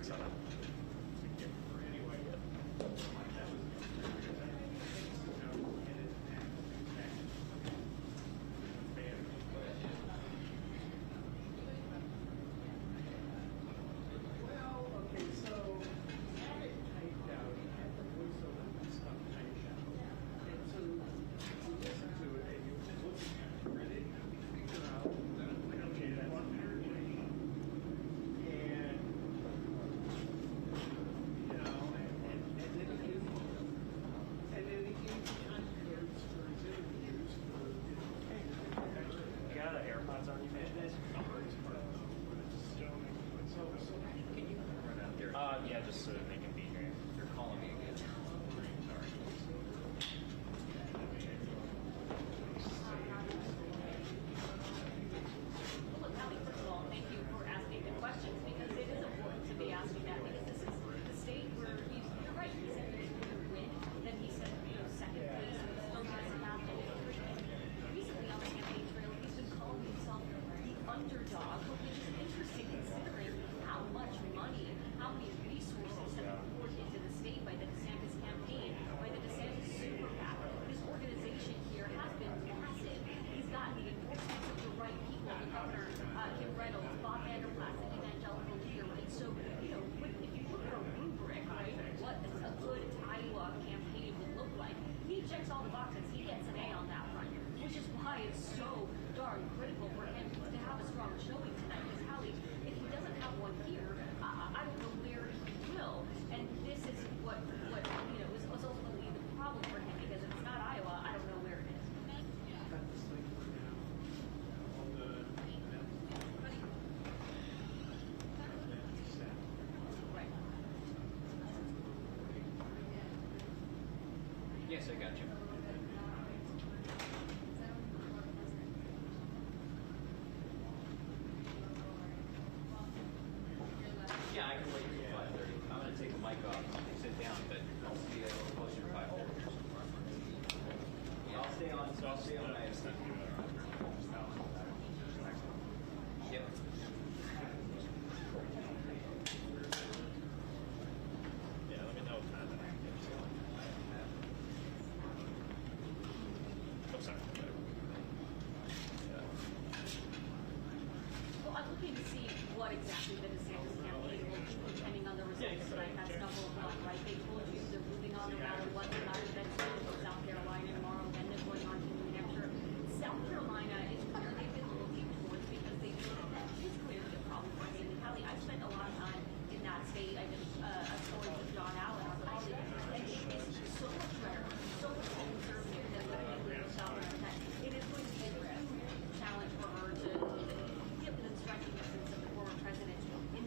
tracks on it. Yeah, just so that they can be here. They're calling me again. Well, look, Hallie, first of all, thank you for asking the questions because it is important to be asking that because this is the state where you're right. He said he was going to win. Then he said, second place and still doesn't have to. Recently on the campaign trail, he's been calling himself the underdog, which is interesting considering how much money, how many resources have been poured into the state by the DeSantis campaign, by the DeSantis super PAC. This organization here has been massive. He's gotten the endorsements of the right people, the governor, Kim Reynolds, Bob Vanderplaat, the evangelical leader. And so, if you look at a rubric, right, what a good Iowa campaign would look like, he checks all the boxes. He gets an A on that front, which is why it's so darn critical for him to have a strong showing tonight. Because Hallie, if he doesn't have one here, I don't know where he will. And this is what is ultimately the problem for him. Because if it's not Iowa, I don't know where it is. Right. Yes, I got you. Yeah, I can wait until 5:30. I'm going to take the mic off. You can sit down, but I'll see you closer to 5:30. I'll stay on. So I'll stay on. Yep. Yeah, let me know what time that I can get to. Oh, sorry. Well, I'm looking to see what exactly the DeSantis campaign will do, depending on the results tonight. That's number one, right? They told you they're moving on no matter what. They're not eventually to South Carolina tomorrow, then they're going on to New Hampshire. South Carolina is where they've been looking towards because they know that is clearly a problem for Haley. Hallie, I've spent a lot of time in that state. I did a story with John Allen, our colleague, and it is so much better, so much more conservative than living in South Carolina. It is going to be a huge challenge for her to get within striking distance of the former president in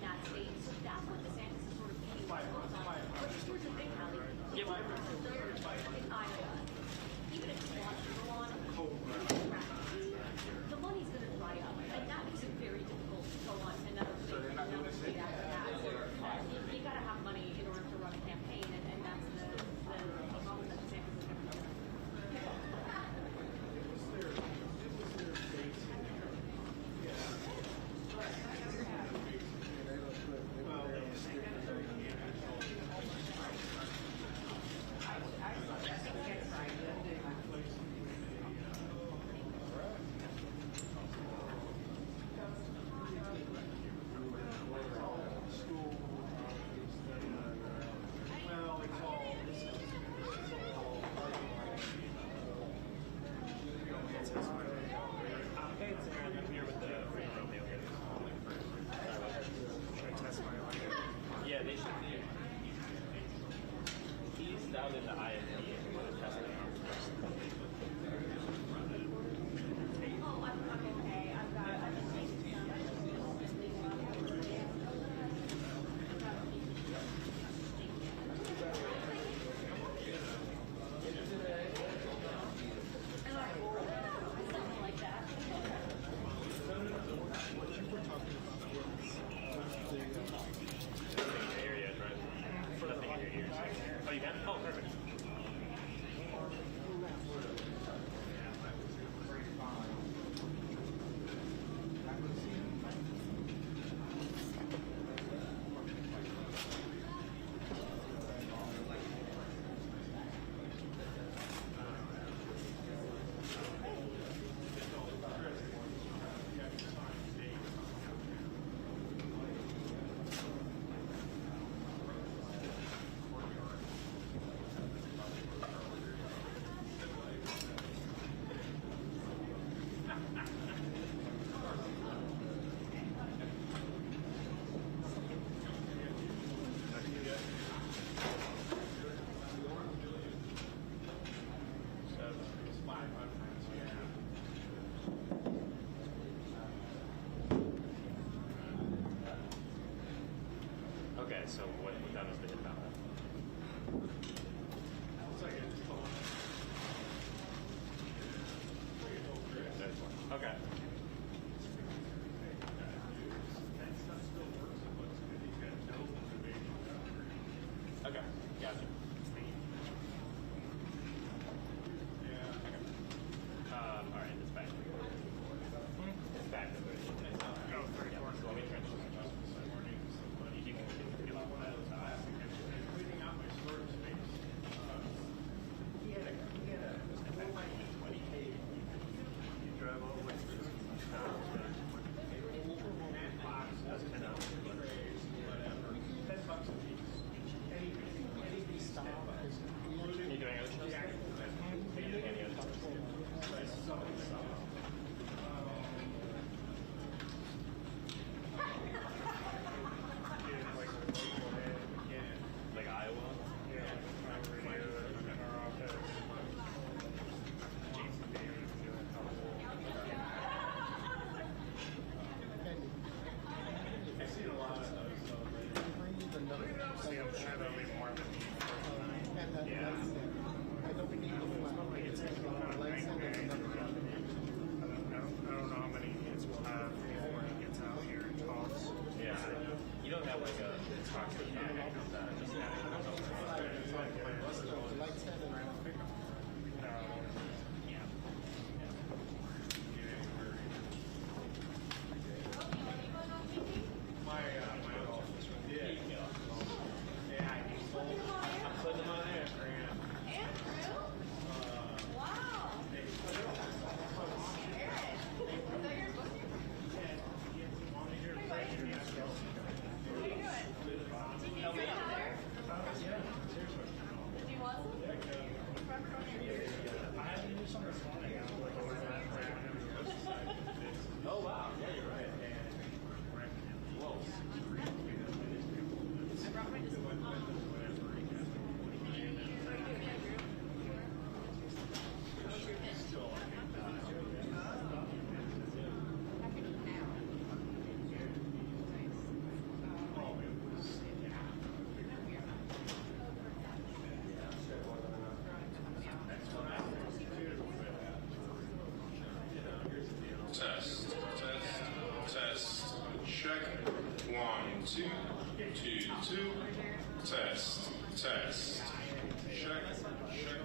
check. 1, 2, 2, 2. Test, test. Check, check.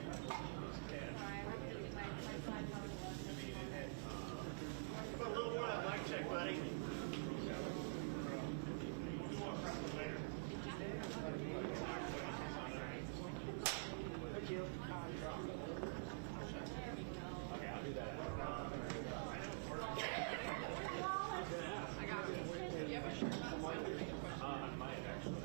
Put a little more of that mic check, buddy. Thank you. Okay, I'll do that. On mine, actually.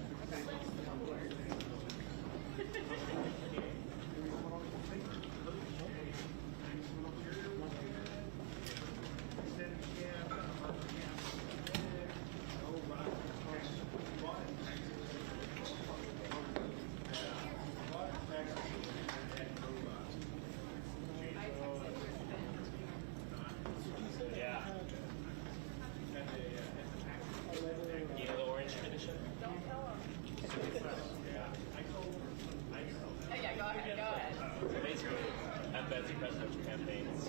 Yeah. You know the orange tradition? Yeah, go ahead, go ahead. So basically, at Betsy presidential campaigns,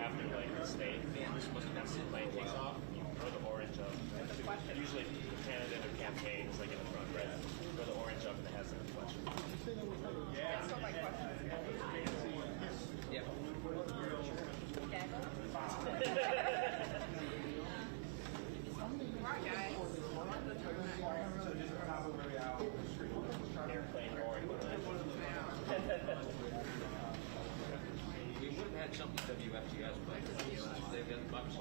after like the state, you're supposed to have the plane takes off, you throw the orange up. Usually the candidate or campaign is like in the front, right? Throw the orange up and it has a question. That's what my question is. Yep. Right, guys. Airplane roaring. We would have had something WFGS, but they've got the bucks.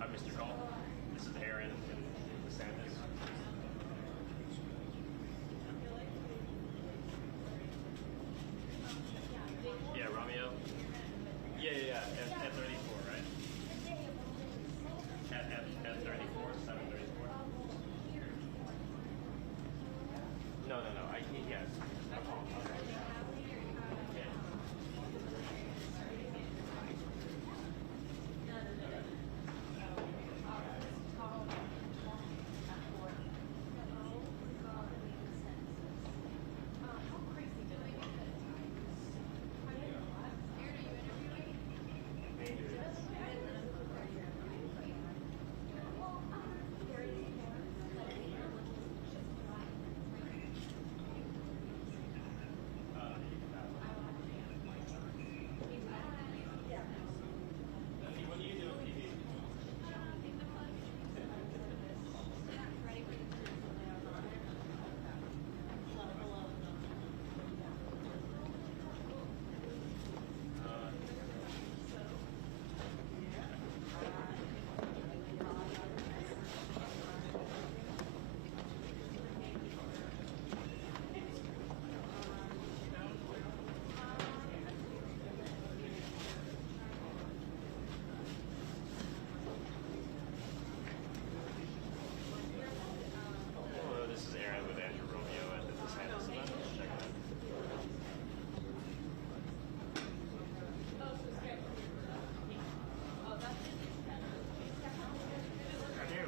I'm Mr. Call. This is Aaron and DeSantis. Yeah, Romeo. Yeah. At 34, right? At 34, 734. No. Yes. Yeah. Hello, this is Aaron with Andrew Romeo at the DeSantis event. Check it out. I do.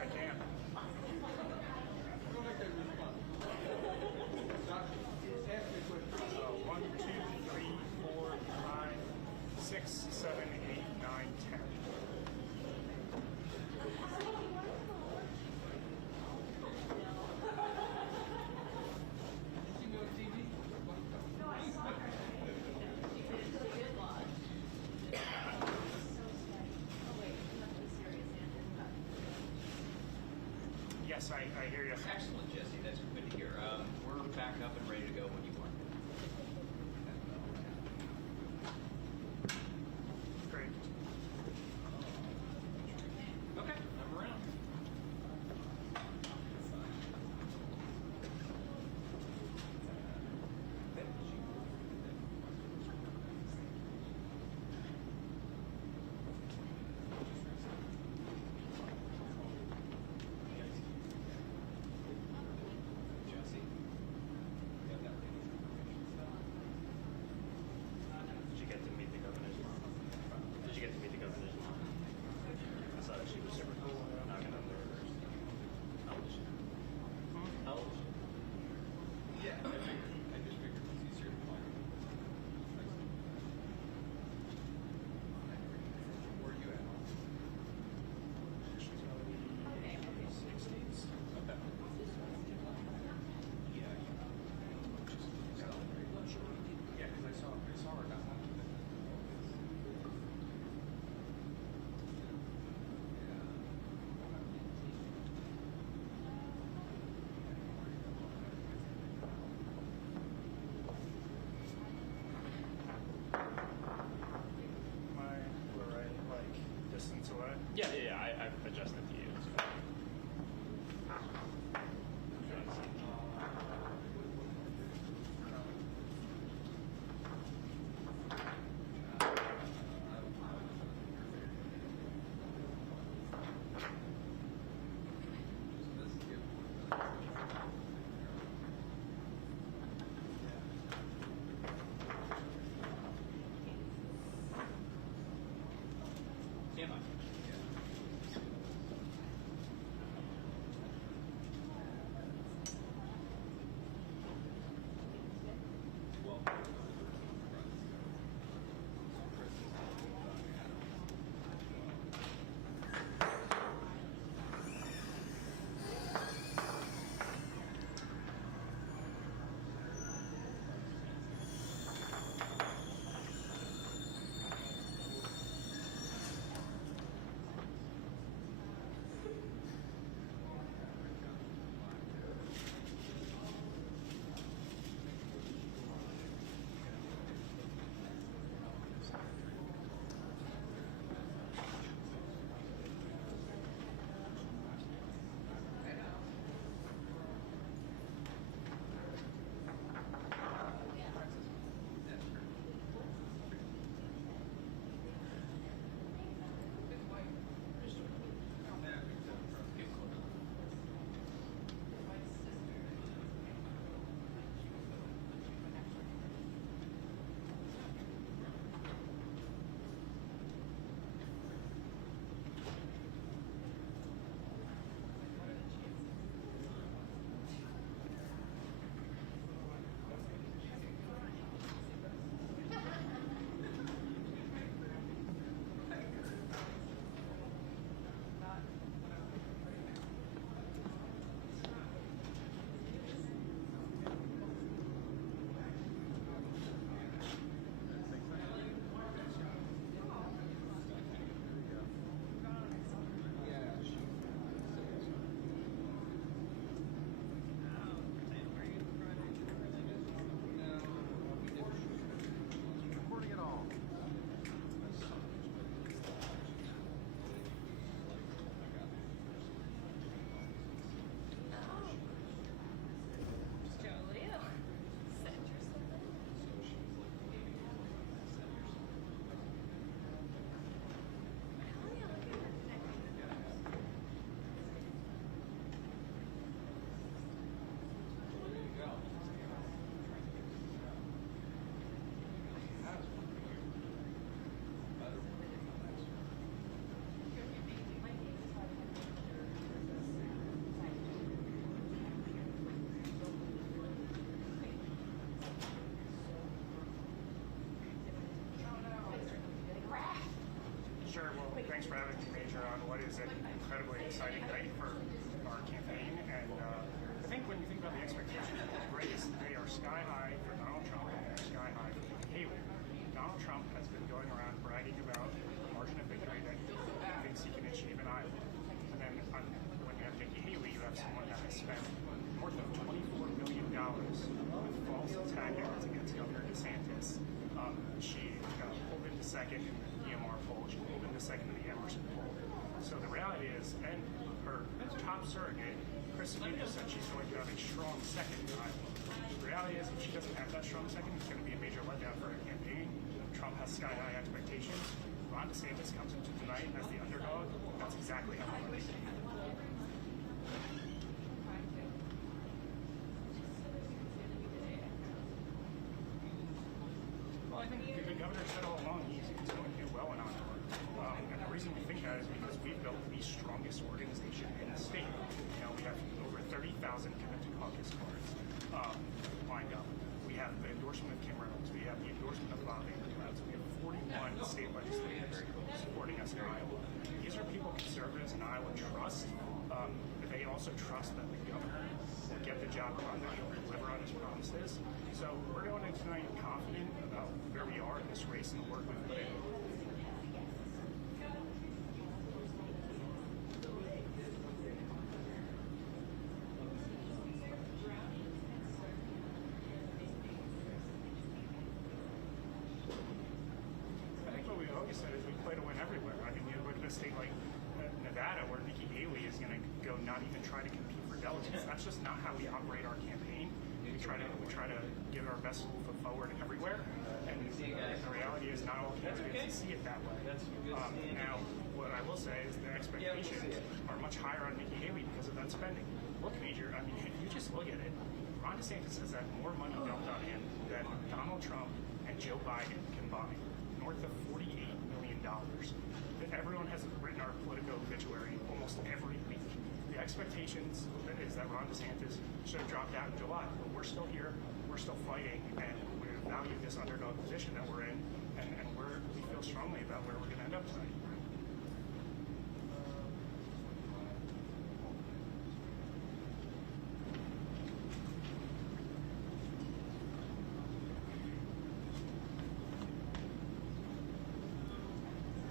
I can. 1, 2, 3, 4, 5, 6, 7, 8, 9, 10. Yes, I hear you. Excellent, Jesse. That's good to hear. We're back up and ready to go when you are. Great. Okay, I'm around. Jesse, you got that thing? about the expectations of the race, they are sky high for Donald Trump and they're sky high for Nikki Haley. Donald Trump has been going around bragging about the margin of victory that he thinks he can achieve in Iowa. And then when you have Nikki Haley, you have someone that has spent north of $24 million with false attack ads against Governor DeSantis. She pulled into second in the EMR poll. She pulled into second in the Emerson poll. So the reality is, and her top surrogate, Chris Sununu, said she's going to have a strong second in Iowa. The reality is, if she doesn't have that strong second, it's going to be a major letdown for her campaign. Trump has sky-high expectations. Ron DeSantis comes into tonight as the underdog. That's exactly how it works. Well, I think the governor said all along he's going to do well in Iowa. And the reason we think that is because we've built the strongest organization in the state. You know, we have over 30,000 connected caucus cards lined up. We have the endorsement of Kim Reynolds. We have the endorsement of Bob Abrams. We have 41 state legislators supporting us in Iowa. These are people conservatives in Iowa trust. They also trust that the governor will get the job done, that he'll deliver on his promises. So we're going into tonight confident about where we are in this race and the work we've put in. I think what we always said is we play to win everywhere. I mean, you look at a state like Nevada, where Nikki Haley is going to go not even try to compete for delegates. That's just not how we operate our campaign. We try to give our best foot forward everywhere. And the reality is, not all candidates see it that way. Now, what I will say is the expectations are much higher on Nikki Haley because of that spending. Look, Major, I mean, if you just look at it, Ron DeSantis has had more money dumped on him than Donald Trump and Joe Biden combined, north of $48 million. Everyone has written our Politico obituary almost every week. The expectations is that Ron DeSantis should have dropped out in July, but we're still here, we're still fighting, and we value this underdog position that we're in, and we feel strongly about where we're going to end up tonight.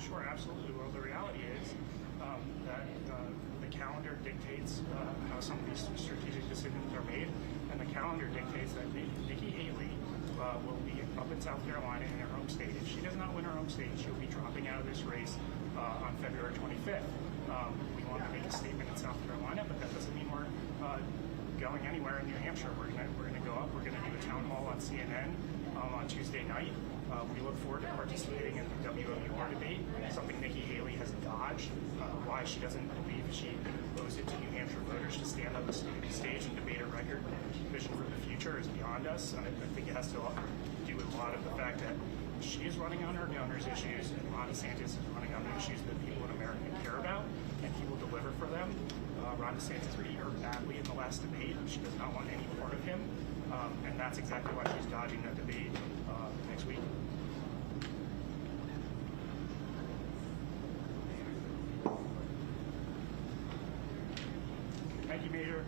Sure, absolutely. Well, the reality is that the calendar dictates how some of these strategic decisions are made, and the calendar dictates that Nikki Haley will be up in South Carolina in her home state. If she does not win her home state, she'll be dropping out of this race on February 25th. We want to make a statement in South Carolina, but that doesn't mean we're going anywhere in New Hampshire. We're gonna go up. We're gonna do a town hall on CNN on Tuesday night. We look forward to participating in the WMUR debate, something Nikki Haley has dodged. Why she doesn't believe she owes it to New Hampshire voters to stand on the stage and debate a record vision for the future is beyond us. I think it has to do with a lot of the fact that she is running on her donors' issues, and Ron DeSantis is running on the issues that people in America care about, and he will deliver for them. Ron DeSantis beat her badly in the last debate. She does not want any part of him, and that's exactly why she's dodging that debate next week. Thank you, Major.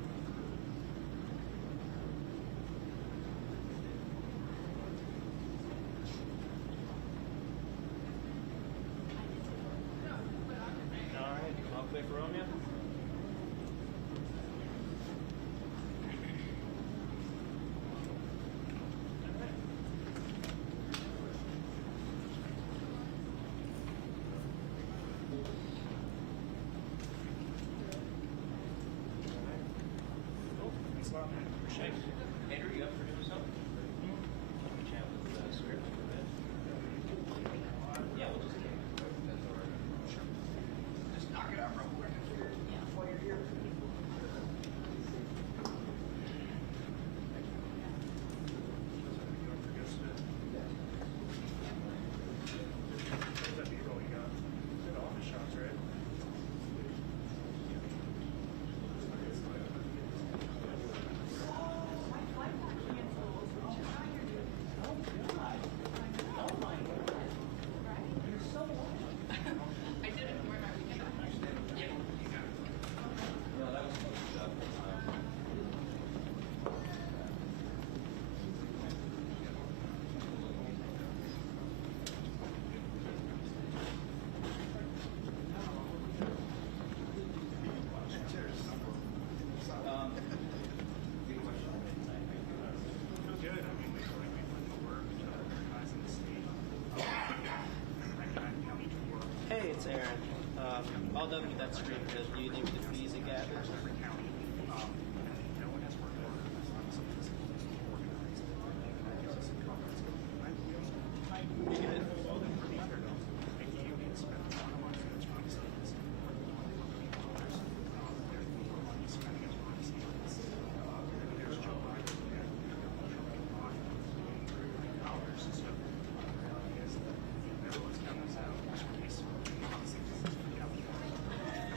All right, I'll play for Romeo. Thanks a lot, man. Appreciate it. Andrew, you up for doing something? Chat with Square for a bit. Yeah, we'll just just knock it out real quick. While you're here. There's that B-roll you got. Good office shots, right? Do you think the fees are gathered? Every county, no one has worked on it as long as it's organized. That gives us some confidence. We also for the underdog. Mickey Haley spent a lot of money on Ron DeSantis. He's spending his Ron DeSantis. There's Joe Biden. Dollars. So everyone's coming out. The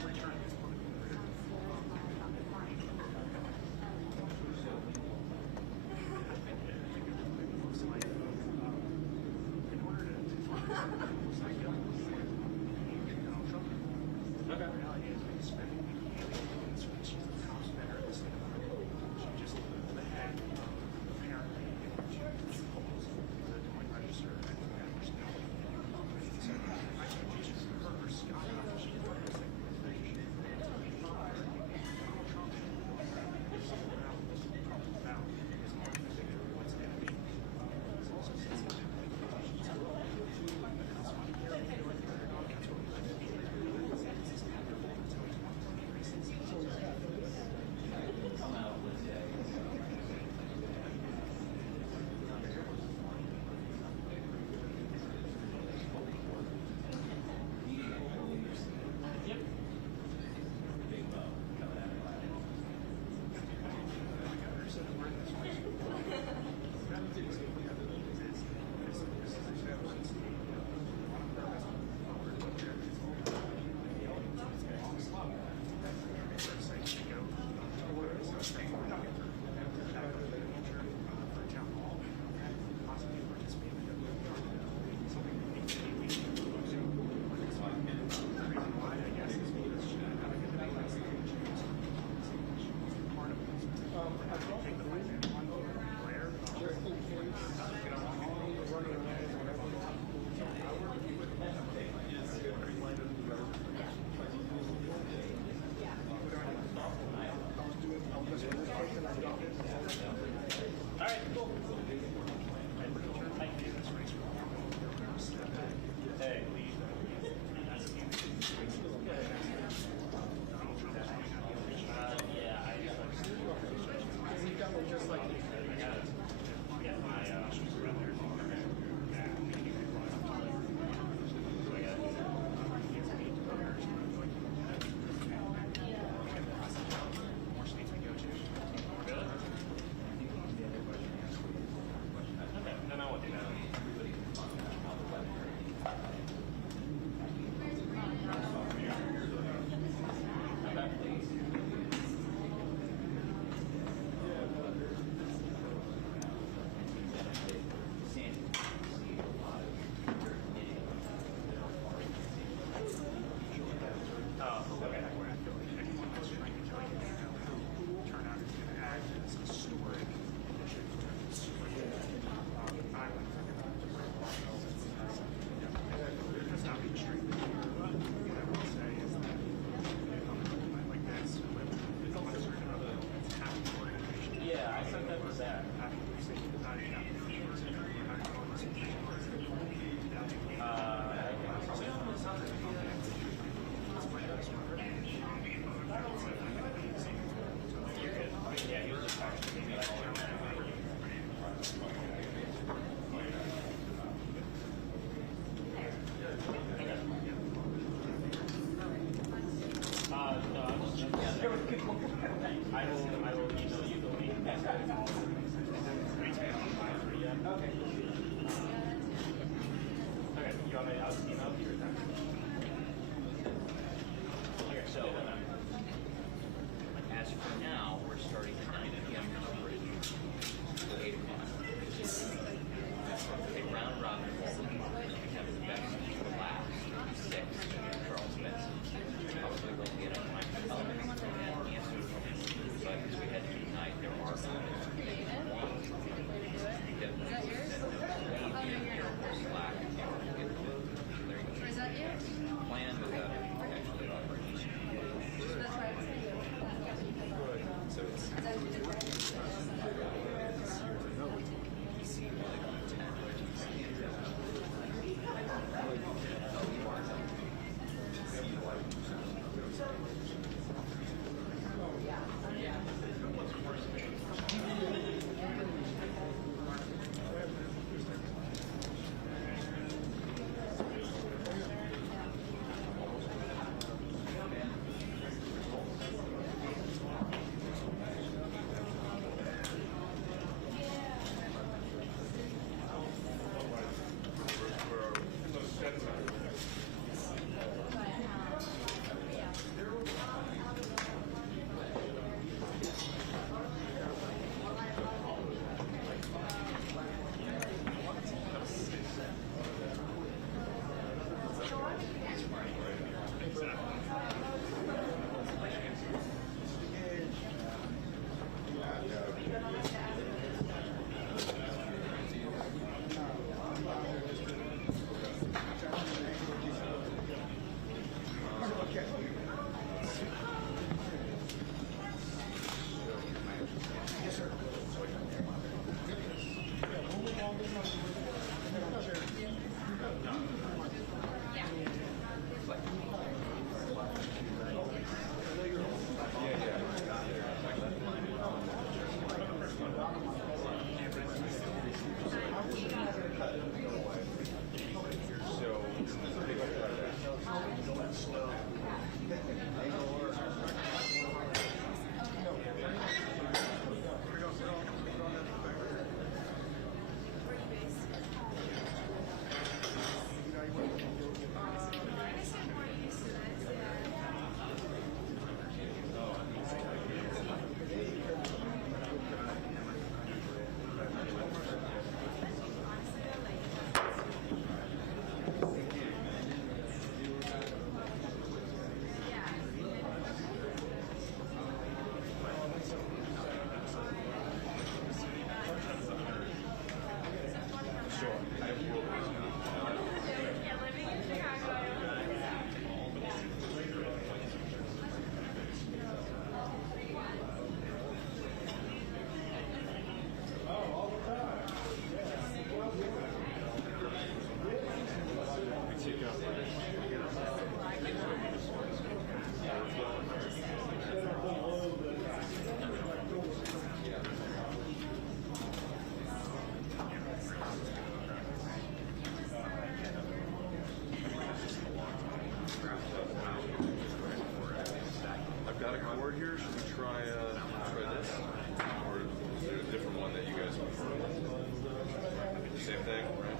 return is got a chord here. Should we try this? Or is there a different one that you guys prefer? Same thing, right?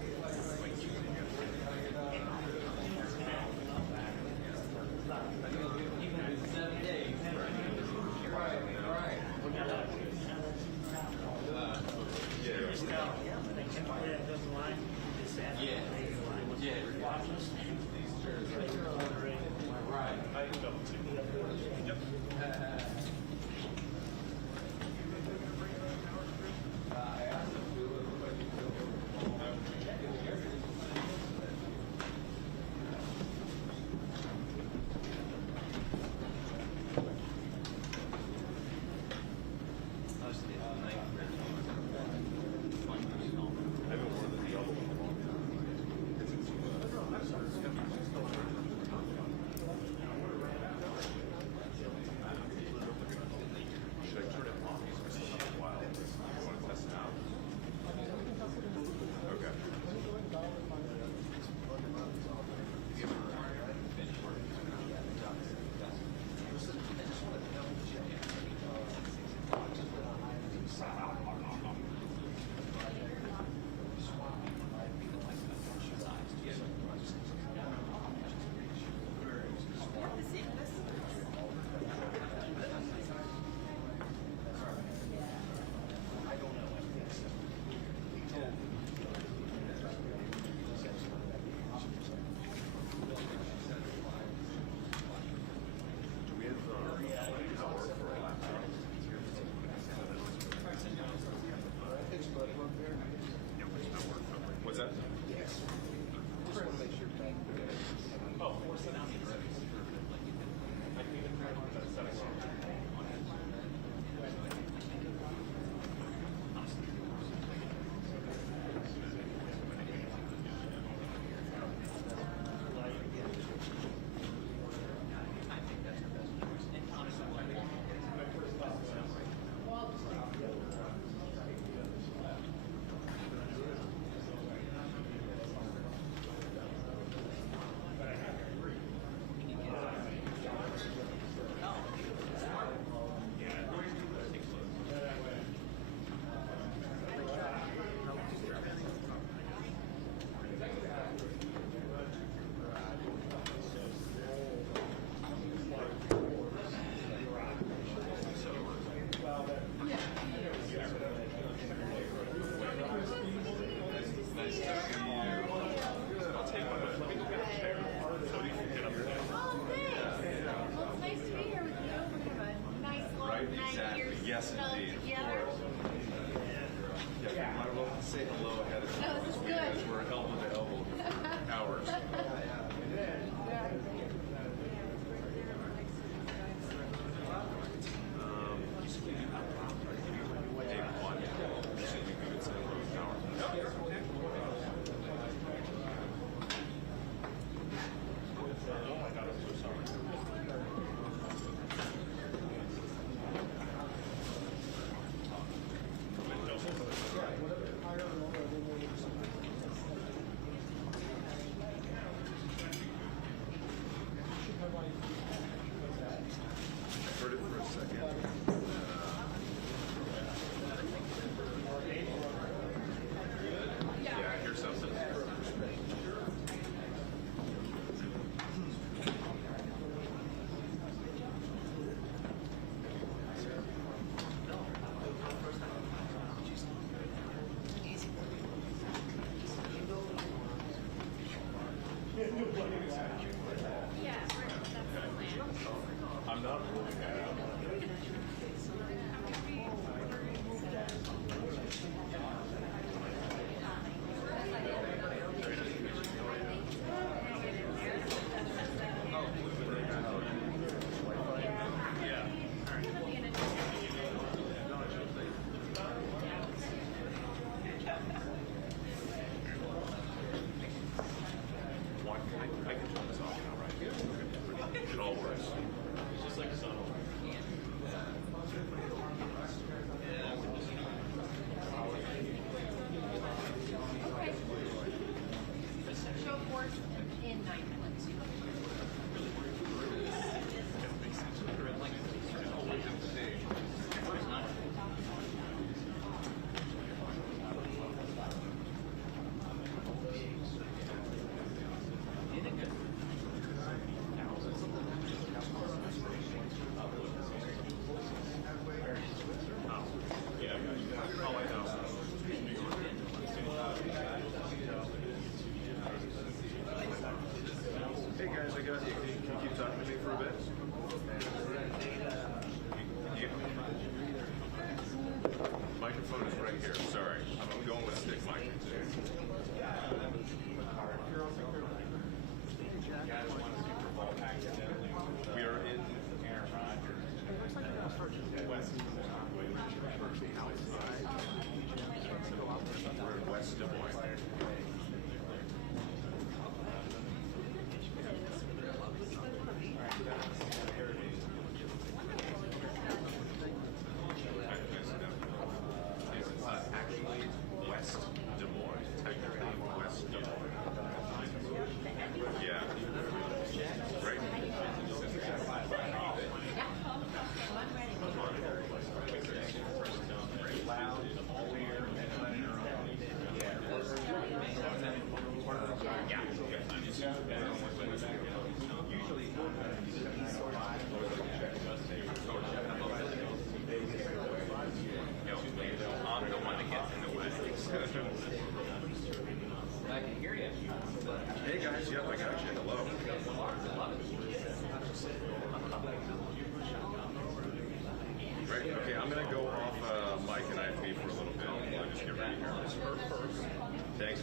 What's that? Yes. Just want to make sure. Oh, 4 cents. I can even try that. Yes, indeed. Of course. Yeah, we might as well say hello ahead of time. this is good. Because we're elbow to elbow for hours.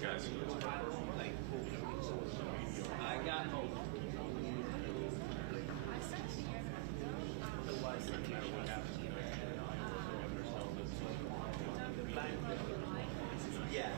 guys. I got hope. Yeah.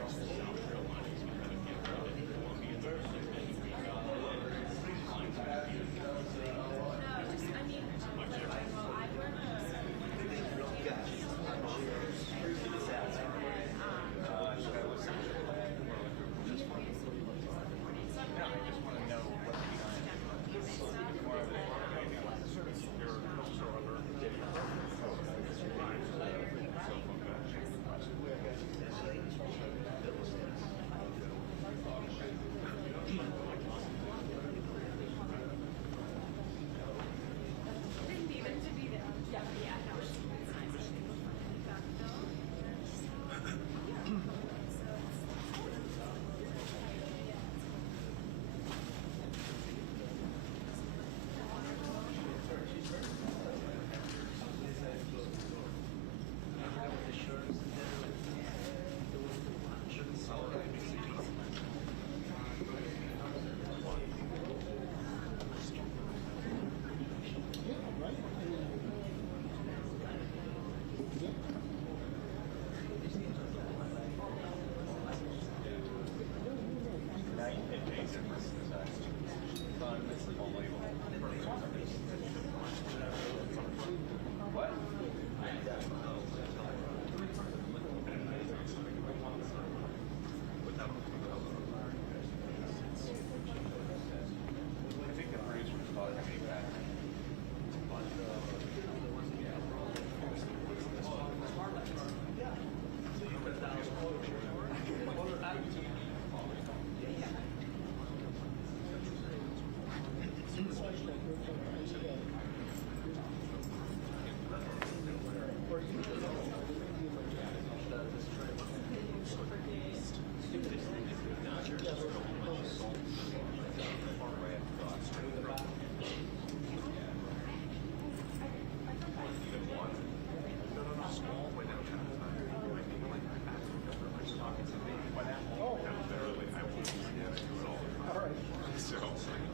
So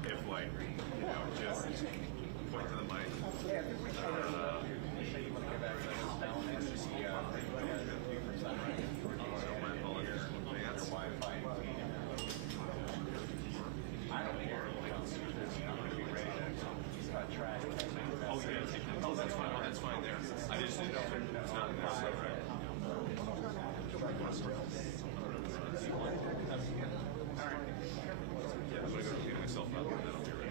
if like, you know, just point to the mic. Oh yeah. Oh, that's fine. That's fine there. I just didn't know it's not necessary. Yeah, I'm gonna go clean myself up and then I'll be ready.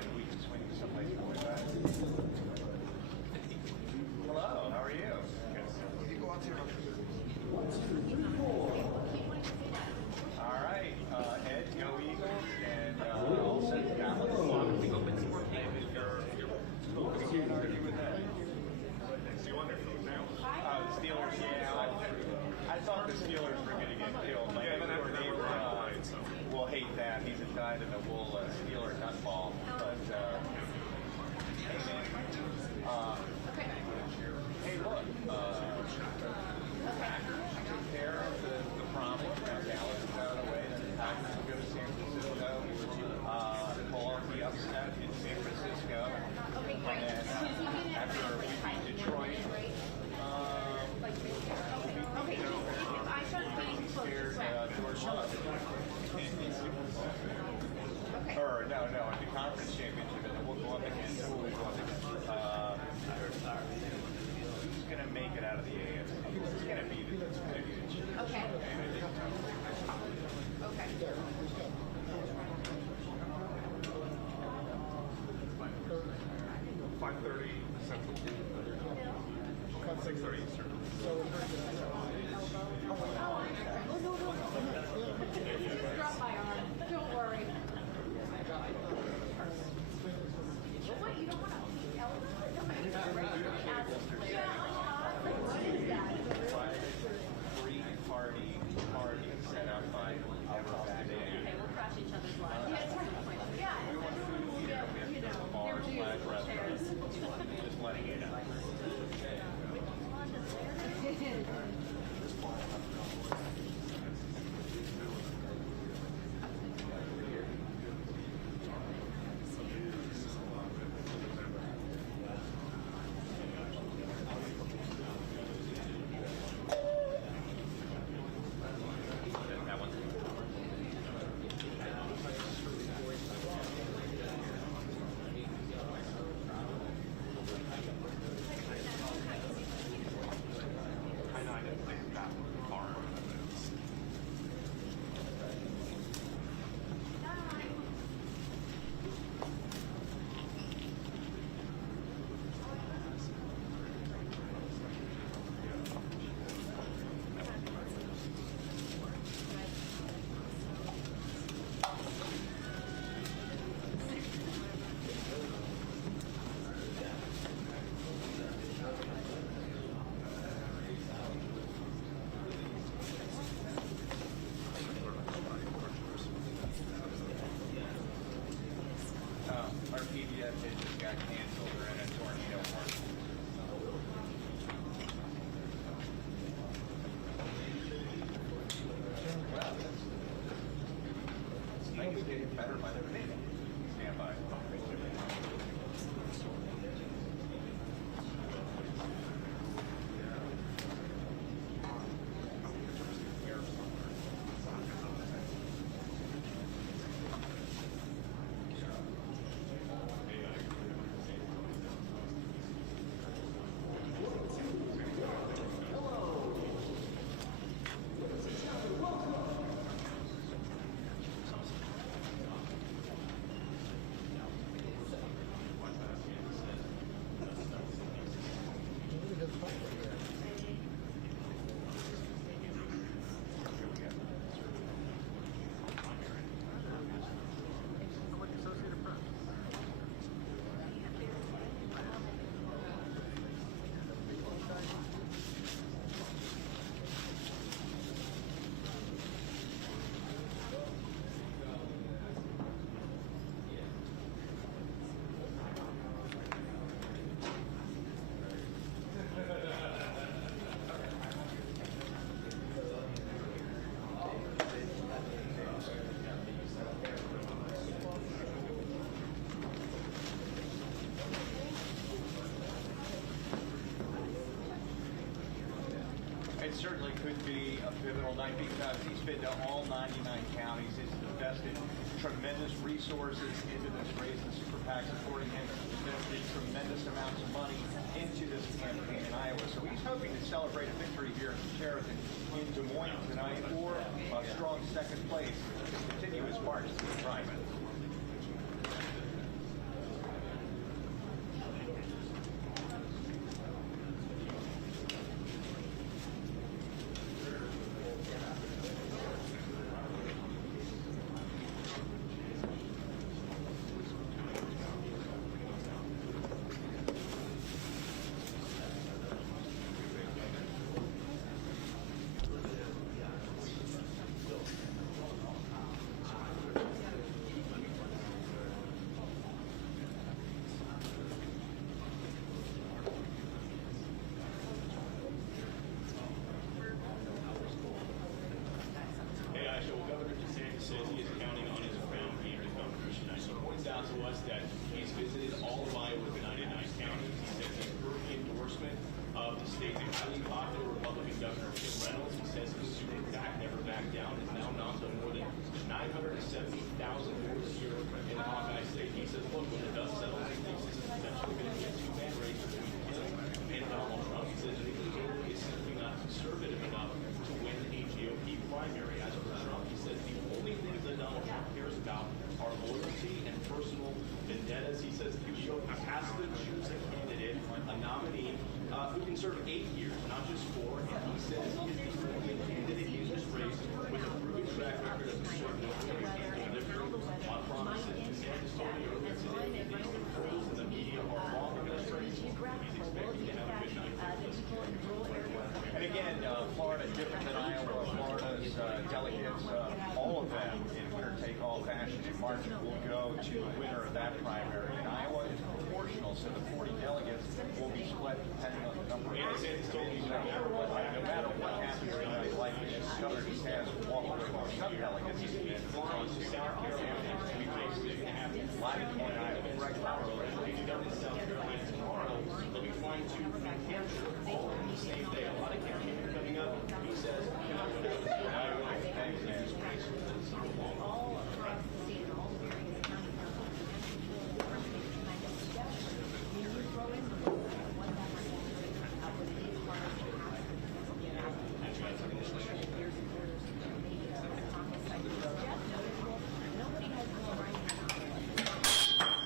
Hello, how are you? All right, Ed, go Eagles, and I'll send Dallas. Can't argue with that. See you on their food now? The Steelers, yeah. I thought the Steelers were going to get killed. My next door neighbor will hate that. He's a dyed-in-the-wool Steeler nutball. But, hey, man. Hey, look. Packers took care of the problem. Now Dallas is out of the way. Then the Packers will go to San Francisco. Pull off the upset in San Francisco. And after we beat Detroit, George Love. Or no, in the conference championship, and then we'll go up against who we go up against. Who's going to make it out of the AFC? It's going to be the Chiefs. Okay. Central. 6:30 Eastern. Drop my arm. Don't worry. What, you don't want to tell them? What is that? Free party set up by our today. Okay, we'll crash each other's lives. We want food here. We have bars, flag restaurants. Just letting you know. it certainly could be a pivotal night because he's been to all 99 counties. He's invested tremendous resources into this race. The super PAC supporting him. He's invested tremendous amounts of money into this campaign in Iowa. So he's hoping to celebrate a victory here in Sheraton in Des Moines tonight, or a strong second place to continue his march to the primary. Hey, Aisha, well, Governor DeSantis says he is counting on his crown game to come Christian. He points out to us that he's visited all of Iowa, the 99 counties. He says he's earned the endorsement of the state's highly popular Republican Governor Kim Reynolds. He says his super PAC never back down is now mounted to more than 970,000 votes here in the Hawkeye State. He says, look, when the dust settles, he thinks this is potentially going to be a two-man race between him and Donald Trump. He says Nikki Haley is simply not conservative enough to win a GOP primary. As for Trump, he says the only things that Donald Trump cares about are loyalty and personal vendettas. He says the GOP has to choose a candidate, a nominee, who can serve 8 years, not just 4. And he says he is the only candidate in this race with a proven track record of serving and delivering on promises. DeSantis told me earlier today that these reporters in the media are wrong administration. He's expecting to have a good night. And again, Florida, different than Iowa. Florida's delegates, all of them in winner-take-all fashion in March will go to the winner of that primary. In Iowa, it's proportional, so the 40 delegates will be split depending on the number of DeSantis told me no matter what happens tonight, likely Governor DeSantis will walk away with some delegates in Florence to South Carolina. We basically going to have live in Iowa. Greg Powell will be done in South Carolina tomorrow. They'll be flying to New Hampshire all on the same day. A lot of campaigns are coming up. He says, you know, Iowa, thanks to this race with the Super Bowl. All across the state, all the various county councils, and I guess when you throw in what that might be, what it is, what it should happen, years and years, maybe a caucus like this, just noticeable. Nobody has more right now.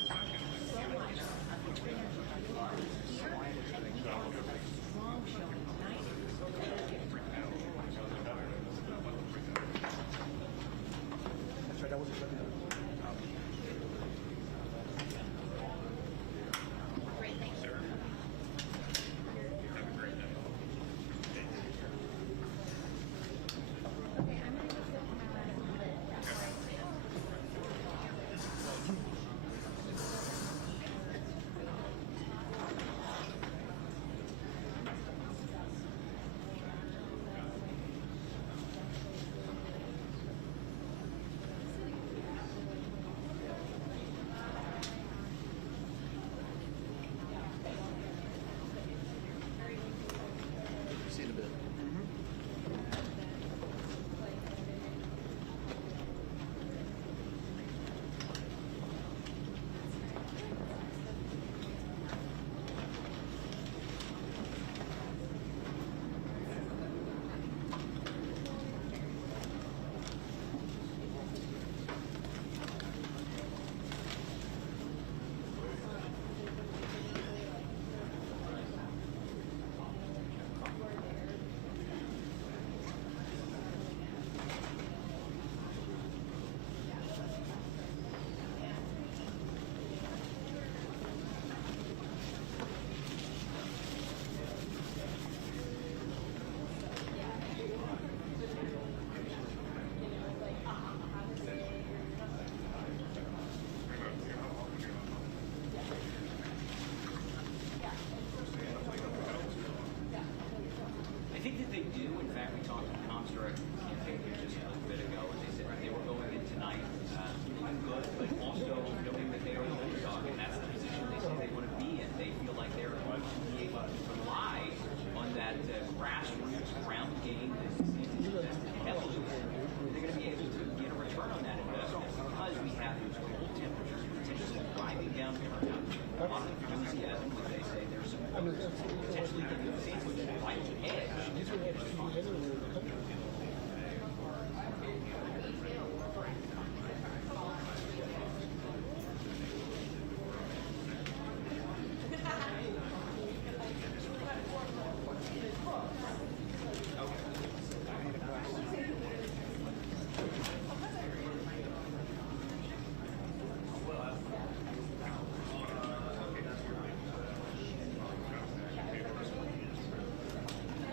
potentially giving DeSantis a vital edge.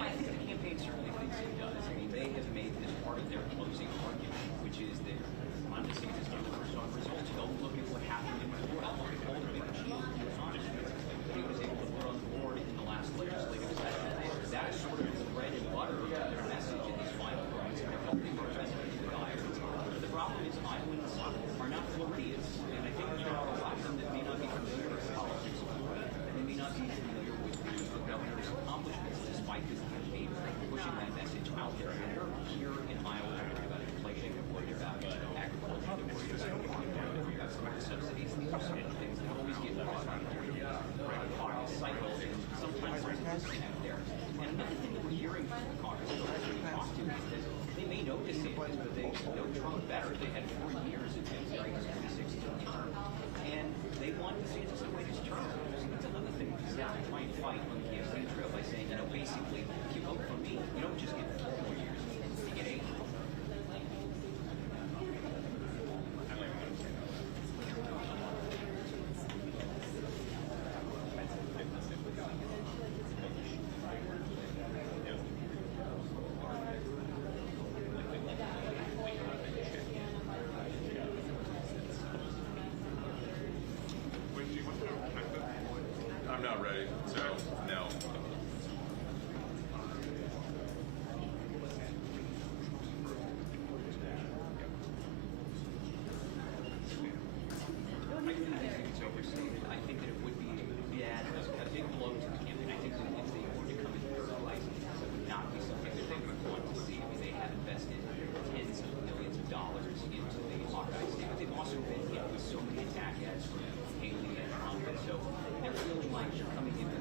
I think the campaign certainly thinks it does. I mean, they have made this part of their closing argument, which is that on DeSantis numbers on results, don't look at what happened in Florida. All the big change was on it. He was able to put on the board in the last legislative session. That is sort of the bread and butter of their message in these final points. They're helping represent the dire. The problem is Iowans are not Floridians, and I think there are a lot of them that may not be familiar with politics of Florida, and they may not be familiar with the governor's accomplishments despite his campaign pushing that message out there. And they're here in Iowa worried about inflation, they're worried about agriculture, they're worried about some of the subsidies and those kind of things that always get lost on the cycle, and sometimes there's a disconnect there. And another thing that we're hearing from the caucus that we talked to is that they may know DeSantis, but they know Trump better. They had 4 years of him during his 2016 term, and they want DeSantis to win his term. So that's another thing to try and fight on the campaign trail by saying, basically, if you vote for me, you don't just get 4 more years, you get 8. I'm not ready, so no. I think it's overstated. I think that it would be a big blow to the campaign. I think that if they were to come in third place, it would not be something that they would want to see. I mean, they have invested tens of millions of dollars into the Hawkeye state, but they've also been hit with so many attack ads from Haley and Trump, and so they're feeling like they're coming in with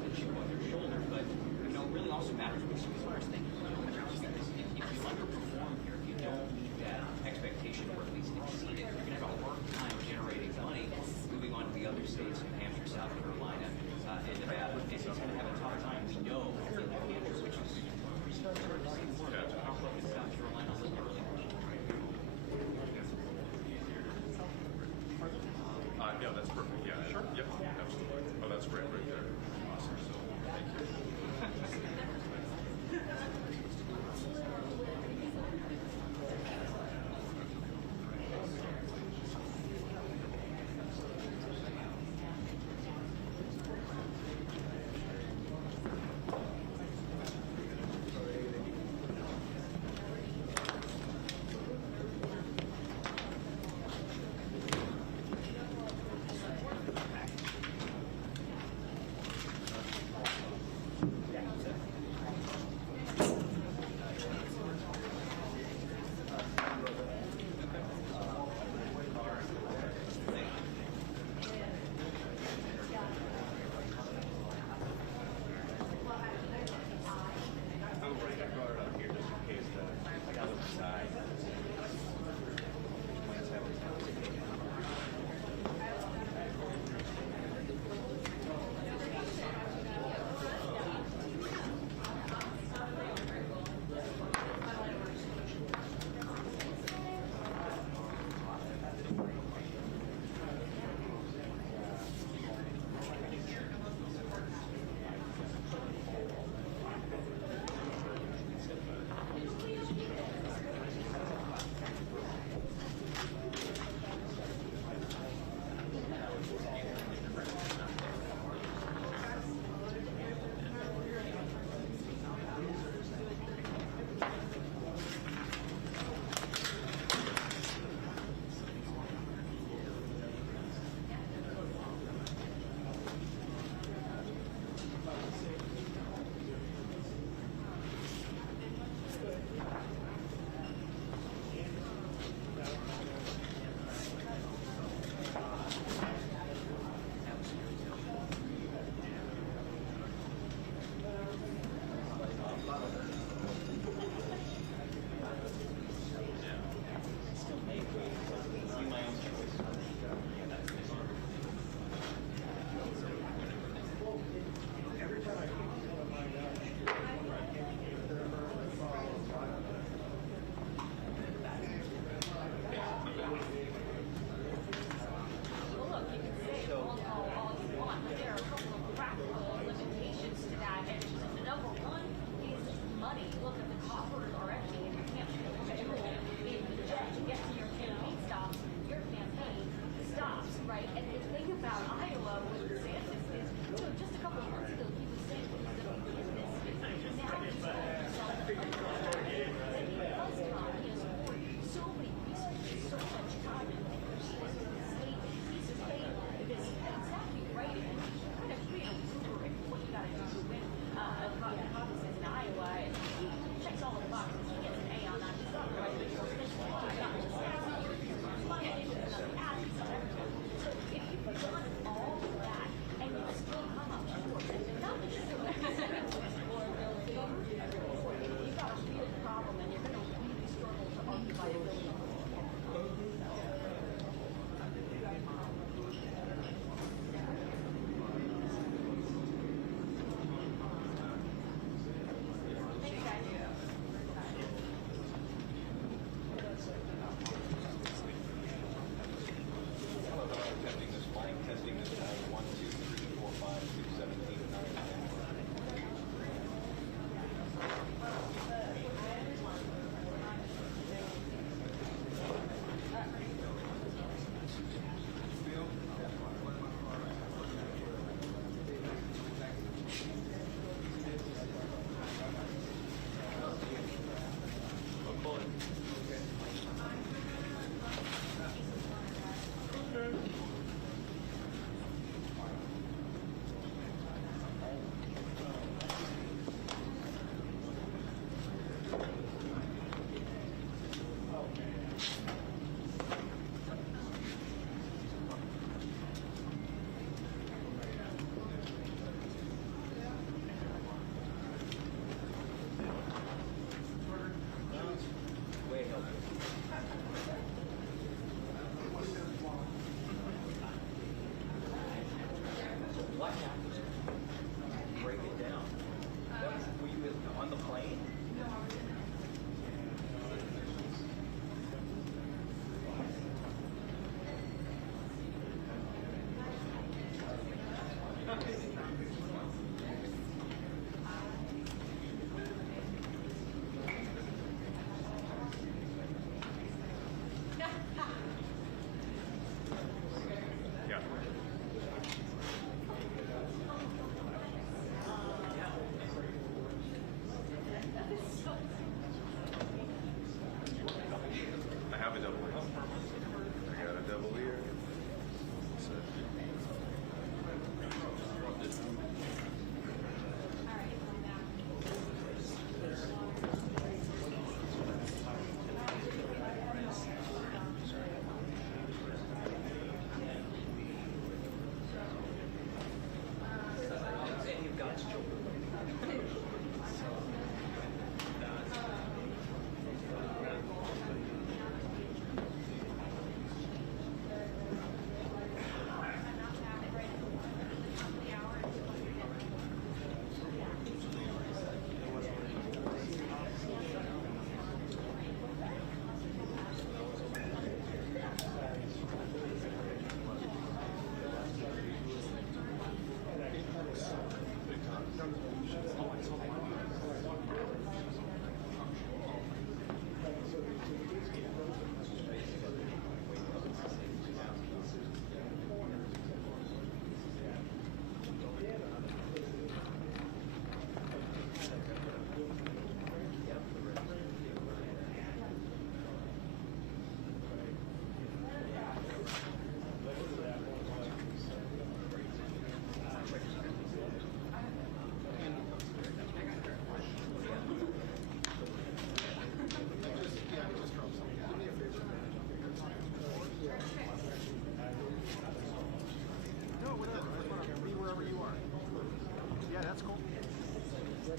Yeah,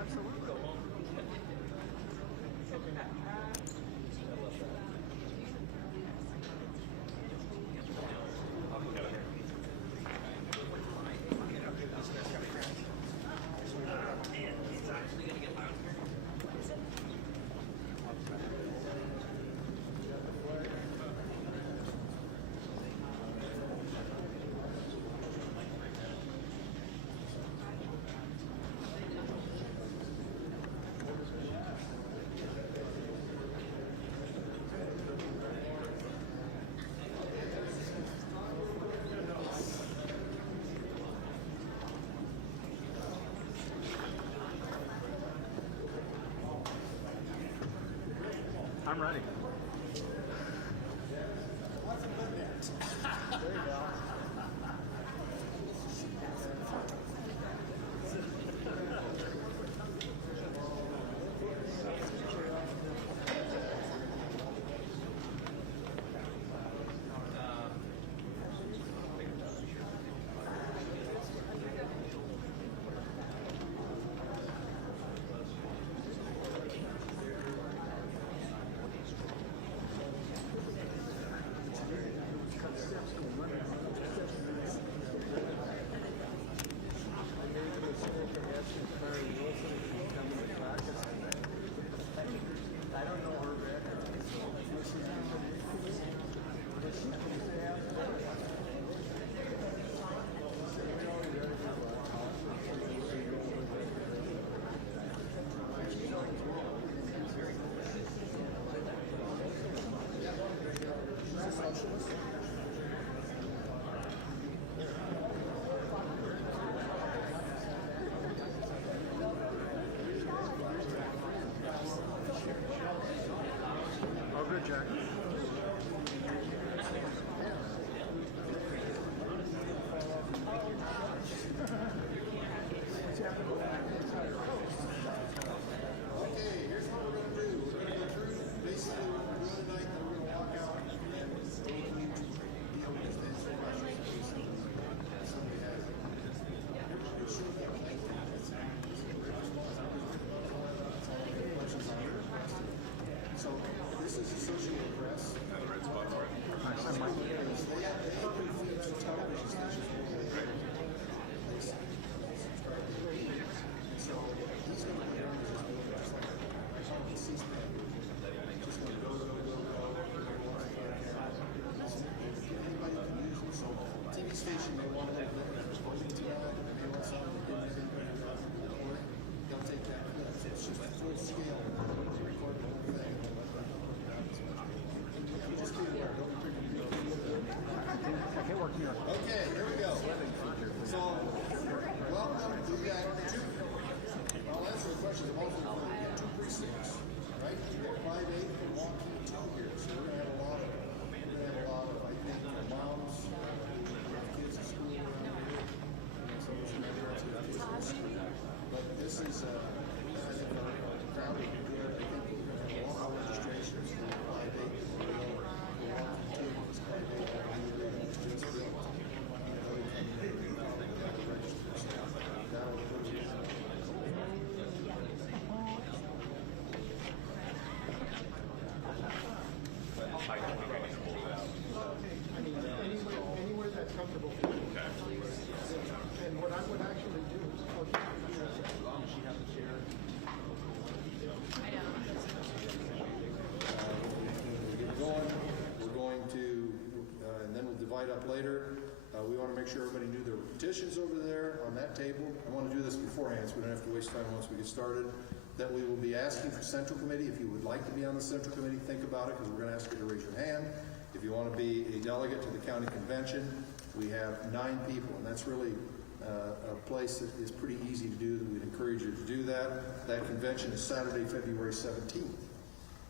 absolutely. I'm ready. There you go. I don't know her background. Oh, good, Jack. Okay, here's what we're going to do. We're going to go through basically what we're doing tonight, then we're going to walk out and then go to deal with this answer questions. Somebody has it. It should be like that. So this is Associated Press. The red spot's right. They have feeds television stations. So he's going to be doing this just like C-SPAN. Just going to go. Anybody can use it. So TV station, they want to have they want something they'll take that clip. So it's just full scale. Record the whole thing. Just be aware. Don't be I can't work here. Okay, here we go. So, welcome. We got two. I'll answer the questions both of them. We got two precincts, right? We got 5-8 and Waukegan 2 here. So we're gonna have a lot of, I think, moms, kids in school around here. So there's some other kids. But this is, I think, a crowd will be good. I think we're gonna have a lot of registrations for 5-8. Anywhere that's comfortable for you. And what I would actually do is plug in here, as long as she has a chair. Get going. We're going to, and then we'll divide up later. We want to make sure everybody knew their petitions over there on that table. I want to do this beforehand so we don't have to waste time once we get started. That we will be asking for Central Committee. If you would like to be on the Central Committee, think about it, because we're going to ask you to raise your hand. If you want to be a delegate to the county convention, we have 9 people, and that's really a place that is pretty easy to do. We'd encourage you to do that. That convention is Saturday, February 17th.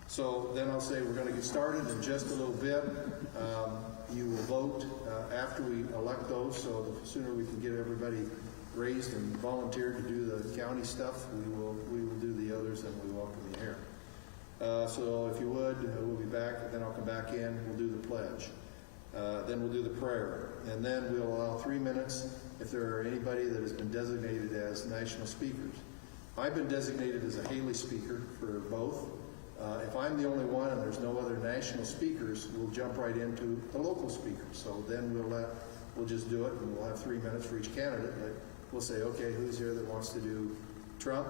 So then I'll say we're going to get started in just a little bit. You will vote after we elect those, so the sooner we can get everybody raised and volunteered to do the county stuff, we will do the others, and we welcome you here. So if you would, we'll be back, then I'll come back in, we'll do the pledge. Then we'll do the prayer. And then we'll allow 3 minutes if there are anybody that has been designated as national speakers. I've been designated as a Haley speaker for both. If I'm the only one and there's no other national speakers, we'll jump right into the local speakers. So then we'll just do it, and we'll have 3 minutes for each candidate. But we'll say, okay, who's here that wants to do Trump?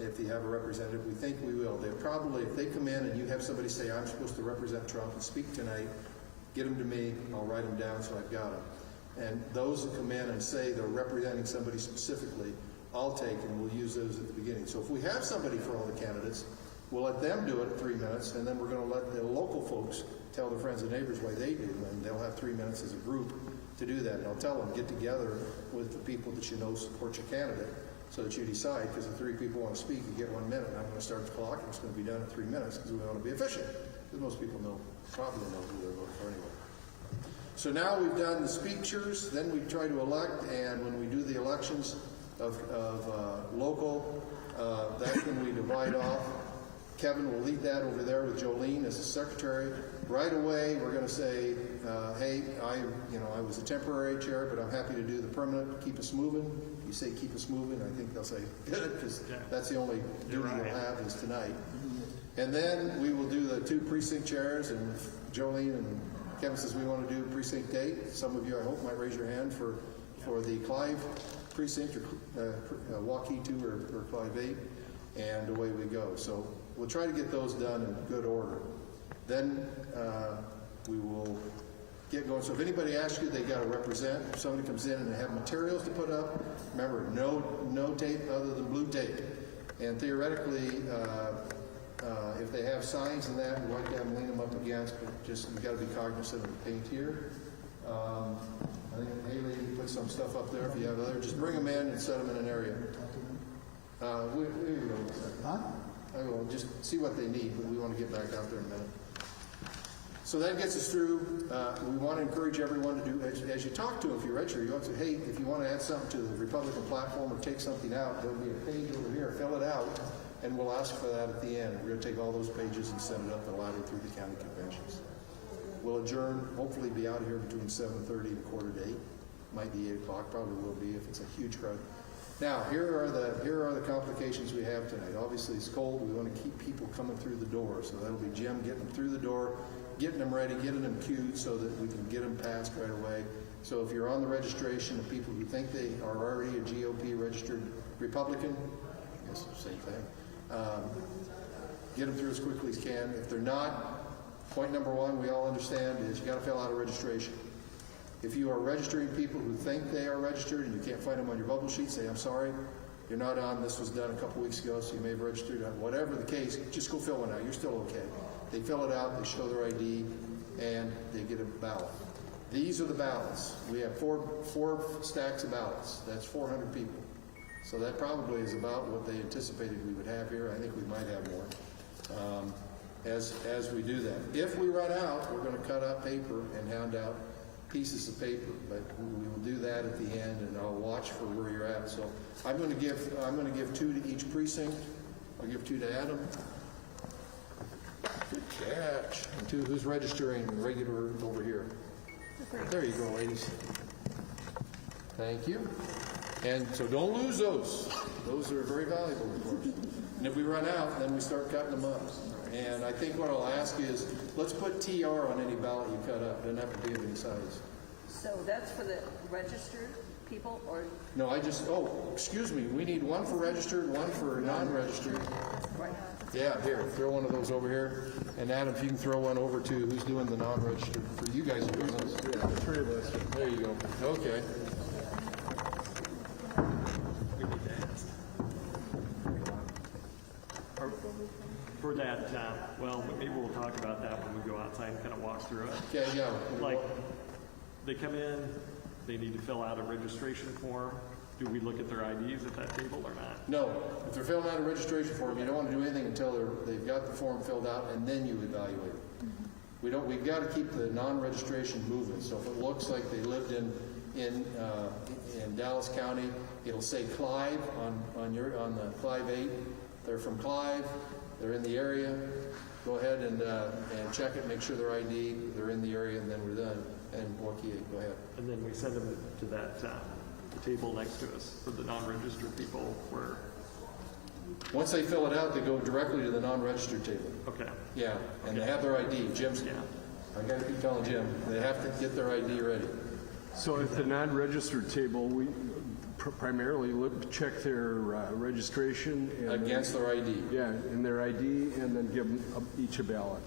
If you have a representative, we think we will. They probably, if they come in and you have somebody say, I'm supposed to represent Trump and speak tonight, get them to me, I'll write them down so I've got them. And those that come in and say they're representing somebody specifically, I'll take, and we'll use those at the beginning. So if we have somebody for all the candidates, we'll let them do it at 3 minutes, and then we're going to let the local folks tell their friends and neighbors why they do, and they'll have 3 minutes as a group to do that. And I'll tell them, get together with the people that you know support your candidate so that you decide, because if 3 people want to speak, you get 1 minute, and I'm going to start the clock, and it's going to be done at 3 minutes, because we want to be efficient. Because most people probably know who they're voting for anyway. So now we've done the speakers, then we try to elect, and when we do the elections of local, that's when we divide off. Kevin will lead that over there with Jolene as the secretary. Right away, we're going to say, hey, I was a temporary chair, but I'm happy to do the permanent, keep us moving. You say keep us moving, I think they'll say good, because that's the only duty you'll have is tonight. And then we will do the 2 precinct chairs, and Jolene and Kevin says we want to do precinct 8. Some of you, I hope, might raise your hand for the Clive precinct, or Waukee 2 or Clive 8, and away we go. So we'll try to get those done in good order. Then we will get going. So if anybody asks you, they got to represent. If somebody comes in and they have materials to put up, remember, no tape other than blue tape. And theoretically, if they have signs and that, we like to have them lean them up against, but just we've got to be cognizant of the paint here. I think Haley put some stuff up there. If you have other, just bring them in and set them in an area. We go. Huh? I will just see what they need, but we want to get back out there in a minute. So that gets us through. We want to encourage everyone to do, as you talk to them, if you register, you want to say, hey, if you want to add something to the Republican platform or take something out, there'll be a page over here, fill it out, and we'll ask for that at the end. We're going to take all those pages and send it up the ladder through the county conventions. We'll adjourn, hopefully be out of here between 7:30 and 7:45. Might be 8 o'clock, probably will be if it's a huge crowd. Now, here are the complications we have tonight. Obviously, it's cold. We want to keep people coming through the door. So that'll be Jim getting them through the door, getting them ready, getting them queued so that we can get them passed right away. So if you're on the registration of people who think they are already a GOP registered Republican, I guess it's the same thing, get them through as quickly as can. If they're not, point number 1 we all understand is you got to fill out a registration. If you are registering people who think they are registered and you can't find them on your bubble sheet, say, I'm sorry, you're not on. This was done a couple weeks ago, so you may have registered. Whatever the case, just go fill one out. You're still okay. They fill it out, they show their ID, and they get a ballot. These are the ballots. We have four stacks of ballots. That's 400 people. So that probably is about what they anticipated we would have here. I think we might have more as we do that. If we run out, we're going to cut out paper and hand out pieces of paper, but we will do that at the end, and I'll watch for where you're at. So I'm going to give 2 to each precinct. I'll give 2 to Adam. Good catch. And 2, who's registering regular over here? There you go, ladies. Thank you. And so don't lose those. Those are very valuable, of course. And if we run out, then we start cutting them up. And I think what I'll ask is, let's put TR on any ballot you cut up. It doesn't have to be of any size. So that's for the registered people, or? No, excuse me. We need 1 for registered, 1 for non-registered. Right. Yeah, here, throw one of those over here. And Adam, if you can throw one over to who's doing the non-registered. For you guys are doing those. Yeah, the 3 of us. There you go. Okay. For that, well, maybe we'll talk about that when we go outside and kind of walk through it. Okay, yeah. Like, they come in, they need to fill out a registration form. Do we look at their IDs at that table or not? No. If they're filling out a registration form, you don't want to do anything until they've got the form filled out, and then you evaluate it. We've got to keep the non-registration moving. So if it looks like they lived in Dallas County, it'll say Clive on the Clive 8. They're from Clive. They're in the area. Go ahead and check it, make sure their ID, they're in the area, and then we're done. and Joaquin, go ahead. And then we send them to that, the table next to us for the non-registered people where, Once they fill it out, they go directly to the non-registered table. okay. Yeah, and they have their ID. Jim's, Yeah. I gotta keep telling Jim, they have to get their ID ready. So at the non-registered table, we primarily check their registration. And Against their ID. Yeah, and their ID, and then give them each a ballot.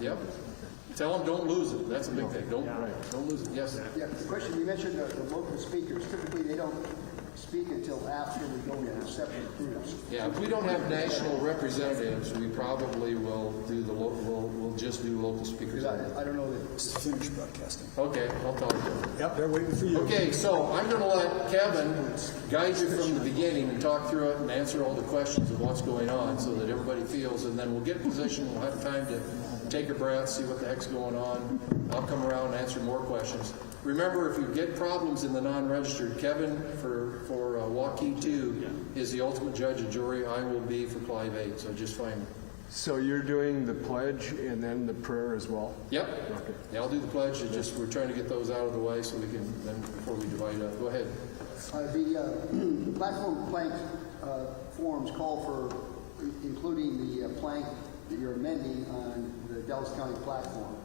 Yep. Tell them don't lose it. That's a big thing. Don't lose it. Yes. Yeah, the question, you mentioned the local speakers. Typically, they don't speak until after we go into separate groups. Yeah, if we don't have national representatives, we probably will do the local, we'll just do local speakers. I don't know that. Finish broadcasting. Okay, I'll talk to them. Yep, they're waiting for you. Okay, so I'm going to let Kevin guide you from the beginning and talk through it and answer all the questions of what's going on so that everybody feels, and then we'll get in position, we'll have time to take a breath, see what the heck's going on. I'll come around and answer more questions. Remember, if you get problems in the non-registered, Kevin for Waukee 2 is the ultimate judge and jury. I will be for Clive 8, so just find me. So you're doing the pledge and then the prayer as well? Yep. Okay. Yeah, I'll do the pledge. It's just we're trying to get those out of the way so we can, then before we divide up. Go ahead. The platform plank forms call for including the plank that you're amending on the Dallas County platform.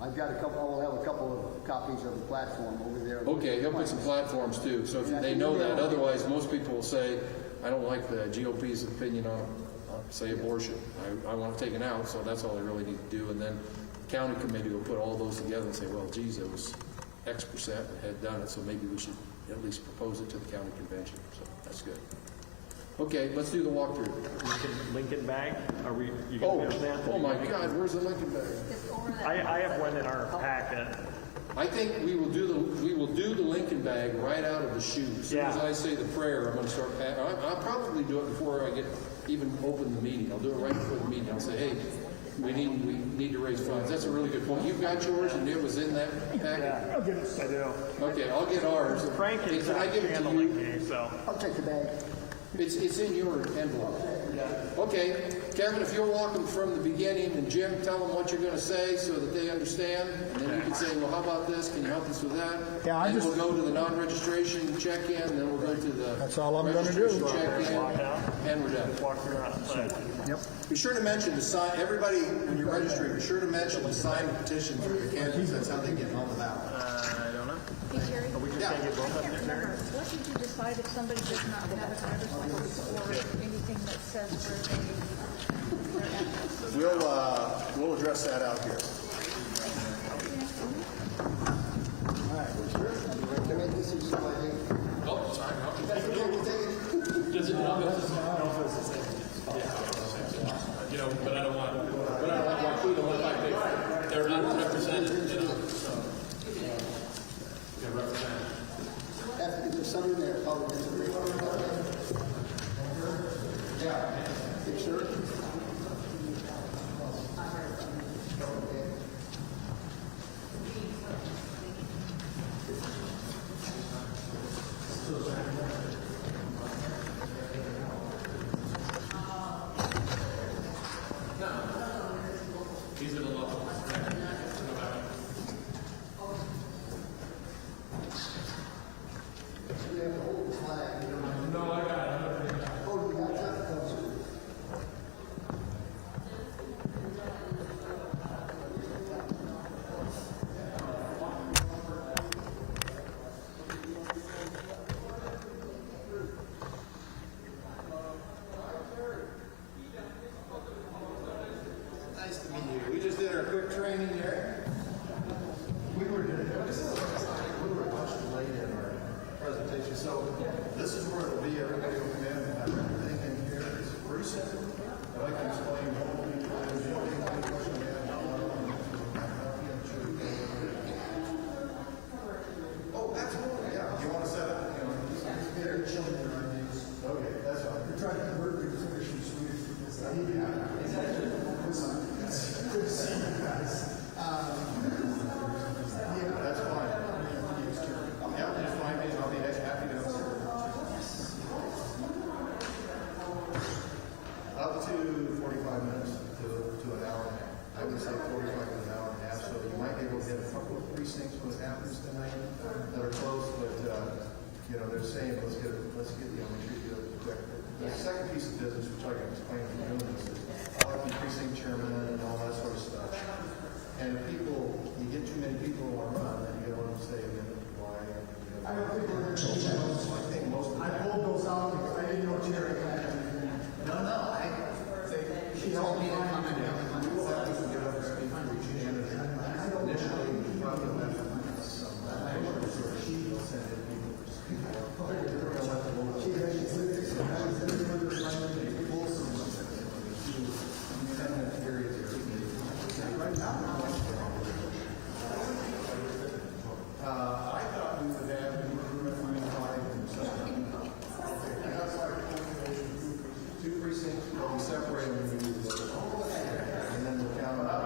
I've got a couple. I will have a couple of copies of the platform over there. Okay, he'll put some platforms too, so if they know that. Otherwise, most people will say, I don't like the GOP's opinion on, say, abortion. I want it taken out, so that's all they really need to do. And then the county committee will put all those together and say, well, geez, it was X% that had done it, so maybe we should at least propose it to the county convention. So that's good. Okay, let's do the walkthrough. Lincoln bag? Are we, you gonna understand? Oh my God, where's the Lincoln bag? I have one in our packet. I think we will do the Lincoln bag right out of the chute. As soon as I say the prayer, I'm going to start. I'll probably do it before I get even open the meeting. I'll do it right before the meeting. I'll say, hey, we need to raise funds. That's a really good point. You've got yours, and it was in that packet. Yeah, I'll give it. I do. Okay, I'll get ours. Frank is Can I give it to you? So I'll take the bag. It's in your envelope. Okay, Kevin, if you'll walk them from the beginning, and Jim, tell them what you're going to say so that they understand, and then you can say, well, how about this? Can you help us with that? Yeah, then we'll go to the non-registration check-in, then we'll go to the That's all I'm gonna do. registration check-in, and we're done. Yep. Be sure to mention to sign, everybody, when you're registering, be sure to mention to sign the petition for the candidates. That's how they get on the ballot. I don't know. Hey, Jerry, Are we just gonna get both of them? remember, what did you decide if somebody does not have a driver's license or anything that says where they, their address? We'll address that out here. All right, sure. Can I make this issue, I think? Oh, sorry. That's okay, we'll take it. Does it help if you know, but I don't want Joaquin to look like they're underrepresented, you know. There's some in there, probably. Yeah. You sure? These are the locals. You have to hold the flag. I pulled those out because I didn't know Terry had them. No, she told me to come in. I thought we would have between 5 and 7. That's like two precincts will be separated when we do this. And then we'll count it out.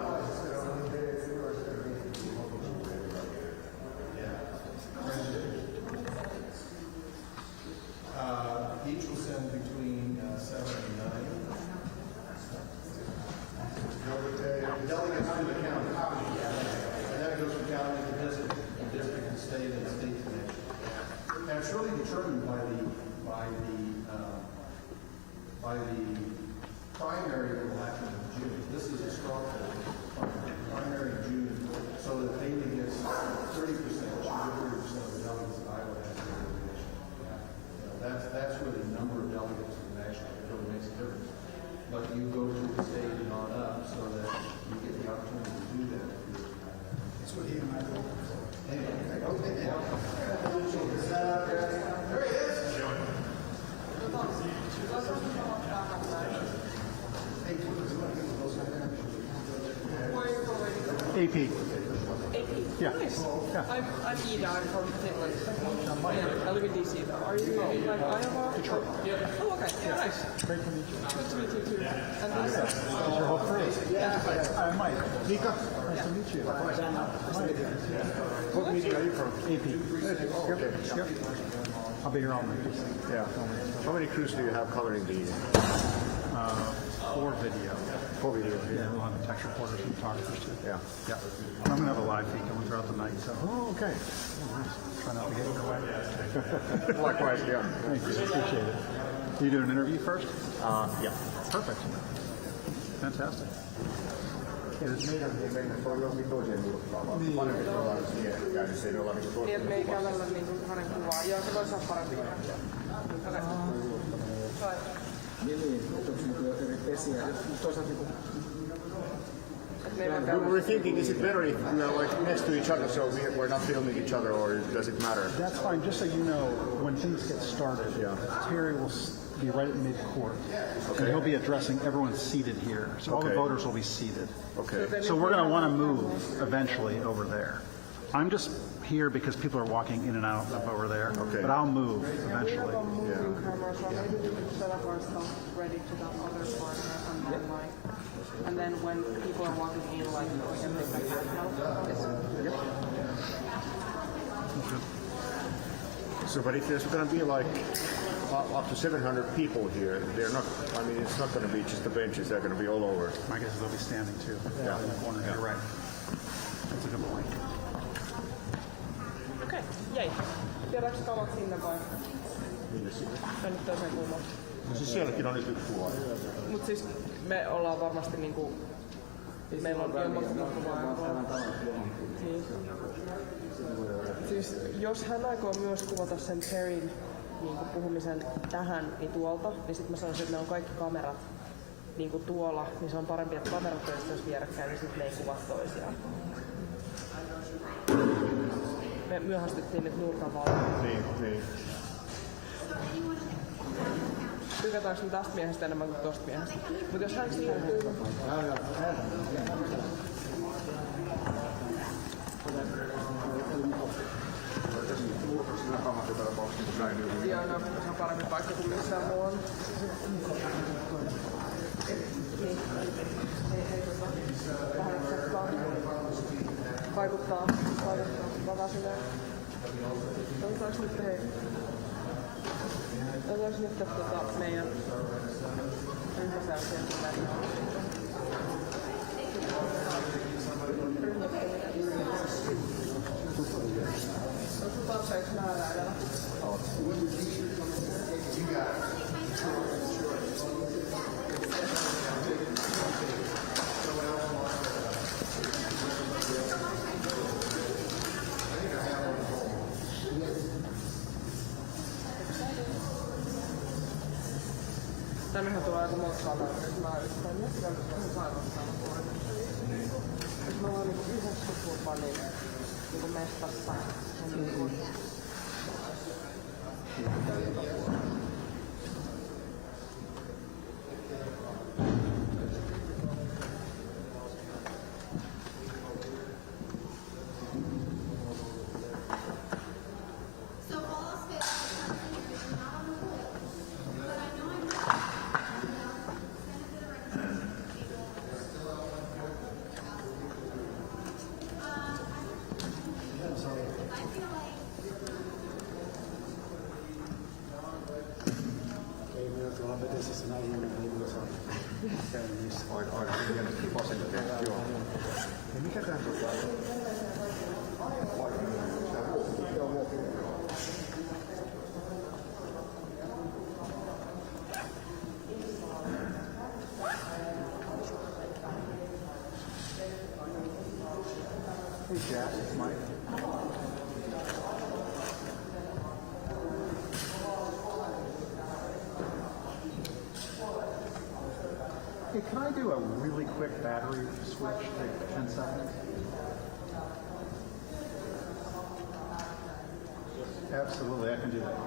Each will send between 7 and 9. The delegates to the county. And then it goes from county to district, and state, and state connection. And it's really determined by the primary that will happen in June. This is a straw poll primary in June, so that Haley gets 30%, she gets 30% of the delegates that Iowa has in the nation. That's where the number of delegates in the national really makes a difference. But you go to the state and on up so that you get the opportunity to do that. That's what he and I do. There he is. AP. Yeah. Nice. Yeah. I'm Ida. I'm from Finland. Yeah, I live in DC. Are you in like Iowa? Detroit. Oh, okay. Yeah, nice. Great to meet you. Good to meet you too. And this Is your whole crew? Yeah. I'm Mike. Mika, nice to meet you. Mike. What meeting are you from? AP. Yep. I'll be here all night. Yeah. How many crews do you have covering the 4 video. 4 video? Yeah, we'll have a tech reporters and photographers too. Yeah. Yeah. I'm going to have a live feed going throughout the night, so. Oh, okay. Try not to get in your way. Likewise, yeah. Thank you. Appreciate it. You do an interview first? Yeah. Perfect. Fantastic. Niin, että me ei kävellä niinku hänen kuvaa. Joo, se voisi olla parempi. We were thinking, is it better if we are like next to each other so we're not filming each other, or does it matter? That's fine. Just so you know, when things get started, Terry will be right at mid-court. Okay. And he'll be addressing everyone seated here. So all the voters will be seated. Okay. So we're going to want to move eventually over there. I'm just here because people are walking in and out of over there. Okay. But I'll move eventually. And then when people are walking in, like, we can make like Yep. So, but if there's going to be like up to 700 people here, they're not, I mean, it's not going to be just the benches, they're going to be all over. My guess is they'll be standing too. Yeah. You're right. That's a good point. Okei, jäi. Viedäänkö kamat sinne vai? Tänne toiseen kulmaan. No siis sielläkin on nyt yksi kuva. Mut siis me ollaan varmasti niinku... Meillä on ilmakuvaa. Niin. Siis jos hän aikoo myös kuvata sen Terryn niinku puhumisen tähän, niin tuolta, niin sit mä sanoisin, että ne on kaikki kamerat niinku tuolla, niin se on parempi, että kamerat olisi vierekkäin, niin sit ne ei kuvaa toisiaan. Me myöhästyttiin nyt nurkan valtaan. Niin. Tykätäänkö me tästä miehestä enemmän kuin tosta miehestä? Mut jos hän siirtyy... Joo, no, se on parempi paikka kuin missään muualla. Niin. Vähän tsekkaa. Vaikuttaa vähän silleen. Otetaanko nyt Otetaanko nyt meidän ryhmäsäykseen välillä? Onko tarpeeksi määräillä? Tännehän tulee aika monta kaveria. Mä yritän miettiä, että on sairastaan puolella. Jos me ollaan niinku yhdessä turpa, niin mestassa. Mikä tämä Hey Jack, it's Mike. Hey, can I do a really quick battery switch, like 10 seconds? Absolutely, I can do that.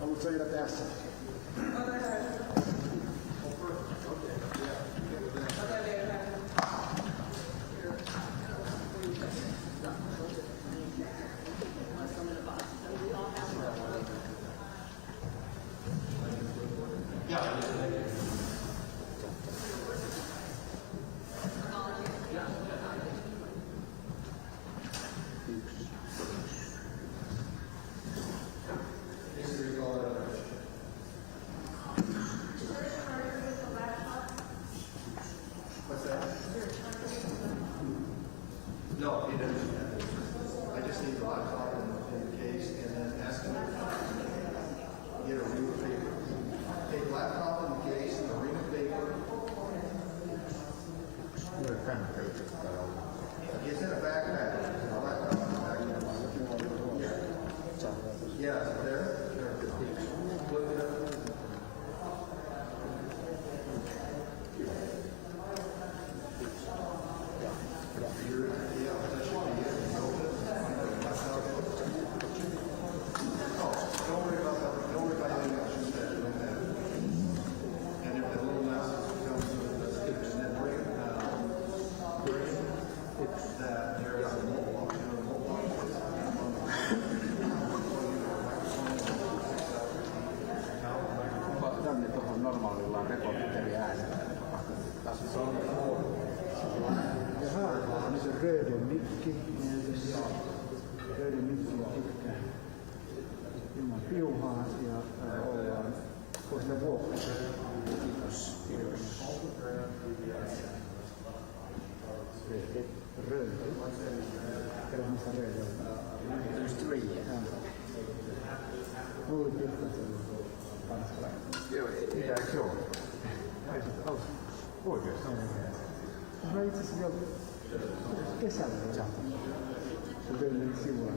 Haluatko jäädä tässä? hetki, töiden nyt on pitkä ilman piuhaa ja ollaan kohta vuokra. Kiitos. Röd. Kerrotaan sitä röd. There's three. Mulla oli pitkä tanskalainen. Joo, mitä se on? Oikeastaan. Mä itse asiassa vielä kesällä saatan. Se töiden sivuilla.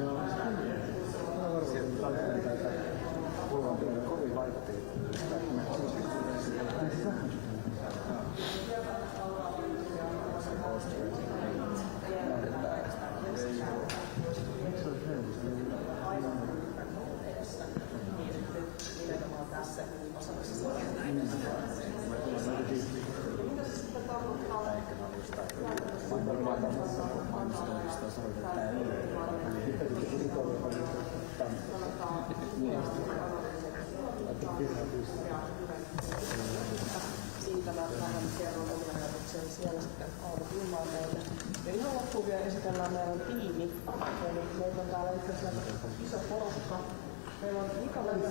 Joo, se on. Mä varmaan tanskalainen täältä. Mulla on vielä kovin laitteita. Siitä mä vähän kerron omia ajatuksia siellä sitten aamukulmaan meille. Ja ihan loppuun vielä esitellään meidän tiimi. Eli meillä on täällä itse asiassa iso porukka. Meillä on Mika Valitsa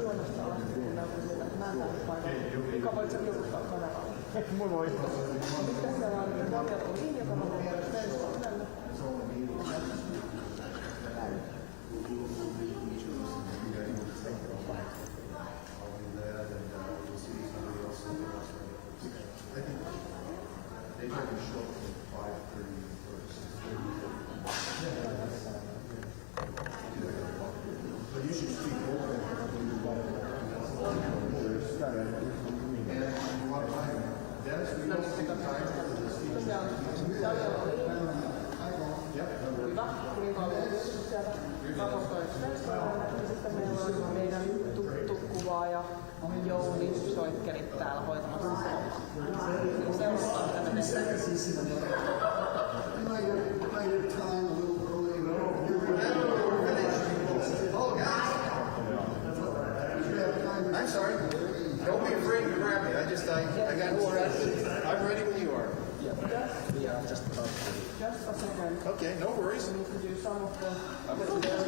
Suomesta asti, kun näyttää siltä, että mä en tällä paikalla. Mika Valitsa kirjoittaa kanavalle. Moi moi. Sitten siellä on Daniel Olin, joka on ollut meidän Ferista Ylellä. Sitten meillä on meidän tuttu kuvaaja Jouni Soikkerit täällä hoitamassa hommaa. Seurataan mitä me tehdään. I'm sorry. Don't be afraid to grab me. I got distracted. I'm ready when you are. Yeah, just a second. Okay, no worries. We need to do some of the... I'm going to do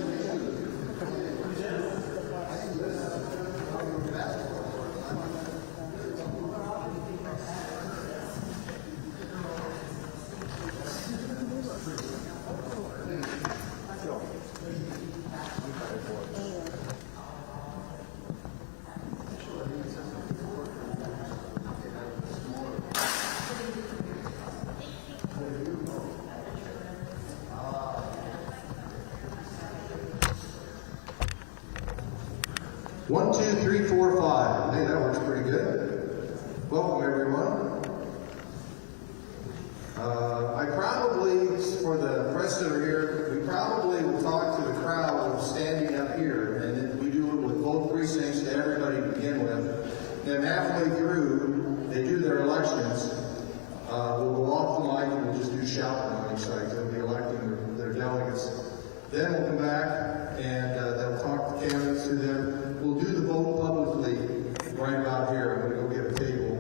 1, 2, 3, 4, 5. Hey, that works pretty good. Welcome, everyone. I probably, for the press that are here, we probably will talk to the crowd standing up here, and then we do it with both precincts to everybody to begin with. Then halfway through, they do their elections. We'll go off the mic and we'll just do shouting on each side. They'll be electing their delegates. Then we'll come back and they'll talk to candidates to them. We'll do the vote publicly right about here. I'm going to go get a table,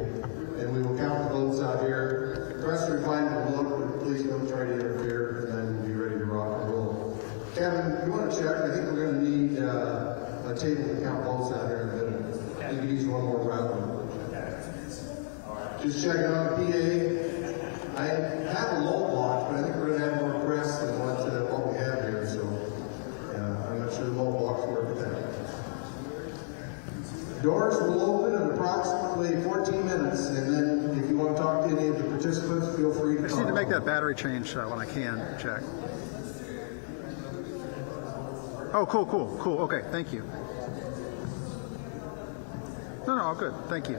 and we will count the votes out here. The press are fine to look, but please don't try to interfere, and then we'll be ready to rock and roll. Kevin, you want to check? I think we're going to need a table to count votes out here in a minute. I think we use one more round. Just checking on the PA. I have a low block, but I think we're going to have more press than what we have here, so I'm not sure the low blocks work with that. Doors will open in approximately 14 minutes, and then if you want to talk to any of the participants, feel free to I just need to make that battery change when I can, check. Oh, cool. Okay, thank you. No, all good. Thank you.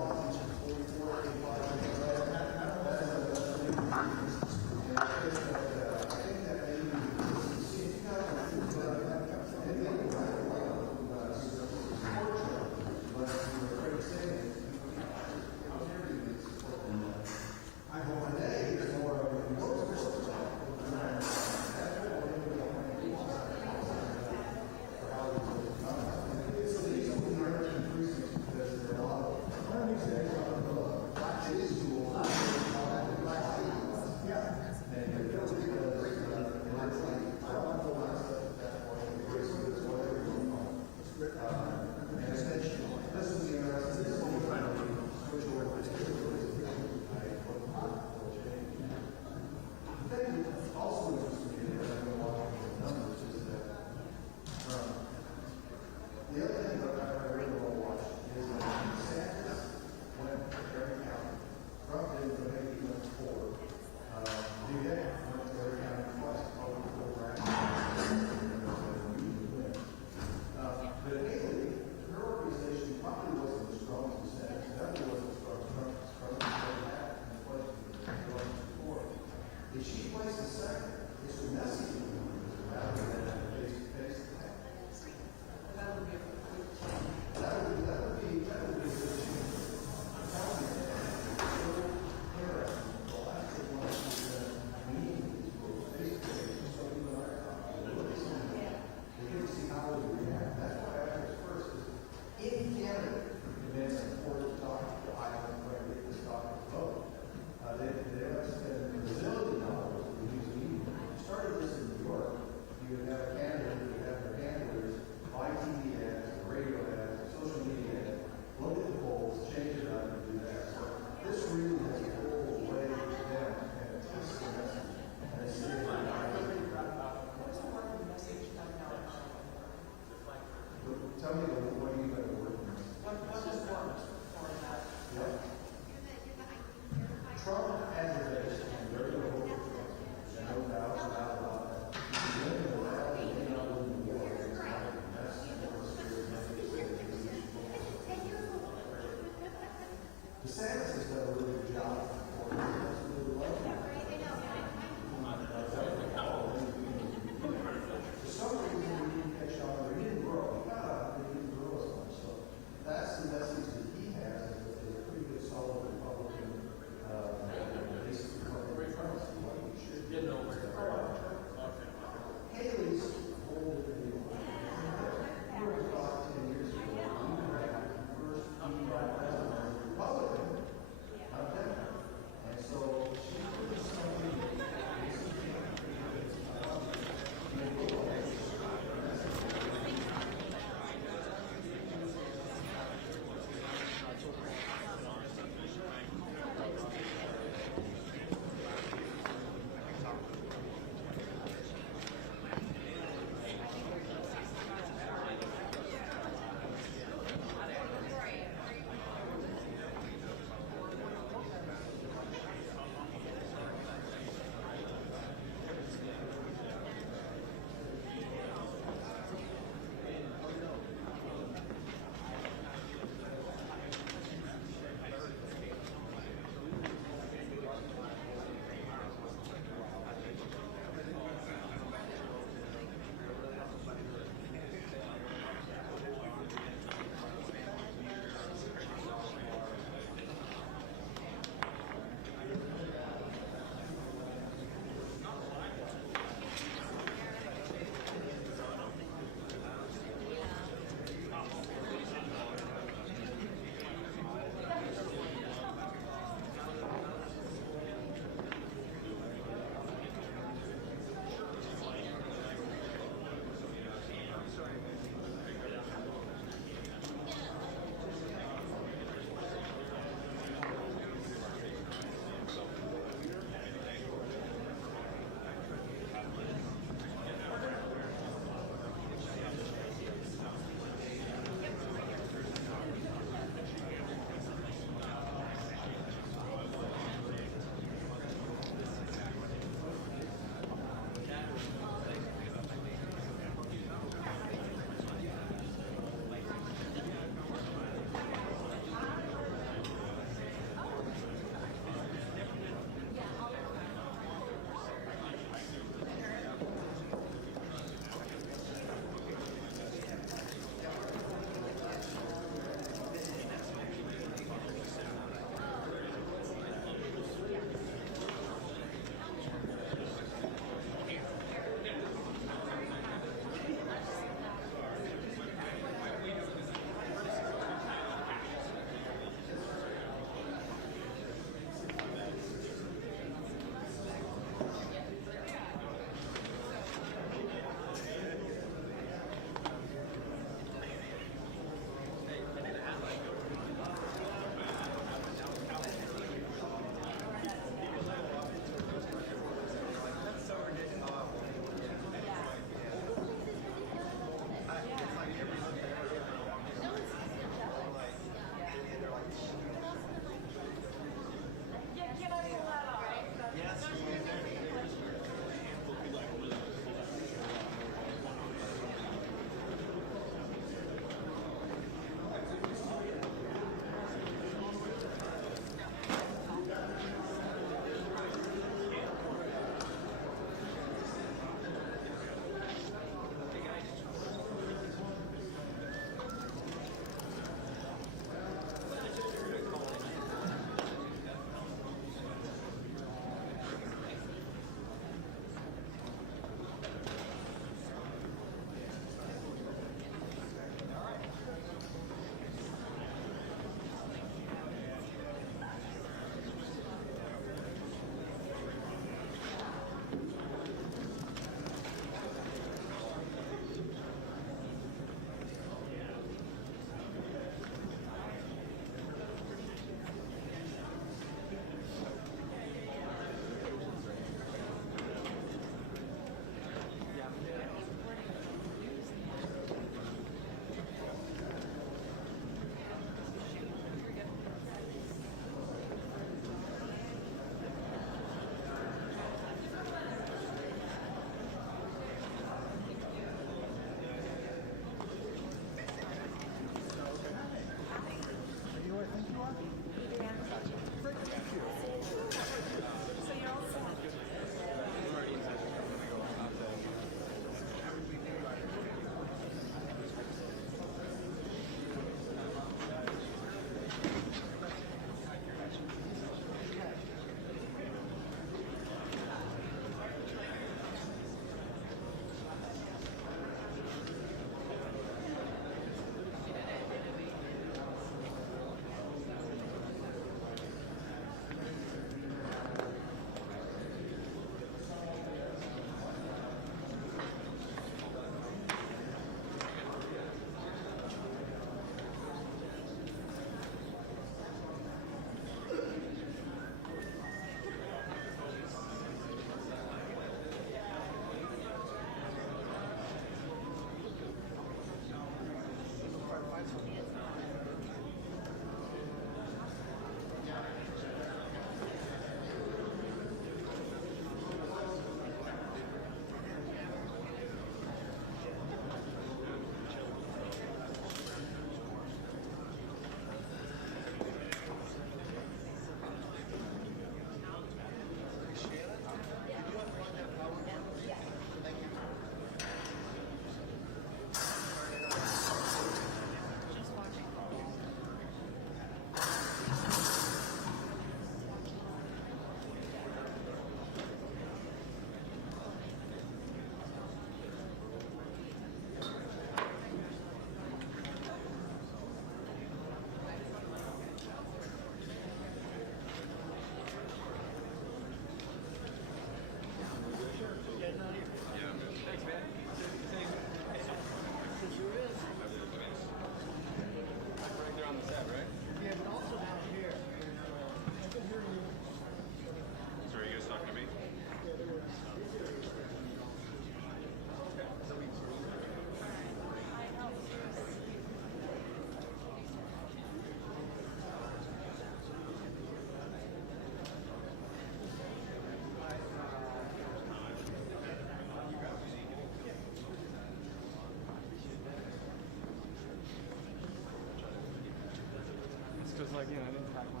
So again, I didn't pack my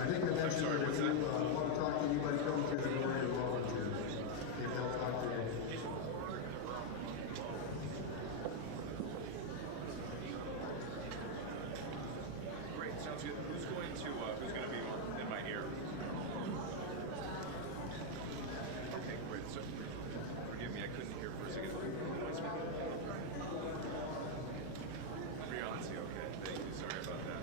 I think I mentioned that if you want to talk to anybody coming through the door, you're welcome to. If they'll talk to you. Great, sounds good. Who's going to be in my ear? Okay, great. So, forgive me, I couldn't hear for a second. Reality, okay. Thank you. Sorry about that.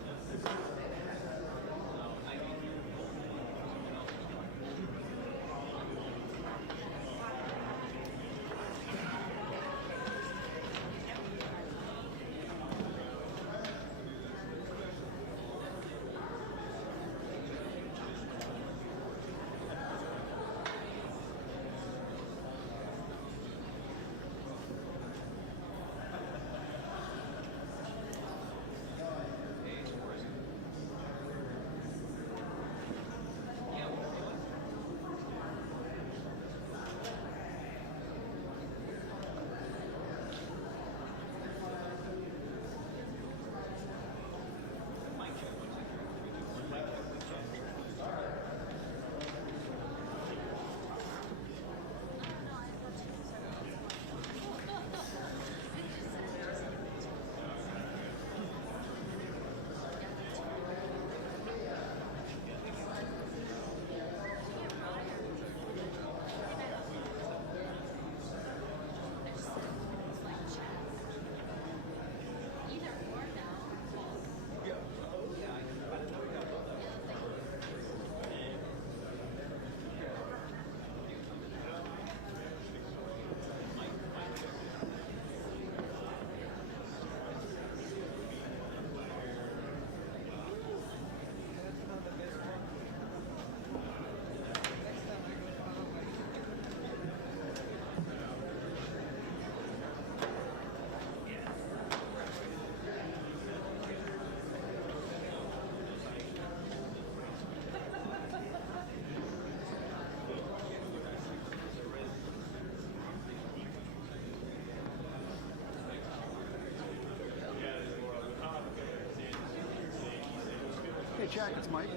Hey, Jack, it's Mike.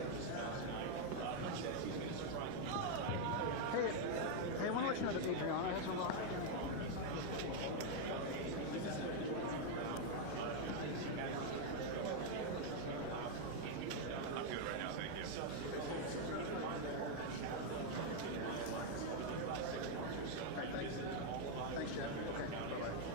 Hey, I want to let you know that Adriana has arrived. I'm good right now, thank you. Thanks, Jack. Okay, bye-bye.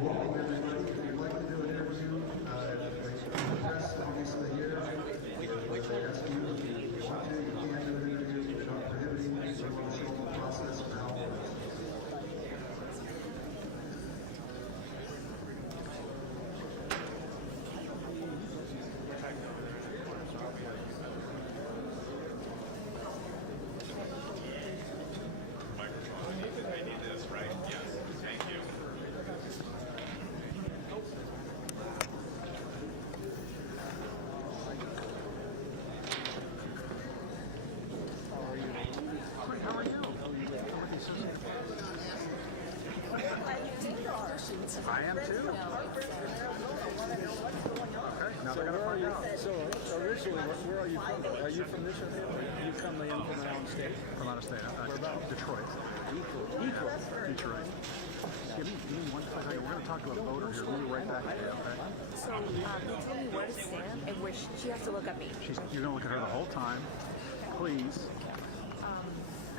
Welcome everybody. If you'd like to do an interview, press obviously here. Ask you if you want to. You can do an interview. We're not prohibiting you. So we'll show the process for how it works. I am too. Okay, now they're going to find out. So originally, where are you from? Are you from this area? You come in from out of state? From out of state, Detroit. Detroit. Give me 1 second. We're going to talk to a voter here. We'll be right back to you, okay? So, they tell me where to stand and where she has to look at me. You're going to look at her the whole time. Please.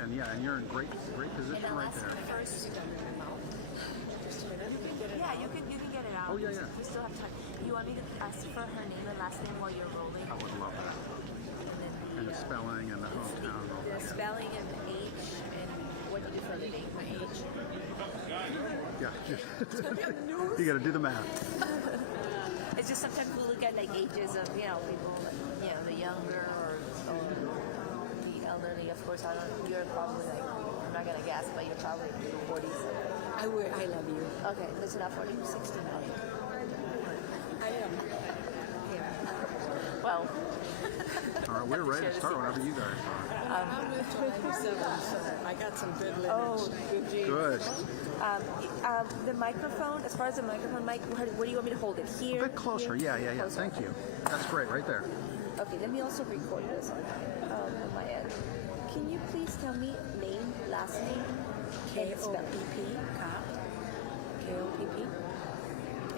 And yeah, and you're in great position right there. Yeah, you can get it out. Oh, yeah. We still have time. You want me to ask for her name and last name while you're rolling? I would love that. And the spelling and the hometown. The spelling and the age and what you do for a living. My age. Yeah. You got to do the math. It's just sometimes we look at like ages of people, the younger or the elderly. Of course, you're probably like, I'm not gonna guess, but you're probably 40s. I love you. Okay, listen up, 40 to 69. I am. Yeah. Well. All right, we're ready to start whenever you guys are. I moved to 97, so I got some good living. Oh, good genes. Good. The microphone, as far as the microphone, Mike, where do you want me to hold it? Here? A bit closer, here? yeah. Closer. Thank you. That's great, right there. Okay, let me also record this on my end. Can you please tell me name, last name, K-O-P-P, K-O-P-P.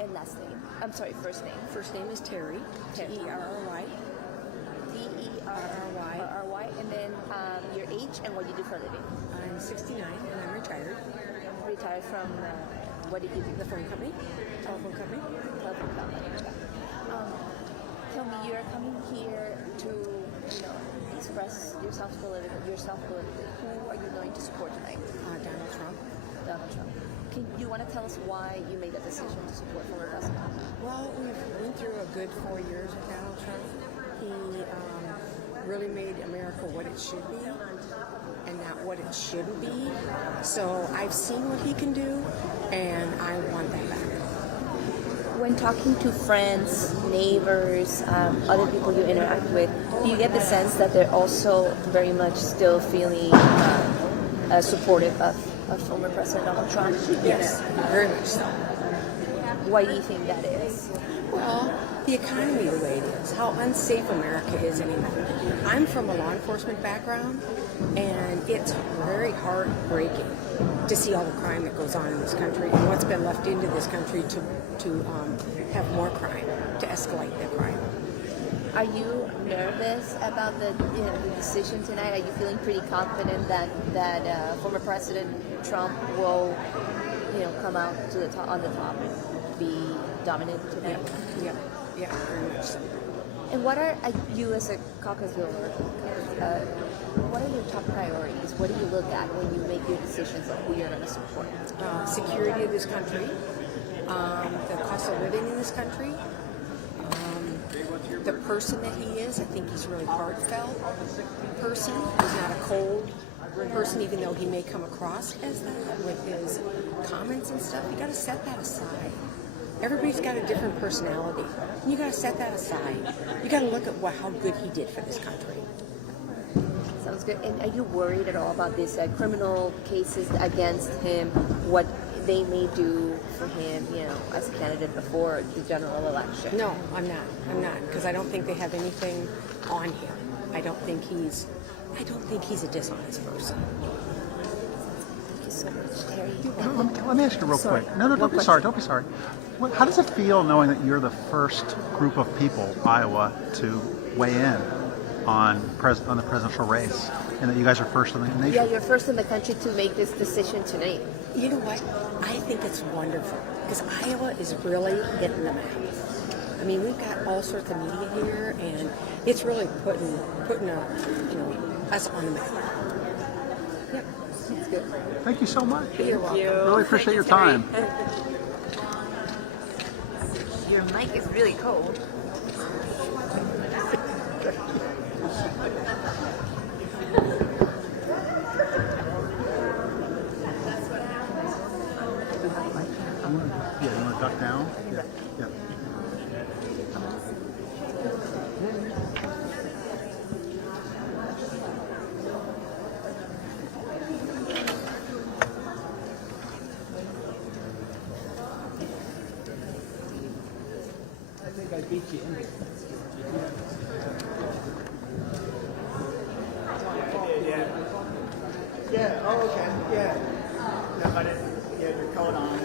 And last name. I'm sorry, first name. First name is Terry, T-E-R-R-Y. T-E-R-R-Y. And then your age and what you do for a living. I'm 69 and I'm retired. Retired from, what did you do? The phone company, telephone company. Telephone company. Tell me, you're coming here to, express yourself politically. Who are you going to support tonight? Donald Trump. Donald Trump. Can you want to tell us why you made that decision to support former president? Well, we've been through a good 4 years with Donald Trump. He really made America what it should be and not what it shouldn't be. So I've seen what he can do, and I want that back. When talking to friends, neighbors, other people you interact with, do you get the sense that they're also very much still feeling supportive of former President Donald Trump? Yes, very much so. Why do you think that is? Well, the economy the way it is, how unsafe America is anymore. I'm from a law enforcement background, and it's very heartbreaking to see all the crime that goes on in this country and what's been left into this country to have more crime, to escalate the crime. Are you nervous about the decision tonight? Are you feeling pretty confident that former President Trump will come out to the top, on the top, be dominant tonight? Yeah, very much so. And what are you as a caucus builder? What are your top priorities? What do you look at when you make your decisions of who you're going to support? Security of this country, the cost of living in this country, the person that he is. I think he's a really heartfelt person. He's not a cold person, even though he may come across as that with his comments and stuff. You got to set that aside. Everybody's got a different personality. And you got to set that aside. You got to look at how good he did for this country. Sounds good. And are you worried at all about these criminal cases against him? What they may do for him, as a candidate before the general election? No, I'm not, because I don't think they have anything on him. I don't think he's a dishonest person. Thank you so much, Terry. Let me ask you real quick. No, don't be sorry. How does it feel knowing that you're the first group of people, Iowa, to weigh in on the presidential race, and that you guys are first in the nation? Yeah, you're first in the country to make this decision tonight. You know what? I think it's wonderful because Iowa is really hitting the map. I mean, we've got all sorts of media here, and it's really putting us on the map. Yep, it's good. Thank you so much. You're welcome. Really appreciate your time. Your mic is really cold. Yeah, you want to duck down? Yeah. Yeah. I think I beat you in it. Yeah. Yeah, oh, okay, yeah. No, but you had your coat on.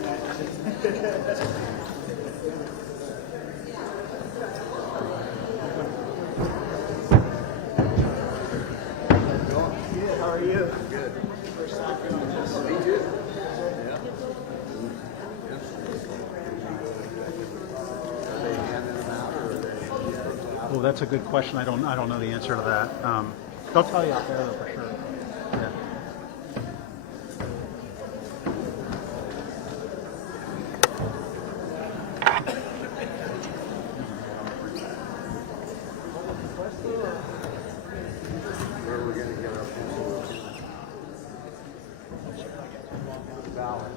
Good, how are you? Good. First time doing this. Me too. Yeah. Oh, that's a good question. I don't know the answer to that. They'll tell you out there though, for sure. Yeah. Where are we going to get our ballot?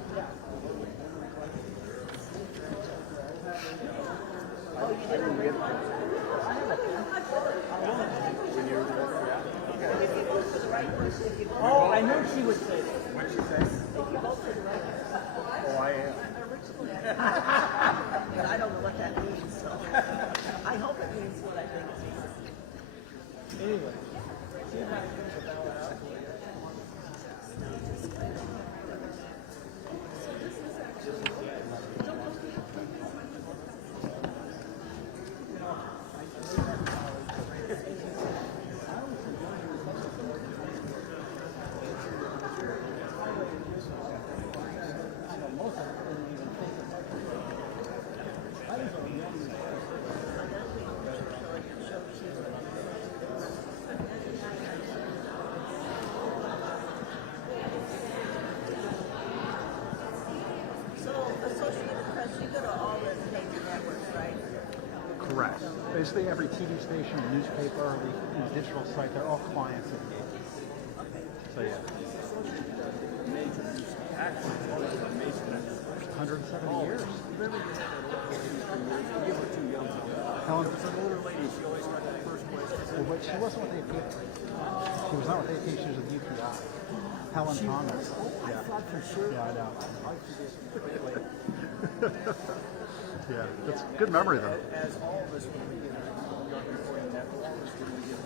Oh, I know she would say that. What'd she say? Oh, I am. But I don't know what that means, so I hope it means what I think it means. Anyway. Correct. Basically, every TV station, newspaper, the digital site, they're all clients of the AP. So yeah. 170 years. Helen, well, but she wasn't with AP. She was not with AP. She was with UPI. Helen Thomas. Yeah. I thought for sure. Yeah, I know. Yeah, that's good memory though. As all of us will be in our reporting network, we get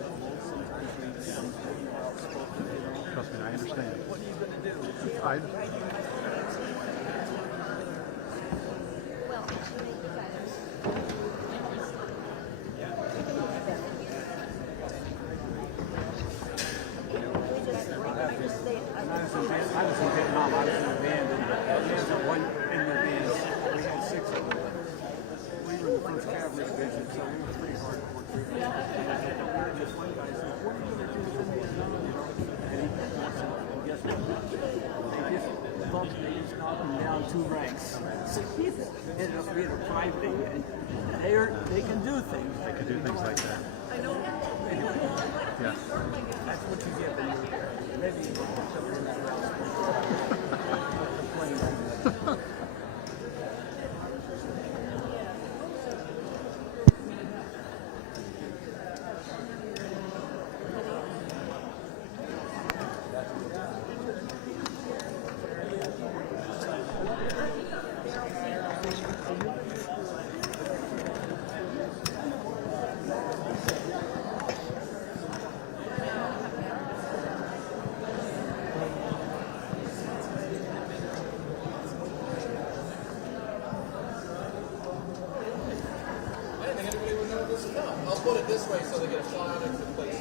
sometimes we Trust me, I understand. What are you going to do? I I was in Vietnam. I was in a band, and in the band, we had 6 of them. We were in the 1st Cavalry Division, so we were pretty hardcore troopers. And just one guy said, "What are you going to do in Vietnam?" And he said, "Well, guess what? They just bumped me, just knocked me down 2 ranks." So he ended up being a private, and they can do things. They can do things like that. I know. Yeah. That's what you get when you're there. Maybe you can put something in that house. I'll put it this way so they get a fly out of the place.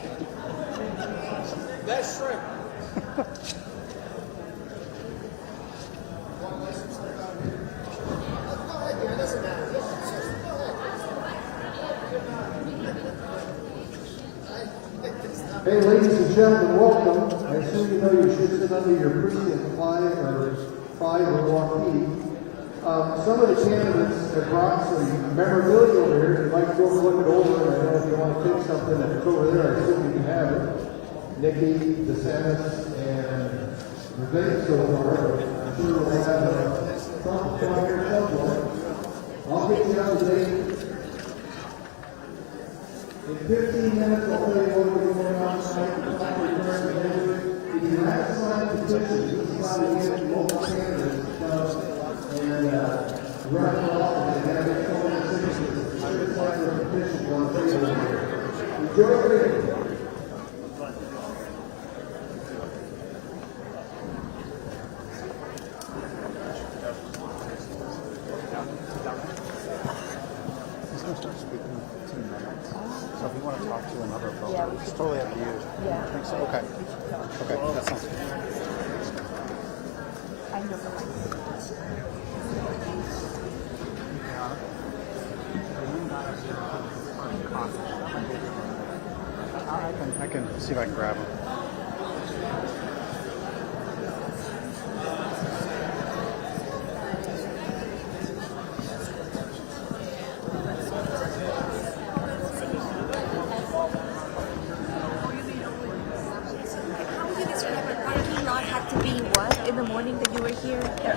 That's shrimp. One license. Hey, ladies and gentlemen, welcome. I assume you know you should sit under your precinct 5 or marquee. Some of the candidates have brought some memorabilia over here. You'd like to go look it over. I don't know if you want to pick something that's over there. I assume you can have it. Nikki, DeSantis, and Vivek so far. I'm sure we'll have Trump here somewhere. I'll get you up to date. In 15 minutes, I'll tell you what we're going on tonight. If you have signed petitions, this is how you get local candidates to come and run for office and have it come in citizens. I would sign their petitions on the table here. Enjoy the meeting. So if you want to talk to another voter, it's totally up to you. Yeah. I think so. Okay. Okay, that sounds good. I know. I can see if I can grab them.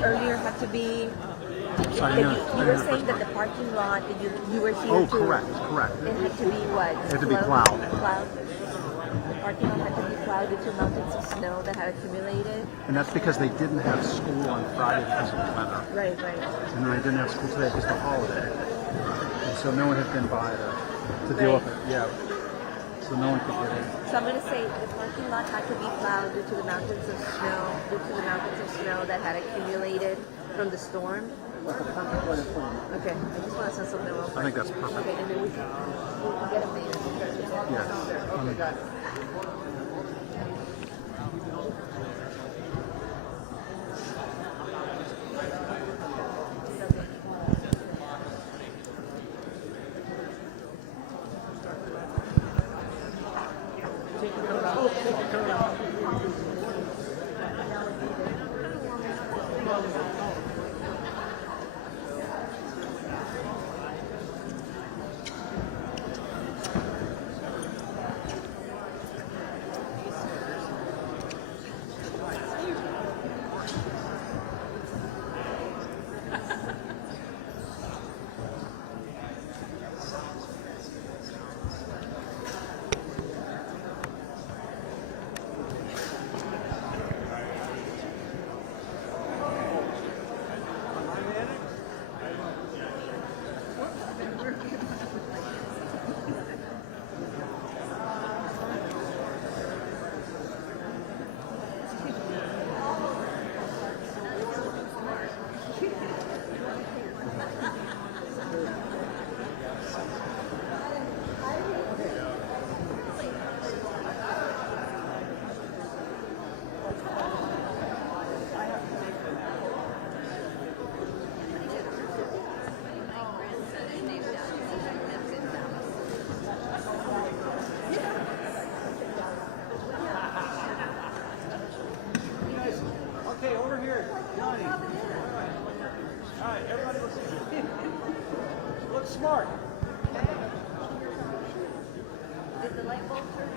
Earlier had to be. Sorry, you were saying that the parking lot that you were here. Oh, to, correct. It had to be what? It had to be plowed. The parking lot had to be plowed due to mountains of snow that had accumulated. And that's because they didn't have school on Friday because of the weather. Right. And then they didn't have school today because of the holiday. And so no one had been by to deal with it. Yeah. So no one could get in. So I'm going to say the parking lot had to be plowed due to the mountains of snow, that had accumulated from the storm. Okay, I just want to send something real quick. I think that's perfect. Okay, and then we'll get them there. Yeah. Smart. Did the light bulb turn?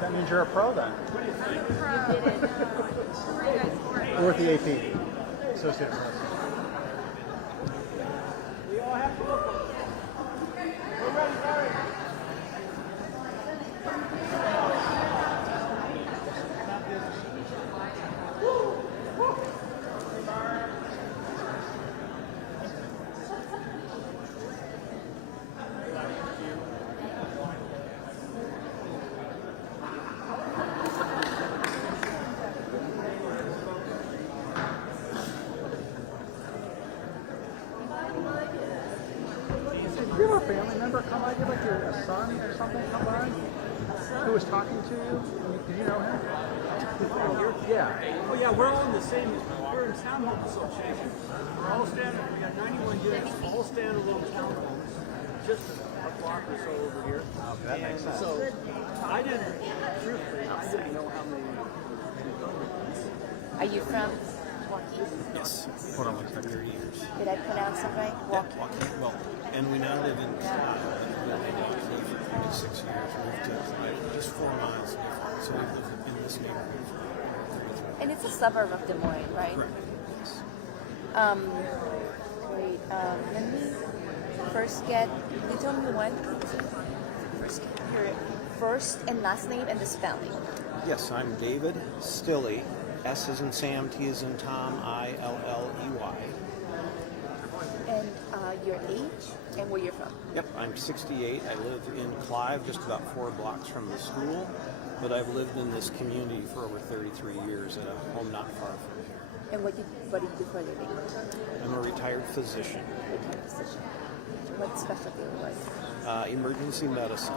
That means you're a pro then. You did it. Or with the AP. Associated Press. We all have to look. We're ready, Barry. Did you have a family member come by? Did like your son or something come by? who was talking to you? Did you know him? Yeah. Oh yeah, we're all in the same, we're in townhome association. We're all standing, we got 91 units, all standalone townhomes, just a block or so over here. Okay, that makes sense. So I didn't, truthfully, I didn't know how many. Are you from Joaquin? Yes. Hold on one second. 30 years. Did I pronounce it right? Joaquin. Well, and we now live in for 26 years. Moved to just 4 miles different. So we've lived in this neighborhood for 33 years. And it's a suburb of Des Moines, right? Correct. Yes. Wait, let me first get, you told me what? First get your first and last name and the spelling. Yes, I'm David Stilley. S as in Sam, T as in Tom, I-L-L-E-Y. And your age and where you're from? Yep, I'm 68. I live in Clive, just about 4 blocks from the school. But I've lived in this community for over 33 years at a home not far from here. And what do you do for a living? I'm a retired physician. Retired physician. What specialty was? Emergency medicine.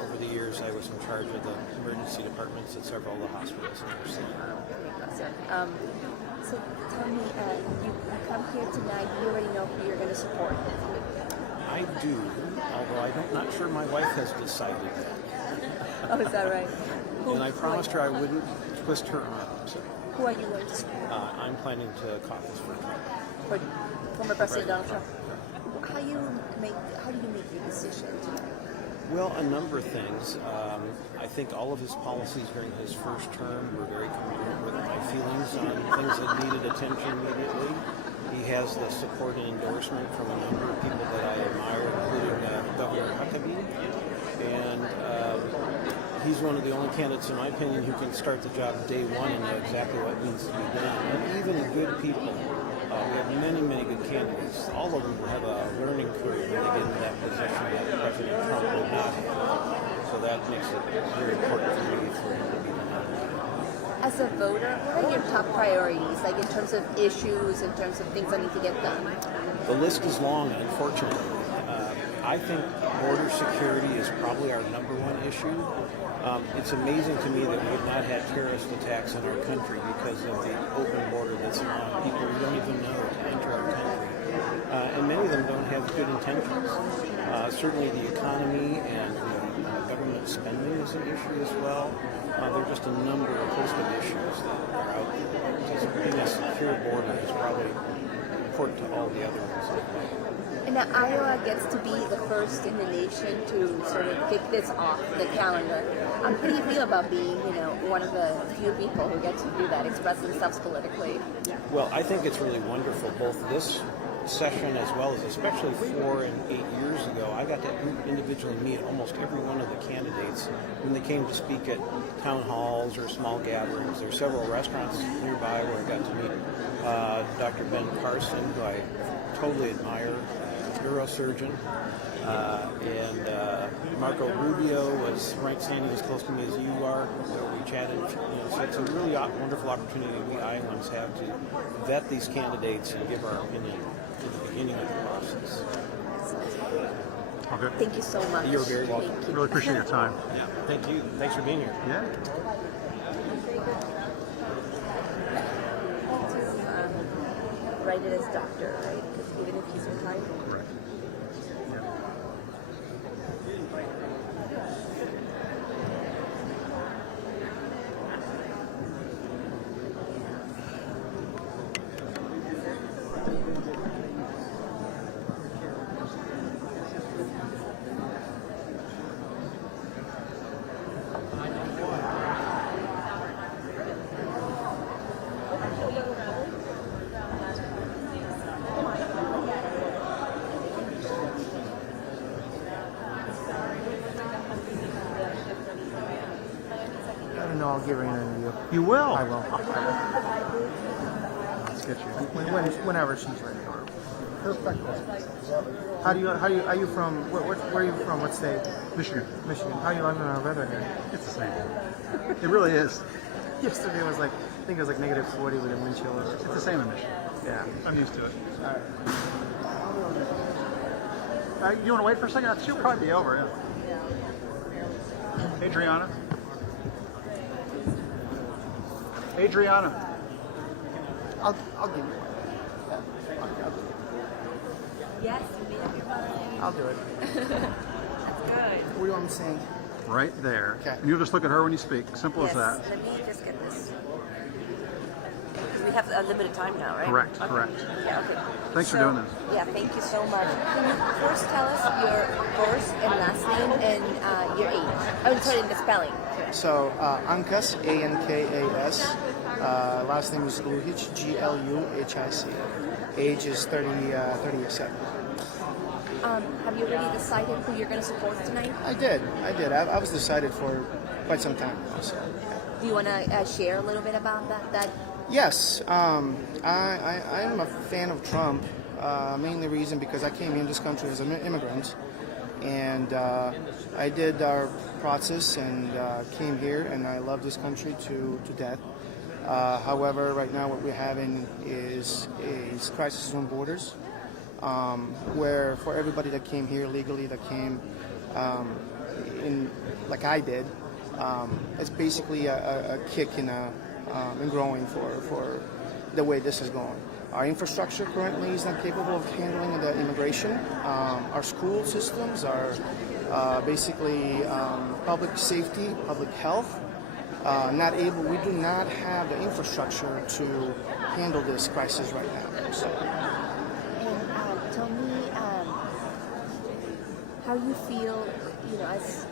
Over the years, I was in charge of the emergency departments at several of the hospitals in our city. So tell me, you come here tonight, you already know who you're going to support. I do, although I'm not sure my wife has decided that. Oh, is that right? And I promised her I wouldn't twist her arm. So. Who are you going to support? I'm planning to caucus for Trump. For former President Donald Trump. How do you make your decision tonight? Well, a number of things. I think all of his policies during his first term were very congruent with my feelings on things that needed attention immediately. He has the support and endorsement from a number of people that I admire, including Governor Huckabee. And he's one of the only candidates, in my opinion, who can start the job day one and know exactly what needs to be done. And even good people. We have many, many good candidates. All of them have a learning curve when they get into that position that President Trump will not have. So that makes it very important for me for him to be the nominee. As a voter, what are your top priorities, like in terms of issues, in terms of things that need to get done? The list is long, unfortunately. I think border security is probably our number one issue. It's amazing to me that we have not had terrorist attacks in our country because of the open border that's allowing people we don't even know to enter our country. And many of them don't have good intentions. Certainly the economy and government spending is an issue as well. There are just a number of host of issues that are out there. So being a secure border is probably important to all the other ones. And now Iowa gets to be the first in the nation to sort of kick this off the calendar. How do you feel about being, one of the few people who get to do that, express themselves politically? Well, I think it's really wonderful, both this session as well as especially 4 and 8 years ago. I got to individually meet almost every one of the candidates when they came to speak at town halls or small gatherings. There are several restaurants nearby where I got to meet Dr. Ben Carson, who I totally admire, neurosurgeon, and Marco Rubio was right standing as close to me as you are. We chatted. So it's a really wonderful opportunity we Iowans have to vet these candidates and give our opinion at the beginning of the process. Okay. Thank you so much. You're very welcome. Really appreciate your time. Yeah. Thank you. Thanks for being here. Yeah. Write it as doctor, right? Because even if he's retired. Correct. I'll give her an interview. You will? I will. Let's get you. Whenever she's ready. Perfect. Are you from, where are you from? What state? Michigan. Michigan. How are you liking our weather here? It's the same. It really is. Yesterday was I think it was like negative 40 with a wind chill. It's the same in Michigan. Yeah. I'm used to it. All right. You want to wait for a second? She'll probably be over. Yeah. Adriana. Adriana. I'll give you. Yes, you made up your mind. I'll do it. That's good. What do you want me to sing? Right there. Okay. And you'll just look at her when you speak. Simple Yes, as that. let me just get this. We have a limited time now, right? Correct, Okay. correct. Yeah, okay. Thanks for doing this. Yeah, thank you so much. Can you first tell us your first and last name and your age? I'm sorry, the spelling. So, Ankas, A-N-K-A-S. Last name is Gluhic, G-L-U-H-I-C. Age is 37. Have you already decided who you're going to support tonight? I did. I was decided for quite some time now. So. Do you want to share a little bit about that? Yes, I am a fan of Trump. Mainly reason because I came in this country as an immigrant, and I did our process and came here, and I love this country to death. However, right now what we're having is crisis on borders, where for everybody that came here legally, that came in like I did, it's basically a kick in growing for the way this is going. Our infrastructure currently is not capable of handling the immigration. Our school systems are basically public safety, public health. Not able. We do not have the infrastructure to handle this crisis right now. So. And tell me how you feel, as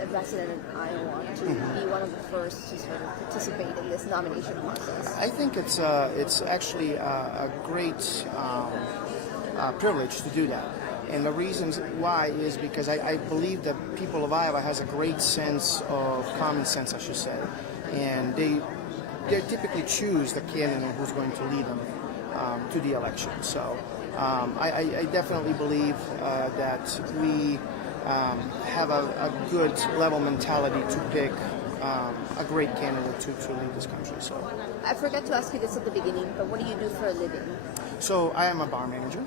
a resident in Iowa, to be one of the first to sort of participate in this nomination process. I think it's actually a great privilege to do that. And the reasons why is because I believe that people of Iowa has a great sense of common sense, I should say, and they typically choose the candidate who's going to lead them to the election. So I definitely believe that we have a good level mentality to pick a great candidate to lead this country. So I forgot to ask you this at the beginning, but what do you do for a living? So I am a bar manager.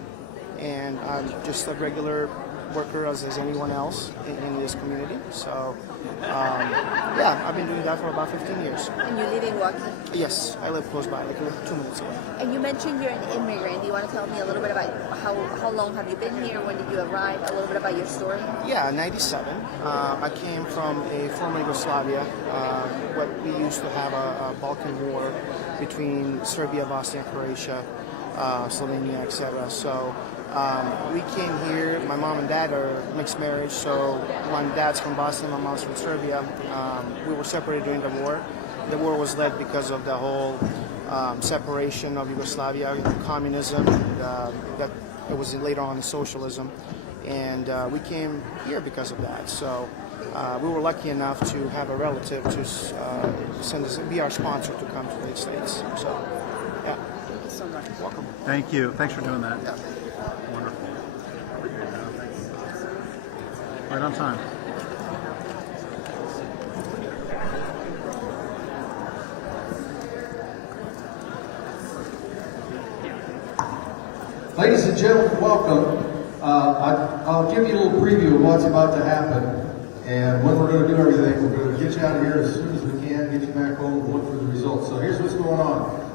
And I'm just a regular worker as anyone else in this community. So, yeah, I've been doing that for about 15 years. And you live in Milwaukee? Yes, I live close by, like 2 minutes away. And you mentioned you're an immigrant. Do you want to tell me a little bit about how long have you been here? When did you arrive? A little bit about your story? Yeah, 97. I came from a former Yugoslavia. What we used to have a Balkan war between Serbia, Bosnia, Croatia, Slovenia, etc. So. We came here, my mom and dad are mixed marriage, so my dad's from Bosnia, my mom's from Serbia. We were separated during the war. The war was led because of the whole separation of Yugoslavia, communism, that it was later on socialism. And we came here because of that. So we were lucky enough to have a relative to send us, be our sponsor to come to the States. So, yeah. Thank you so much. Welcome. Thank you. Thanks for doing that. Yeah. Wonderful. Right on time. Ladies and gentlemen, welcome. I'll give you a little preview of what's about to happen and when we're going to do everything. We're going to get you out of here as soon as we can, get you back home and look for the results. So here's what's going on.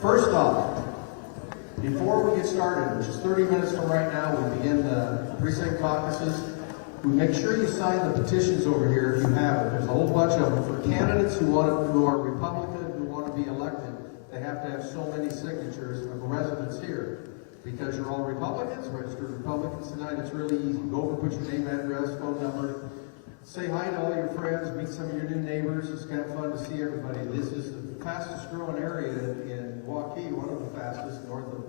First off, before we get started, which is 30 minutes from right now, we begin the precinct caucuses. We make sure you sign the petitions over here if you have it. There's a whole bunch of them. For candidates who are Republican, who want to be elected, they have to have so many signatures of residents here. Because you're all Republicans, registered Republicans tonight, it's really easy. Go over, put your name, address, phone number, say hi to all your friends, meet some of your new neighbors. It's kind of fun to see everybody. This is the fastest growing area in Milwaukee, one of the fastest north of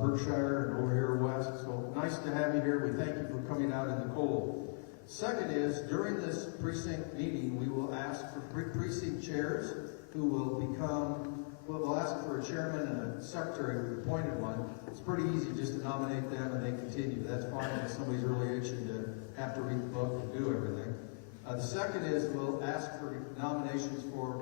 Berkshire and over here west. So nice to have you here. We thank you for coming out in the cold. Second is, during this precinct meeting, we will ask for precinct chairs who will become, we'll ask for a chairman and a secretary. We've appointed one. It's pretty easy just to nominate them and they continue. That's fine if somebody's really itching to have to read the book and do everything. The second is we'll ask for nominations for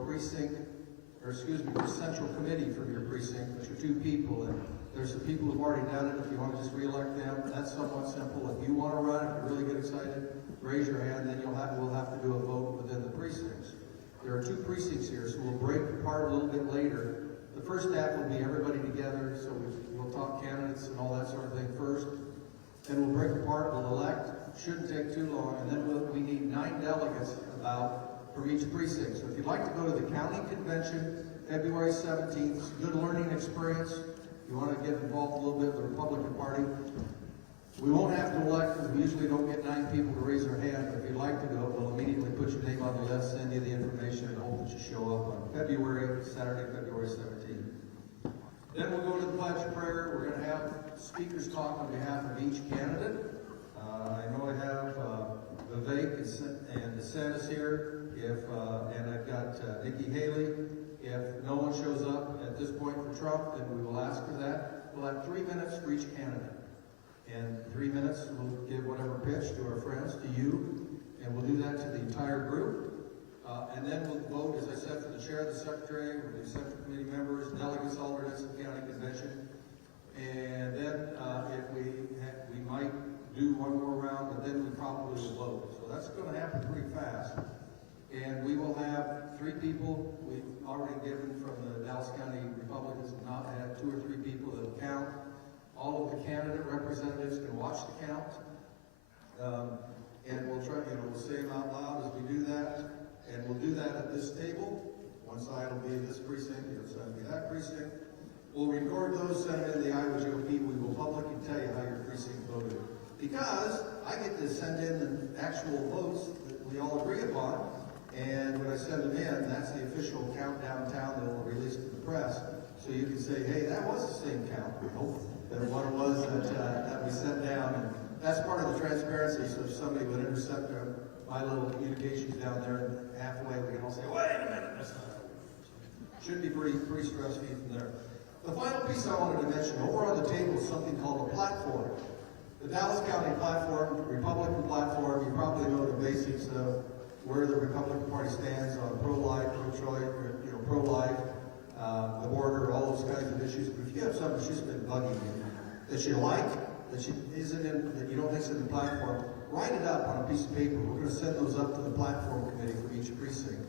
central committee for your precinct, which are 2 people. And there's some people who've already done it. If you want to just re-elect them, that's somewhat simple. If you want to run, if you really get excited, raise your hand, then we'll have to do a vote within the precincts. There are 2 precincts here, so we'll break apart a little bit later. The first half will be everybody together, so we'll talk candidates and all that sort of thing first. Then we'll break apart, we'll elect, shouldn't take too long, and then we need 9 delegates from each precinct. So if you'd like to go to the county convention, February 17th, it's a good learning experience. You want to get involved a little bit with the Republican Party. We won't have to elect because we usually don't get 9 people to raise their hand, but if you'd like to go, we'll immediately put your name on the list, send you the information, and hope that you show up on Saturday, February 17th. Then we'll go to the pledge prayer. We're going to have speakers talk on behalf of each candidate. I know I have Vivek and DeSantis here, and I've got Nikki Haley. If no one shows up at this point for Trump, then we will ask for that. We'll have 3 minutes for each candidate. And 3 minutes, we'll give whatever pitch to our friends, to you, and we'll do that to the entire group. And then we'll vote, as I said, for the chair, the secretary, we'll do central committee members, delegates, alternates, and county convention. And then if we might do one more round, but then we probably will vote. So that's going to happen pretty fast. And we will have 3 people we've already given from the Dallas County Republicans have not had 2 or 3 people that will count. All of the candidate representatives can watch the count. And we'll try, we'll say them out loud as we do that. And we'll do that at this table. One side will be this precinct, the other side will be that precinct. We'll record those, send them in the Iowa GOP. We will publicly tell you how your precinct voted. Because I get to send in the actual votes that we all agree upon. And when I send them in, that's the official count downtown that will release to the press. So you can say, hey, that was the same count, we hope, that what it was that we sent down. And that's part of the transparency. So if somebody would intercept my little communications down there, and halfway we can all say, wait a minute, that's not how it works. Should be pretty stress-free from there. The final piece I wanted to mention, over on the table is something called a platform. The Dallas County platform, Republican platform, you probably know the basics of where the Republican Party stands on pro-life, pro-choice, pro-life, the border, all those kinds of issues. But if you have something that's just been bugging you, that you like, that you don't think's in the platform, write it up on a piece of paper. We're going to send those up to the platform committee for each precinct.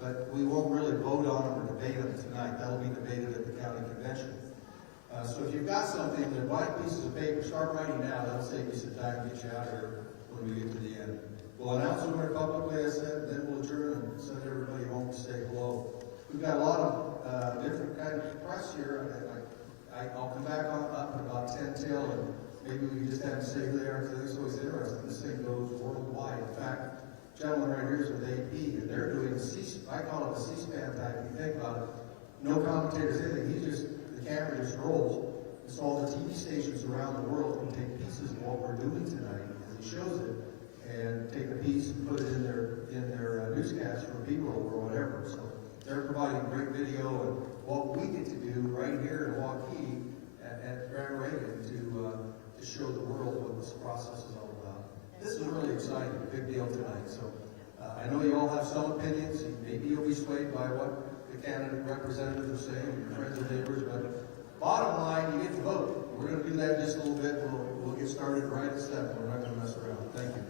But we won't really vote on them or debate them tonight. That'll be debated at the county convention. So if you've got something, then blank pieces of paper, start writing now. That'll save you some time to get you out of here when we get to the end. We'll announce the winner publicly, as I said, then we'll adjourn and send everybody home to say hello. We've got a lot of different kind of press here. I'll come back up at about 10 till, and maybe we can just have them say who they are, because it's always interesting. This thing goes worldwide. In fact, gentleman right here is with AP, and they're doing I call it a C-SPAN type. If you think about it, no commentators, anything. The camera just rolls. And so all the TV stations around the world can take pieces of what we're doing tonight, as he shows it, and take a piece and put it in their newscast for people or whatever. So they're providing great video and what we get to do right here in Waukee at Grand Reagan to show the world what this process is all about. This is really exciting, a big deal tonight. So I know you all have some opinions. Maybe you'll be swayed by what the candidate representatives are saying, your friends and neighbors, but bottom line, you get to vote. We're going to do that in just a little bit. We'll get started right at 7. We're not going to mess around. Thank you.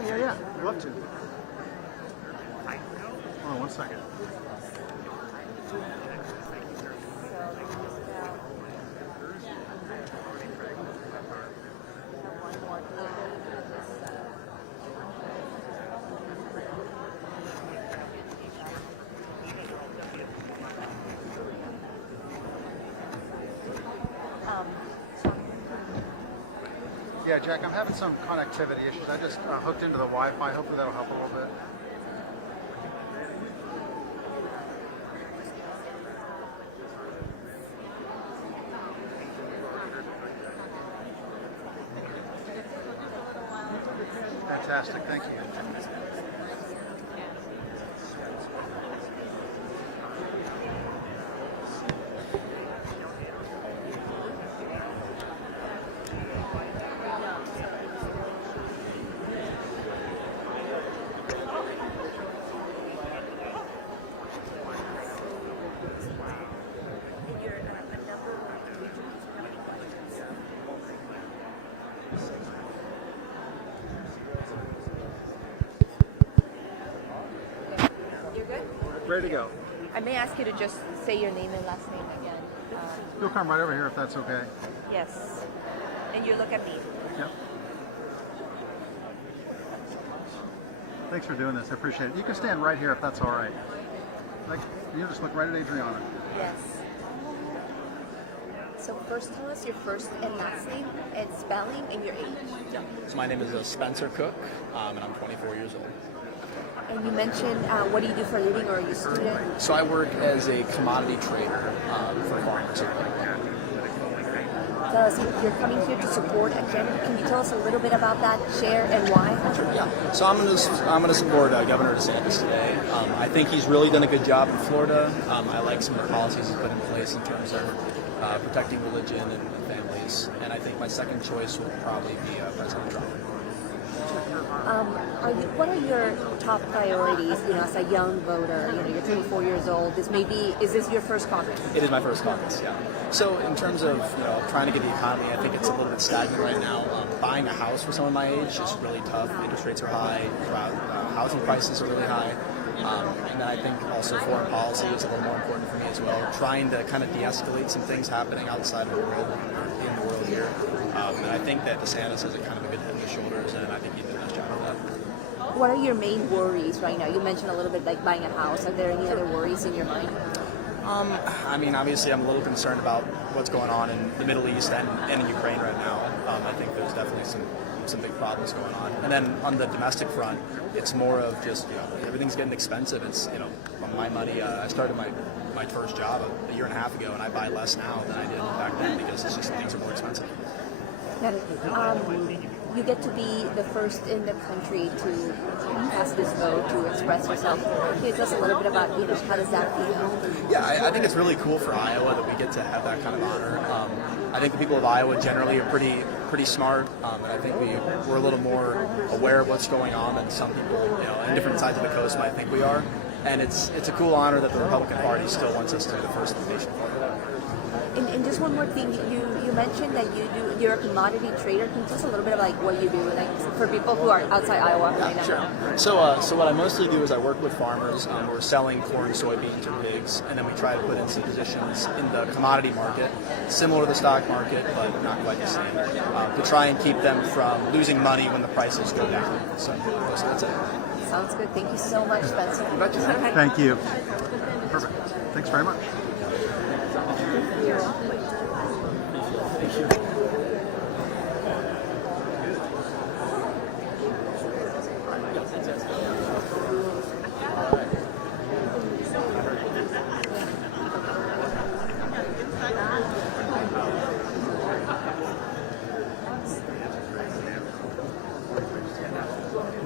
Yeah. I'd love to. Hold on one second. Yeah, Jack, I'm having some connectivity issues. I just hooked into the Wi-Fi. Hopefully that'll help a little bit. Fantastic, thank you. Ready to go. I may ask you to just say your name and last name again. You'll come right over here if that's okay. Yes. And you look at me. Yep. Thanks for doing this. I appreciate it. You can stand right here if that's all right. Like, you just look right at Adriana. Yes. So first tell us your first and last name and spelling and your age. Yeah. So my name is Spencer Cook, and I'm 24 years old. And you mentioned, what do you do for a living, or are you a student? So I work as a commodity trader for farmers. Tell us, you're coming here to support a candidate. Can you tell us a little bit about that, share, and why? Sure, yeah. So I'm going to support Governor DeSantis today. I think he's really done a good job in Florida. I like some of the policies he's put in place in terms of protecting religion and families. And I think my second choice will probably be President Trump. What are your top priorities, as a young voter? You're 24 years old. Is this your first caucus? It is my first caucus, yeah. So in terms of trying to get the economy, I think it's a little bit stagnant right now. Buying a house for someone my age is really tough. Interest rates are high. Housing prices are really high. And then I think also foreign policy is a little more important for me as well. Trying to kind of de-escalate some things happening outside of the world, or in the world here. And I think that DeSantis has a kind of a good head on his shoulders, and I think he did a nice job of that. What are your main worries right now? You mentioned a little bit like buying a house. Are there any other worries in your mind? I mean, obviously, I'm a little concerned about what's going on in the Middle East and in Ukraine right now. I think there's definitely some big problems going on. And then on the domestic front, it's more of just, everything's getting expensive. It's, on my money, I started my first job a year and a half ago, and I buy less now than I did back then because it's just things are more expensive. You get to be the first in the country to cast this vote, to express yourself. Can you tell us a little bit about, how does that feel? Yeah, I think it's really cool for Iowa that we get to have that kind of honor. I think the people of Iowa generally are pretty smart, and I think we're a little more aware of what's going on than some people, in different sides of the coast might think we are. And it's a cool honor that the Republican Party still wants us to be the first in the nation. And just one more thing, you mentioned that you're a commodity trader. Can you tell us a little bit about what you do, for people who are outside Iowa right now? Sure. So what I mostly do is I work with farmers. We're selling corn, soybeans, or pigs, and then we try to put in some positions in the commodity market, similar to the stock market, but not quite the same, to try and keep them from losing money when the prices go down. So that's it. Sounds good. Thank you so much, Spencer. Thank you. Perfect. Thanks very much. You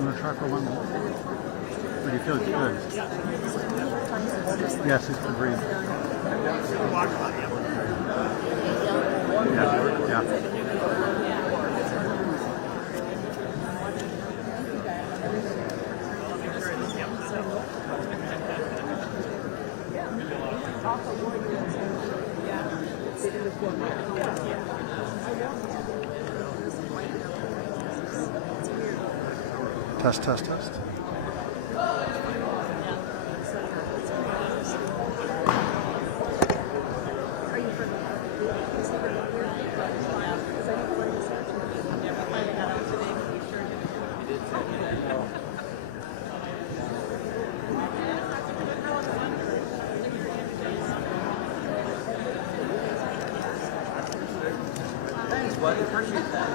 want to try for one more? Or do you feel good? Yes, it's agreed. Yeah. Yeah. Test, test, test. Thanks, buddy. Appreciate that.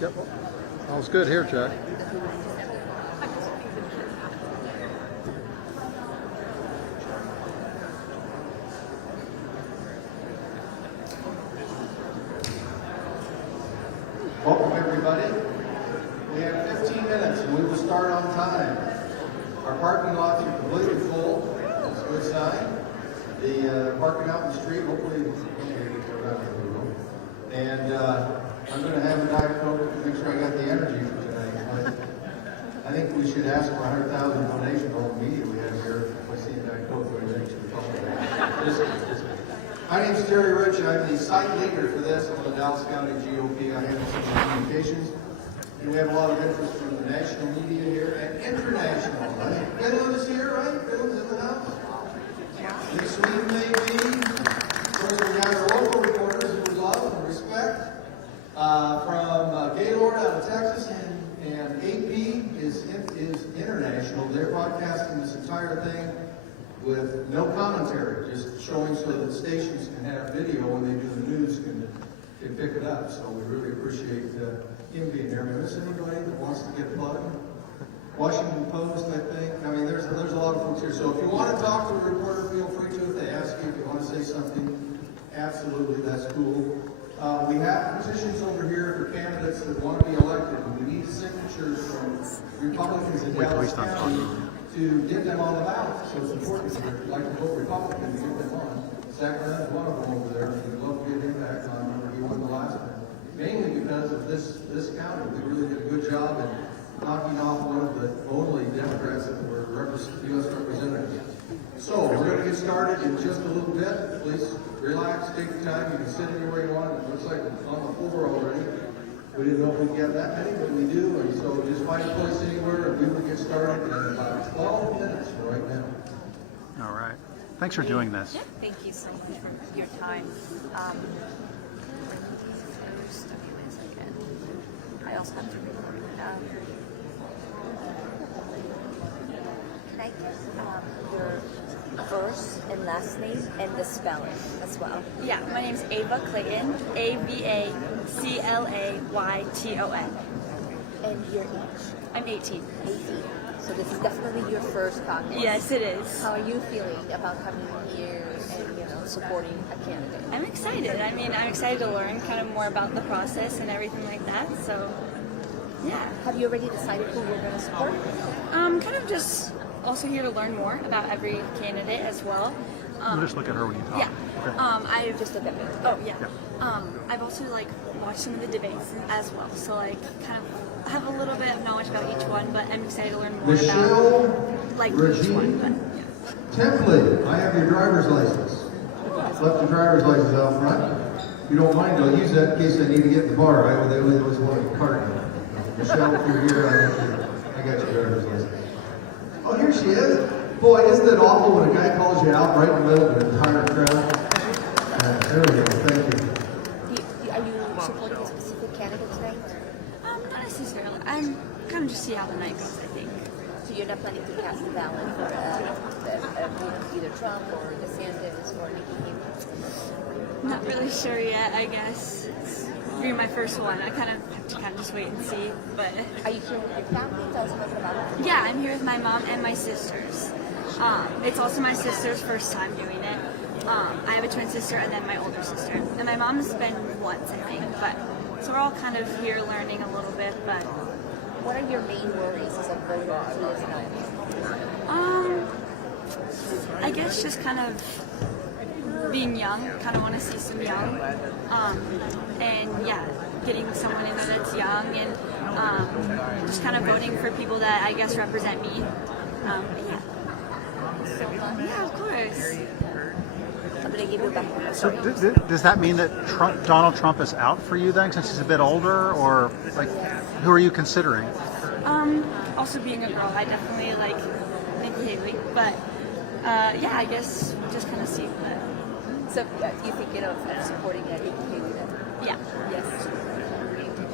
Yep. All's good here, Jack. Welcome, everybody. We have 15 minutes and we will start on time. Our parking lots are completely full. That's a good sign. The parking out in the street, hopefully, and I'm going to have a Diet Coke to make sure I got the energy for tonight. I think we should ask for 100,000 donation to all the media we have here. If I see a Diet Coke, what do you think? My name is Terry Rich, and I'm the site leader for this on the Dallas County GOP. I handle some communications, and we have a lot of interest from the national media here and international. Right? Finland is here, right? Finland's in the house. Miss Sweden may be. Of course, we got our local reporters who we love and respect. From Gaylord out of Texas, and AP is international. They're broadcasting this entire thing with no commentary, just showing so that stations can have video when they do the news can pick it up. So we really appreciate him being there. Miss anybody that wants to get plugged? Washington Post, I think. I mean, there's a lot of folks here. So if you want to talk to a reporter, feel free to. If they ask you, if you want to say something, absolutely, that's cool. We have petitions over here for candidates that want to be elected, and we need signatures from Republicans in Dallas County to get them on the ballot. So it's important if you'd like to vote Republican to get them on. Sacramento is one of them over there, and we'd love to get him back on. Remember, he won the last one. Mainly because of this county. They really did a good job in knocking off one of the only Democrats that were U.S. representatives. So we're going to get started in just a little bit. Please relax, take your time. You can sit anywhere you want. It looks like we're on the floor already. We didn't know if we'd get that many, but we do. And so just find a place anywhere, and we will get started in about 12 minutes from right now. All right. Thanks for doing this. Thank you so much for your time. I also have to record. Can I get your first and last name and the spelling as well? Yeah, my name's Ava Clayton, AVACLAYTON. And your age? I'm 18. 18. So this is definitely your first caucus. Yes, it is. How are you feeling about coming here and supporting a candidate? I'm excited. I mean, I'm excited to learn kind of more about the process and everything like that. So, yeah. Have you already decided who you're going to support? Kind of just also here to learn more about every candidate as well. We'll just look at her when you talk. Yeah. Okay. I've just looked at me. Oh yeah. I've also watched some of the debates as well. So kind of have a little bit of knowledge about each one, but I'm excited to learn more Michelle about each one. But, yeah. Template, I have your driver's license. Left the driver's license out front. If you don't mind, I'll use that in case I need to get in the bar. They always want a card. Michelle, if you're here, I have I got your driver's license. Oh, here she is. Boy, isn't it awful when a guy calls you out right in the middle of an entire crowd? There we go. Thank you. Are you supporting a specific candidate tonight? Not necessarily. I'm kind of just see how the night goes, I think. So you're not planning to cast a ballot for either Trump or DeSantis or Nikki Haley? Not really sure yet, I guess. It's being my first one. I kind of have to just wait and see. But are you here with your family? Tell us a little bit about it. Yeah, I'm here with my mom and my sisters. It's also my sister's first time doing it. I have a twin sister and then my older sister. And my mom's been once, I think. But so we're all kind of here learning a little bit. But what are your main worries as a voter to this night? I guess just kind of being young, kind of want to see some young, and yeah, getting someone in there that's young, and just kind of voting for people that I guess represent me. Yeah. Yeah, of course. I'm gonna give you back. So does that mean that Donald Trump is out for you then, since he's a bit older, or like, who are you considering? Also being a girl, I definitely like Nikki Haley, but yeah, I guess we'll just kind of see. But so you think of supporting Nikki Haley then? Yeah. Yes.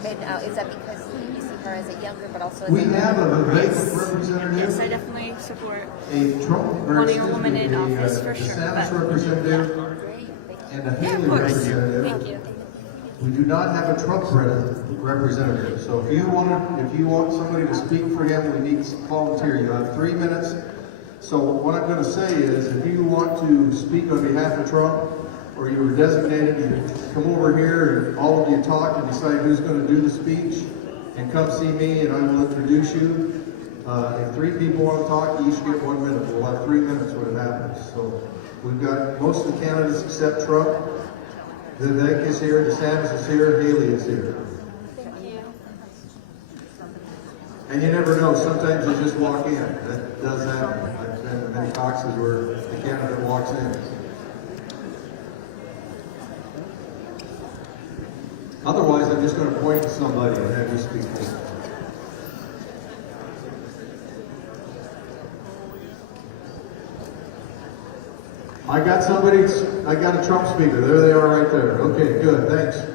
And is that because you see her as a younger, but also as we have a vacant representative. Yes, I definitely support a Trump wanting a woman in office for sure. DeSantis representative and a Haley representative. Thank you. We do not have a Trump representative. So if you want somebody to speak for him, we need to volunteer. You have 3 minutes. So what I'm going to say is, if you want to speak on behalf of Trump, or you were designated, you come over here and all of you talk and decide who's going to do the speech, and come see me and I will introduce you. If 3 people want to talk, you each get 1 minute. We'll have 3 minutes when it happens. So we've got most of the candidates except Trump. Vivek is here, DeSantis is here, Haley is here. Thank you. And you never know, sometimes you just walk in. That does happen. I've been to many caucuses where the candidate walks in. Otherwise, I'm just going to point to somebody and have you speak to them. I got a Trump speaker. There they are right there. Okay, good, thanks.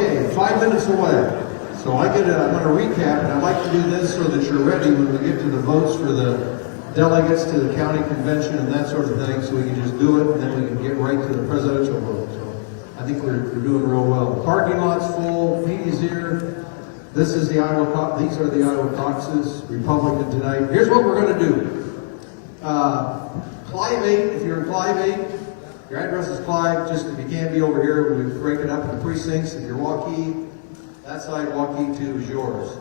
Okay, 5 minutes away. So I'm going to recap, and I'd like to do this so that you're ready when we get to the votes for the delegates to the county convention and that sort of thing, so we can just do it, and then we can get right to the presidential vote. So I think we're doing real well. Parking lot's full. Pete is here. This is the these are the Iowa caucuses, Republican tonight. Here's what we're going to do. Clive 8, if you're in Clive 8, your address is Clive. Just if you can't be over here, we break it up into precincts. If you're Waukee, that side, Waukee 2 is yours.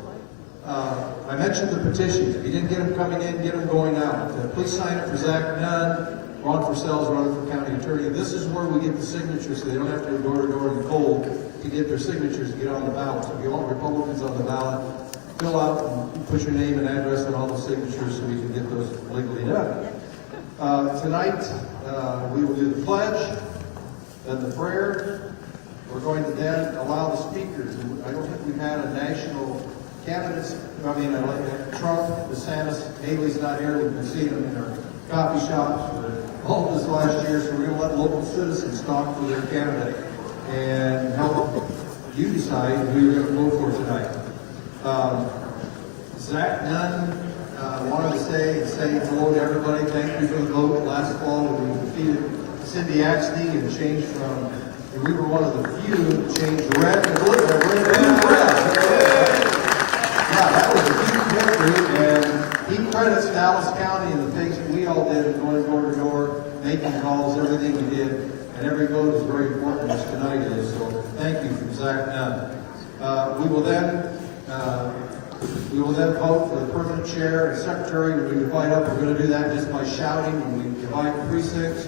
I mentioned the petitions. If you didn't get them coming in, get them going out. Please sign up for Zach Nunn. Ron Purcell's running for county attorney. This is where we get the signatures, so they don't have to go door to door in the cold to get their signatures to get on the ballot. So if you want Republicans on the ballot, fill out and put your name and address and all the signatures so we can get those legally done. Tonight, we will do the pledge, then the prayer. We're going to then allow the speakers. I don't think we've had a national candidates. I mean, like Trump, DeSantis, Haley's not here. We've been seeing them in our coffee shops for all this last year, so we're going to let local citizens talk for their candidate and help you decide who you're going to vote for tonight. Zach Nunn wanted to say hello to everybody. Thank you for the vote last fall when we defeated Cindy Axtee and changed from, and we were one of the few that changed red to blue. Yeah, that was a huge victory, and he credits Dallas County and the things that we all did in going door to door, making calls, everything we did, and every vote is very important as tonight is. So thank you from Zach Nunn. We will then vote for the permanent chair and secretary. When we divide up, we're going to do that just by shouting when we divide the precincts.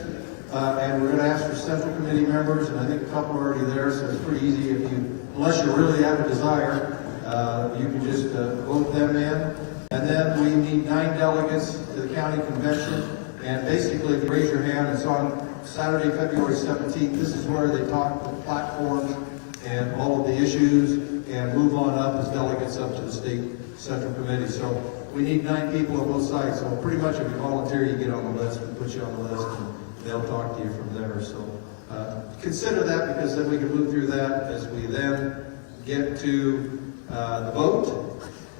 And we're going to ask for central committee members, and I think a couple are already there, so it's pretty easy. Unless you really have a desire, you can just vote them in. And then we need 9 delegates to the county convention. And basically, if you raise your hand, it's on Saturday, February 17th. This is where they talk the platforms and all of the issues and move on up as delegates up to the state central committee. So we need 9 people on both sides. So pretty much if you volunteer, you get on the list. We put you on the list, and they'll talk to you from there. So consider that, because then we can move through that as we then get to the vote.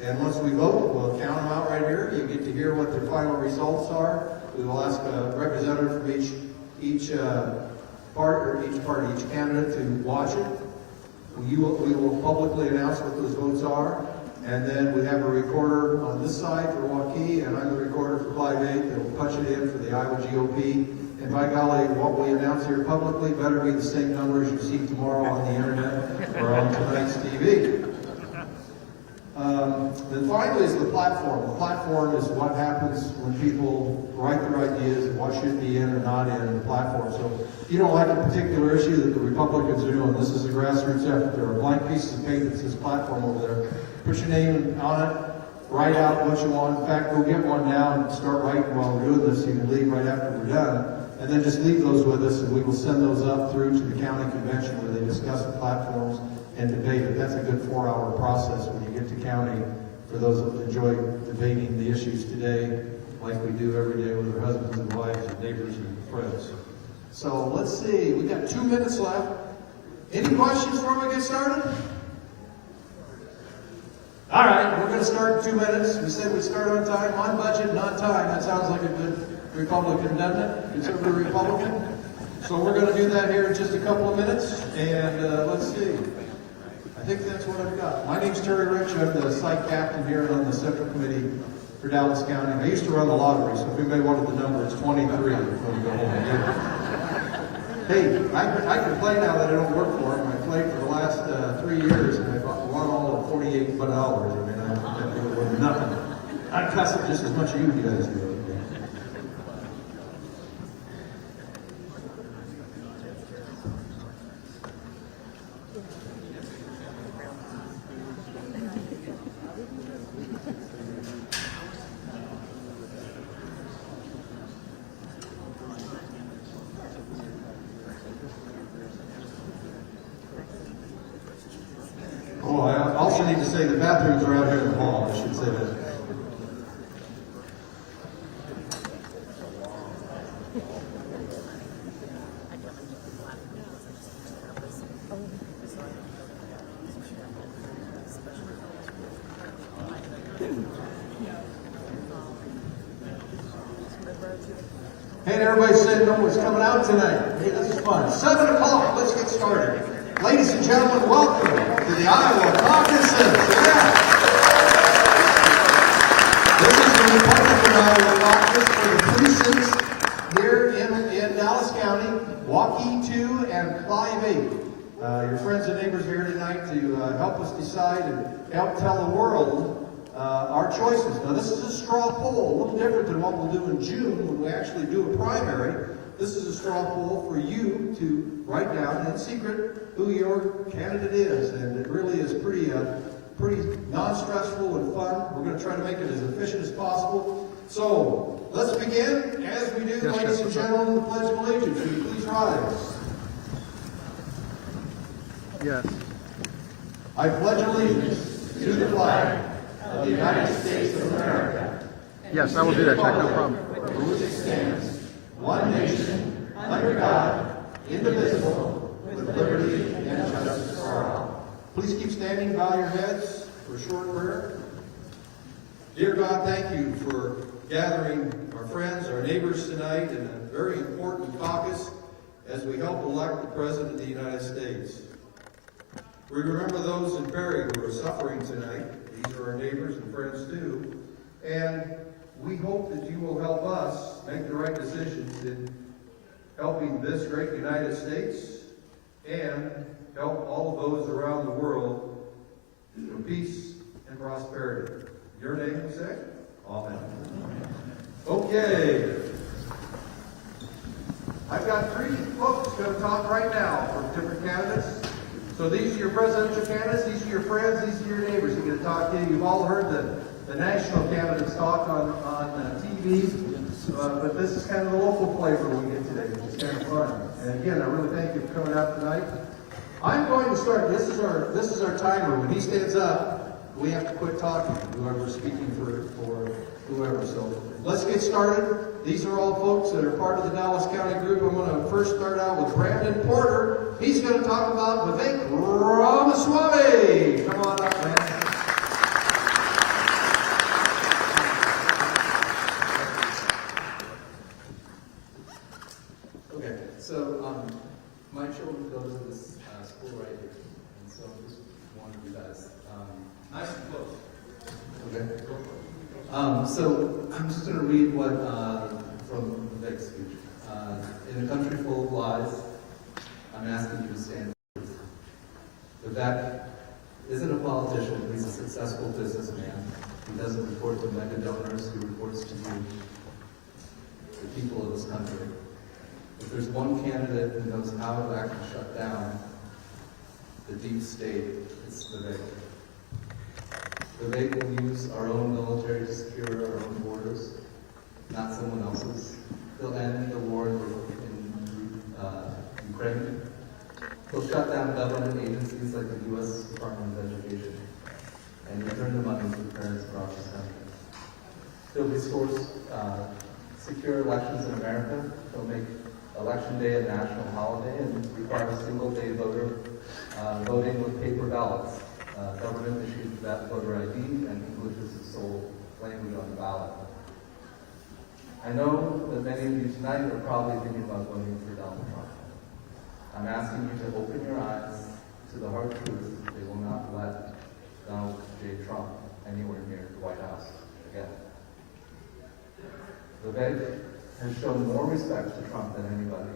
And once we vote, we'll count them out right here. You get to hear what their final results are. We will ask a representative from each candidate to watch it. We will publicly announce what those votes are. And then we have a recorder on this side for Waukee, and I'm the recorder for Clive 8 that will punch it in for the Iowa GOP. And by golly, what we announce here publicly better be the same numbers you see tomorrow on the internet or on tonight's TV. Then finally is the platform. The platform is what happens when people write their ideas and what should be in or not in the platform. So if you don't like a particular issue that the Republicans are doing, this is a grassroots effort. There are blank pieces of paper that says platform over there. Put your name on it, write out what you want. In fact, go get one now and start writing while we're doing this. You can leave right after we're done. And then just leave those with us, and we will send those up through to the county convention where they discuss the platforms and debate it. That's a good 4-hour process when you get to county for those that enjoy debating the issues today, like we do every day with our husbands and wives and neighbors and friends. So let's see, we got 2 minutes left. Any questions before we get started? All right, we're going to start in 2 minutes. We said we'd start on time, on budget, and on time. That sounds like a good Republican, doesn't it? Conservative Republican. So we're going to do that here in just a couple of minutes, and let's see. I think that's what I've got. My name's Terry Rich. I'm the site captain here on the Central Committee for Dallas County. I used to run the lottery, so if anybody wanted the number, it's 23 before you go home. Hey, I can play now that I don't work for them. I played for the last 3 years, and I won all of $48. I mean, it was nothing. I cuss it just as much as you guys do. Oh, I also need to say the bathrooms are out here in the hall. I should say that. Hey, and everybody said no one's coming out tonight. Hey, this is fun. 7 o'clock, let's get started. Ladies and gentlemen, welcome to the Iowa caucuses. Yeah. This is the Republican Iowa caucus for the precincts here in Dallas County, Waukee 2 and Clive 8. Your friends and neighbors are here tonight to help us decide and help tell the world our choices. Now, this is a straw poll, a little different than what we'll do in June when we actually do a primary. This is a straw poll for you to write down in secret who your candidate is, and it really is pretty non-stressful and fun. We're going to try to make it as efficient as possible. So, let's begin. As we do, ladies and gentlemen, the Pledge of Allegiance. Will you please rise? Yes. I pledge allegiance to the flag of the United States of America. Yes, I will do that, Jack, no problem. For which it stands, one nation, under God, indivisible, with liberty and justice for all. Please keep standing, bow your heads for a short prayer. Dear God, thank you for gathering our friends, our neighbors tonight in a very important caucus as we help elect the President of the United States. We remember those in Perry who are suffering tonight. These are our neighbors and friends too. And we hope that you will help us make the right decisions in helping this great United States and help all of those around the world for peace and prosperity. Your name, we say? Amen. Okay. I've got 3 folks going to talk right now from different candidates. So these are your presidential candidates, these are your friends, these are your neighbors who are going to talk to you. You've all heard the national candidates talk on TV, but this is kind of the local flavor we get today, which is kind of fun. And again, I really thank you for coming out tonight. I'm going to start, this is our timer. When he stands up, we have to quit talking, whoever's speaking for whoever. So let's get started. These are all folks that are part of the Dallas County group. I'm going to first start out with Brandon Porter. He's going to talk about Vivek Ramaswamy. Come on up, man. Okay, so my children go to this school right here, and so I just wanted you guys nice and close. Okay. So I'm just going to read what from Vivek's speech. In a country full of lies, I'm asking you to stand for truth. Vivek isn't a politician, he's a successful businessman. He doesn't report to mega donors, he reports to you, the people of this country. If there's one candidate who knows how to actually shut down the deep state, it's Vivek. Vivek will use our own military to secure our own borders, not someone else's. He'll end the war in Ukraine. He'll shut down government agencies like the U.S. Department of Education and return the money to the parents across this country. He'll restore secure elections in America. He'll make Election Day a national holiday and require a single-day voting with paper ballots. Government issues that voter ID and English is the sole language on the ballot. I know that many of you tonight are probably thinking about voting for Donald Trump. I'm asking you to open your eyes to the hard truth. They will not let Donald J. Trump anywhere near the White House again. Vivek has shown more respect to Trump than anybody.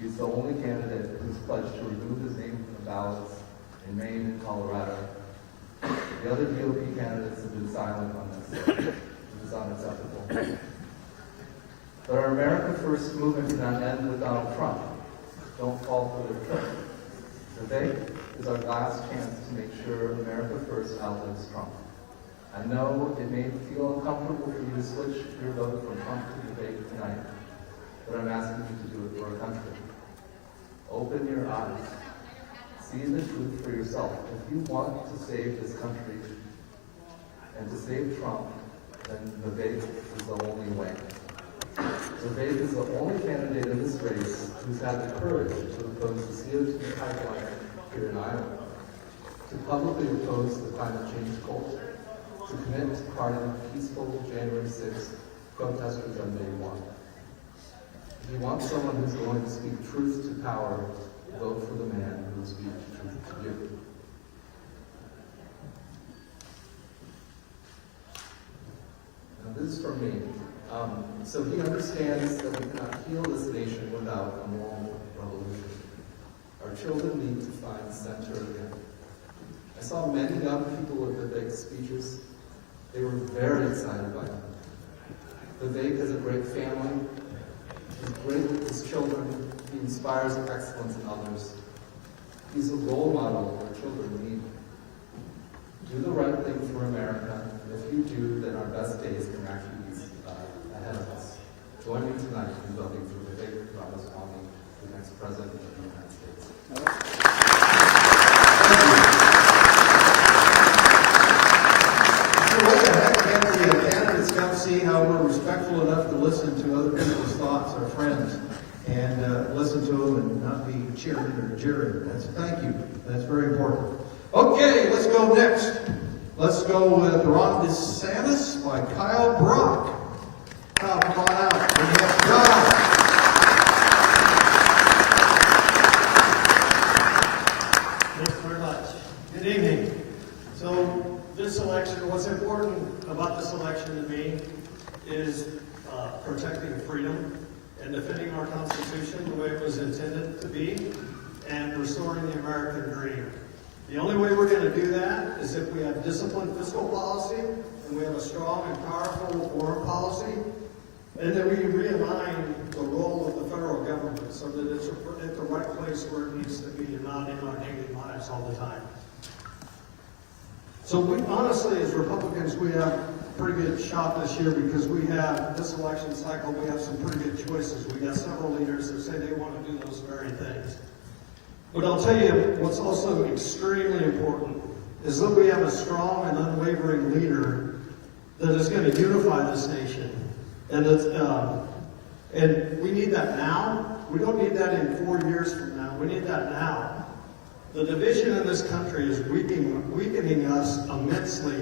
He's the only candidate who's pledged to remove his name from the ballots in Maine and Colorado. The other GOP candidates have been silent on this, which is unacceptable. But our America First movement did not end with Donald Trump. Don't fall for their trick. Vivek is our last chance to make sure America First outlives Trump. I know it may feel uncomfortable for you to switch your vote from Trump to Vivek tonight, but I'm asking you to do it for our country. Open your eyes. See the truth for yourself. If you want to save this country and to save Trump, then Vivek is the only way. Vivek is the only candidate in this race who's had the courage to oppose the CO2 pipeline here in Iowa, to publicly oppose the climate change cult, to commit to pardon peaceful January 6th protesters on day 1. If you want someone who's going to speak truth to power, vote for the man who will speak truth to you. Now this is from me. So he understands that we cannot heal this nation without a moral revolution. Our children need to find center again. I saw many young people at Vivek's speeches. They were very excited by him. Vivek is a great family. He's great with his children. He inspires excellence in others. He's a role model our children need. Do the right thing for America. If you do, then our best days can actually be ahead of us. Join me tonight in voting for Vivek Ramaswamy, the next President of the United States. Candidates come see how we're respectful enough to listen to other people's thoughts, our friends, and listen to them and not be cheering or jeering. Thank you. That's very important. Okay, let's go next. Let's go with Ron DeSantis by Kyle Brock. Kyle, come on out. And you have John. Thanks very much. Good evening. So this election, what's important about this election to me is protecting freedom and defending our Constitution the way it was intended to be and restoring the American dream. The only way we're going to do that is if we have disciplined fiscal policy and we have a strong and powerful foreign policy, and then we realign the role of the federal government so that it's at the right place where it needs to be and not in our daily lives all the time. So we honestly, as Republicans, we have a pretty good shot this year because we have, this election cycle, we have some pretty good choices. We got several leaders that say they want to do those very things. But I'll tell you what's also extremely important is that we have a strong and unwavering leader that is going to unify this nation. And we need that now. We don't need that in 4 years from now. We need that now. The division in this country is weakening us immensely,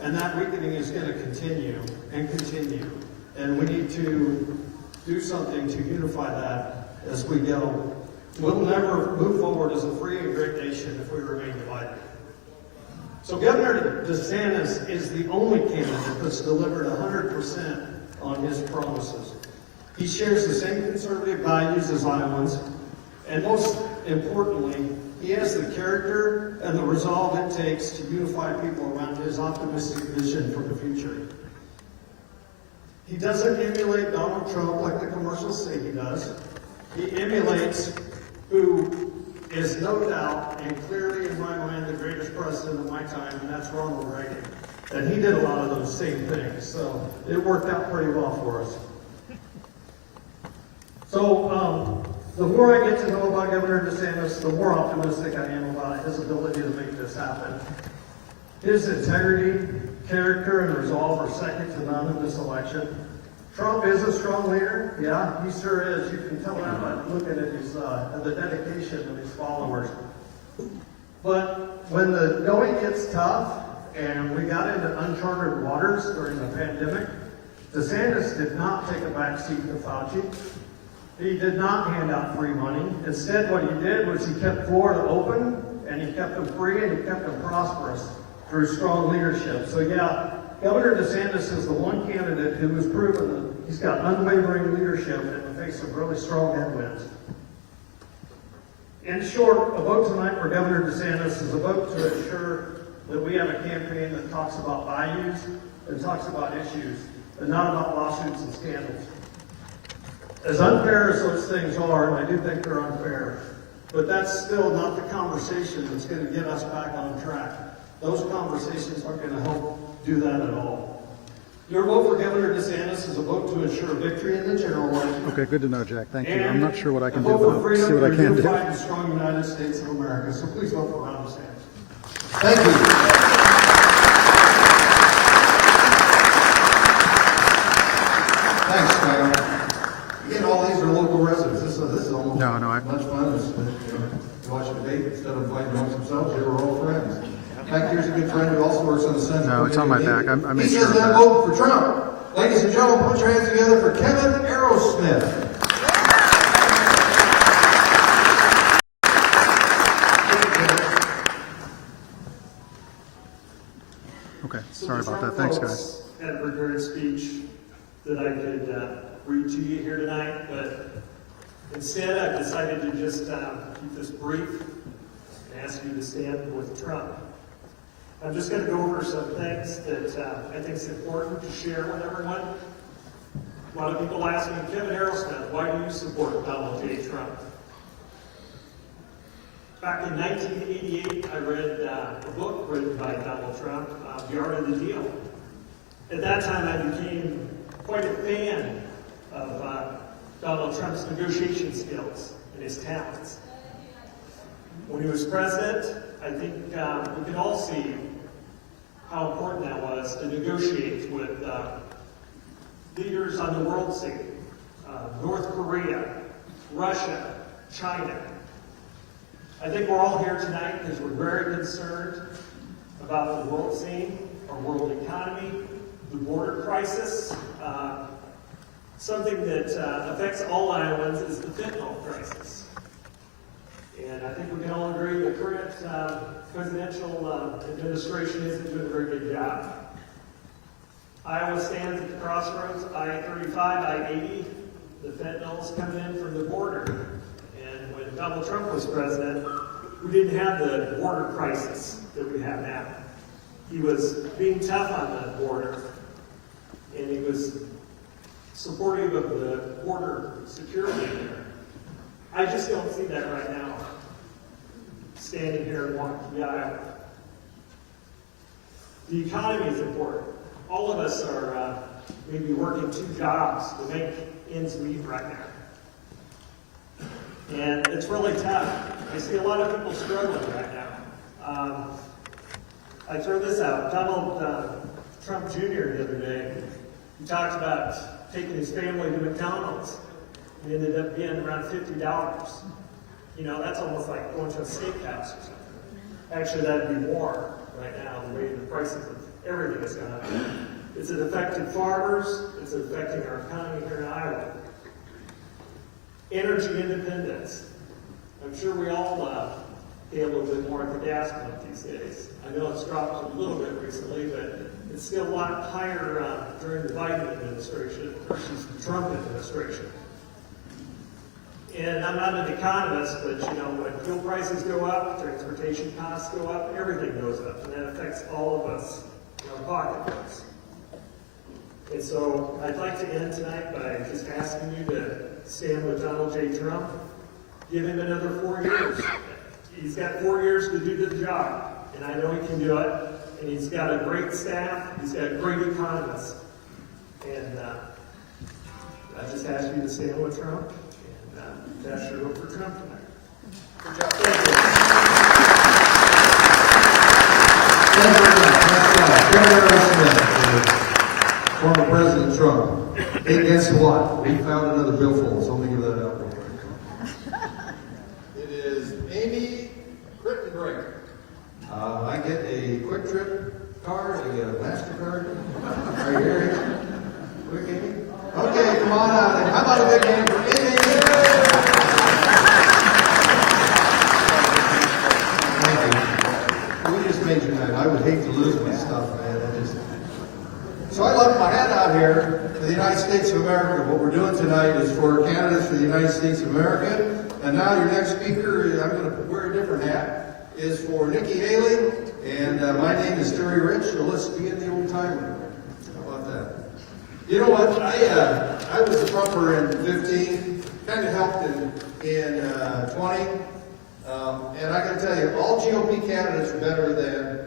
and that weakening is going to continue and continue. And we need to do something to unify that as we go. We'll never move forward as a free and great nation if we remain divided. So Governor DeSantis is the only candidate that's delivered 100% on his promises. He shares the same conservative values as Iowans, and most importantly, he has the character and the resolve it takes to unify people around his optimistic vision for the future. He doesn't emulate Donald Trump like the commercials say he does. He emulates who is no doubt and clearly in my mind the greatest president of my time, and that's Ronald Reagan. And he did a lot of those same things, so it worked out pretty well for us. So the more I get to know about Governor DeSantis, the more optimistic I am about his ability to make this happen. His integrity, character, and resolve are second to none in this election. Trump is a strong leader. Yeah, he sure is. You can tell that by looking at his the dedication of his followers. But when the going gets tough and we got into uncharted waters during the pandemic, DeSantis did not take a back seat to Fauci. He did not hand out free money. Instead, what he did was he kept Florida open, and he kept them free, and he kept them prosperous through strong leadership. So yeah, Governor DeSantis is the one candidate who has proven that he's got unwavering leadership in the face of really strong headwinds. In short, a vote tonight for Governor DeSantis is a vote to ensure that we have a campaign that talks about values and talks about issues, and not about lawsuits and scandals. As unfair as those things are, and I do think they're unfair, but that's still not the conversation that's going to get us back on track. Those conversations aren't going to help do that at all. Your vote for Governor DeSantis is a vote to ensure victory in the general election. Okay, good to know, Jack. Thank you. I'm not sure what I can do, vote but for I'll freedom see what I and a can do. unified and strong United States of America. So please vote for Ron DeSantis. Thank you. Thanks, Kyle. Again, all these are local residents. This is almost much fun as to watch a debate instead of fighting amongst themselves. They were all friends. In fact, here's a good friend who also works on the Senate. No, it's on my back. I made He sure says of that that. vote for Trump. Ladies and gentlemen, put your hands together for Kevin Aerosmith. Okay, So sorry the about Trump that. Thanks, folks guys. had a prepared speech that I could read to you here tonight, but instead I've decided to just keep this brief and ask you to stand with Trump. I'm just going to go over some things that I think is important to share with everyone. A lot of people ask me, Kevin Harrelson, why do you support Donald J. Trump? Back in 1988, I read a book written by Donald Trump, The Art of the Deal. At that time, I became quite a fan of Donald Trump's negotiation skills and his talents. When he was president, I think we can all see how important that was to negotiate with leaders on the world scene. North Korea, Russia, China. I think we're all here tonight because we're very concerned about the world scene, our world economy, the border crisis. Something that affects all Iowans is the fentanyl crisis. And I think we can all agree the current presidential administration isn't doing a very good job. Iowa stands at the crossroads, I-35, I-80. The fentanyl's coming in from the border. And when Donald Trump was president, we didn't have the border crisis that we have now. He was being tough on the border, and he was supportive of the border security there. I just don't see that right now, standing here and walking the aisle. The economy is important. All of us are maybe working 2 jobs to make ends meet right now. And it's really tough. I see a lot of people struggling right now. I throw this out. Donald Trump Jr. the other day, he talked about taking his family to McDonald's. It ended up being around $50. You know, that's almost like going to a steakhouse or something. Actually, that'd be more right now, the way the prices of everything is going up. It's affecting farmers. It's affecting our economy here in Iowa. Energy independence. I'm sure we all pay a little bit more at the gas pump these days. I know it's dropped a little bit recently, but it's still a lot higher during the Biden administration versus the Trump administration. And I'm not an economist, but you know, when fuel prices go up, transportation costs go up, everything goes up, and that affects all of us in our pocketbooks. And so I'd like to end tonight by just asking you to stand with Donald J. Trump. Give him another 4 years. He's got 4 years to do the job, and I know he can do it. And he's got a great staff. He's got great economists. And I just ask you to stand with Trump and cast your vote for Trump tonight. Good job. Thank you. Former President Trump. Hey, guess what? We found another billfold, so let me give that out real quick. It is Amy Crittenbrink. I get a Quick Trip card, I get a MasterCard. Are you here? Quick, Amy? Okay, come on out. How about a big hand for Amy? Thank you. We just made your night. I would hate to lose my stuff, man. So I left my hat out here for the United States of America. What we're doing tonight is for candidates for the United States of America. And now your next speaker, I'm going to wear a different hat, is for Nikki Haley. And my name is Terry Rich, so let's begin the old timer. How about that? You know what? I was a Trumper in 15, kind of helped in 20. And I got to tell you, all GOP candidates are better than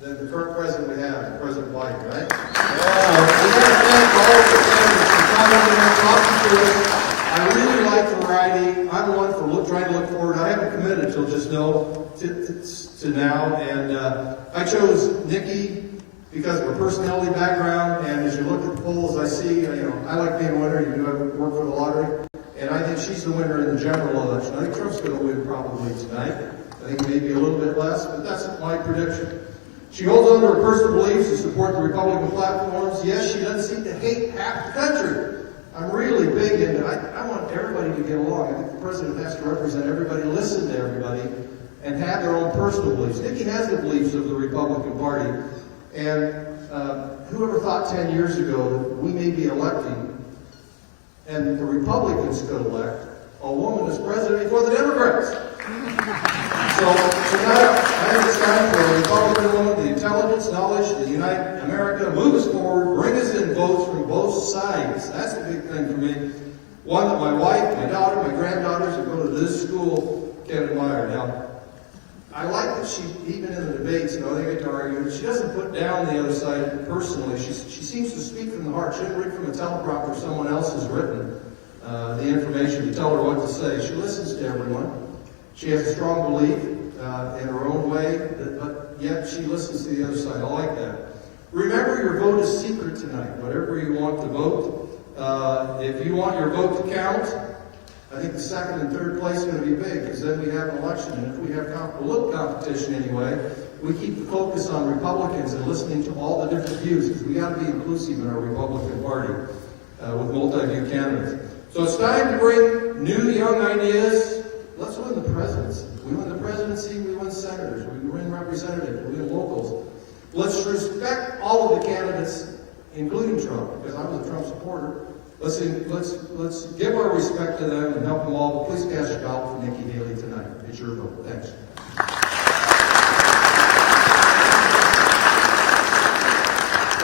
the current president we have, President Biden, right? We got to thank all of the candidates for coming and talking to us. I really like variety. I'm one for trying to look forward. I haven't committed till just to now, and I chose Nikki because of her personality background. And as you look at the polls, I see, I like being a winner. You know, I work for the lottery, and I think she's the winner in the general election. I think Trump's going to win probably tonight. I think maybe a little bit less, but that's my prediction. She holds on to her personal beliefs to support the Republican platforms. Yes, she doesn't seem to hate half the country. I'm really big into I want everybody to get along. I think the president has to represent everybody, listen to everybody, and have their own personal beliefs. Nikki has the beliefs of the Republican Party, And whoever thought 10 years ago that we may be electing, and the Republicans could elect, a woman as president before the Democrats. So tonight, I think it's time for a Republican woman, the intelligence, knowledge, to unite America, move us forward, bring us in votes from both sides. That's a big thing for me. One that my wife, my daughter, my granddaughters that go to this school can admire. Now, I like that she, even in the debates, they get to argue, she doesn't put down the other side personally. She seems to speak from the heart. She doesn't read from a teleprompter someone else has written the information to tell her what to say. She listens to everyone. She has a strong belief in her own way, but yet she listens to the other side. I like that. Remember, your vote is secret tonight, whatever you want to vote. If you want your vote to count, I think the second and third place is going to be big, because then we have an election, and if we have a little competition anyway, we keep the focus on Republicans and listening to all the different views, because we got to be inclusive in our Republican Party with multi-view candidates. So it's time to bring new, young ideas. Let's win the presidency. We win the presidency, we win senators, we win representatives, we win locals. Let's respect all of the candidates, including Trump, because I was a Trump supporter. Let's give our respect to them and help them all. But please cast your ballot for Nikki Haley tonight. It's your vote. Thanks.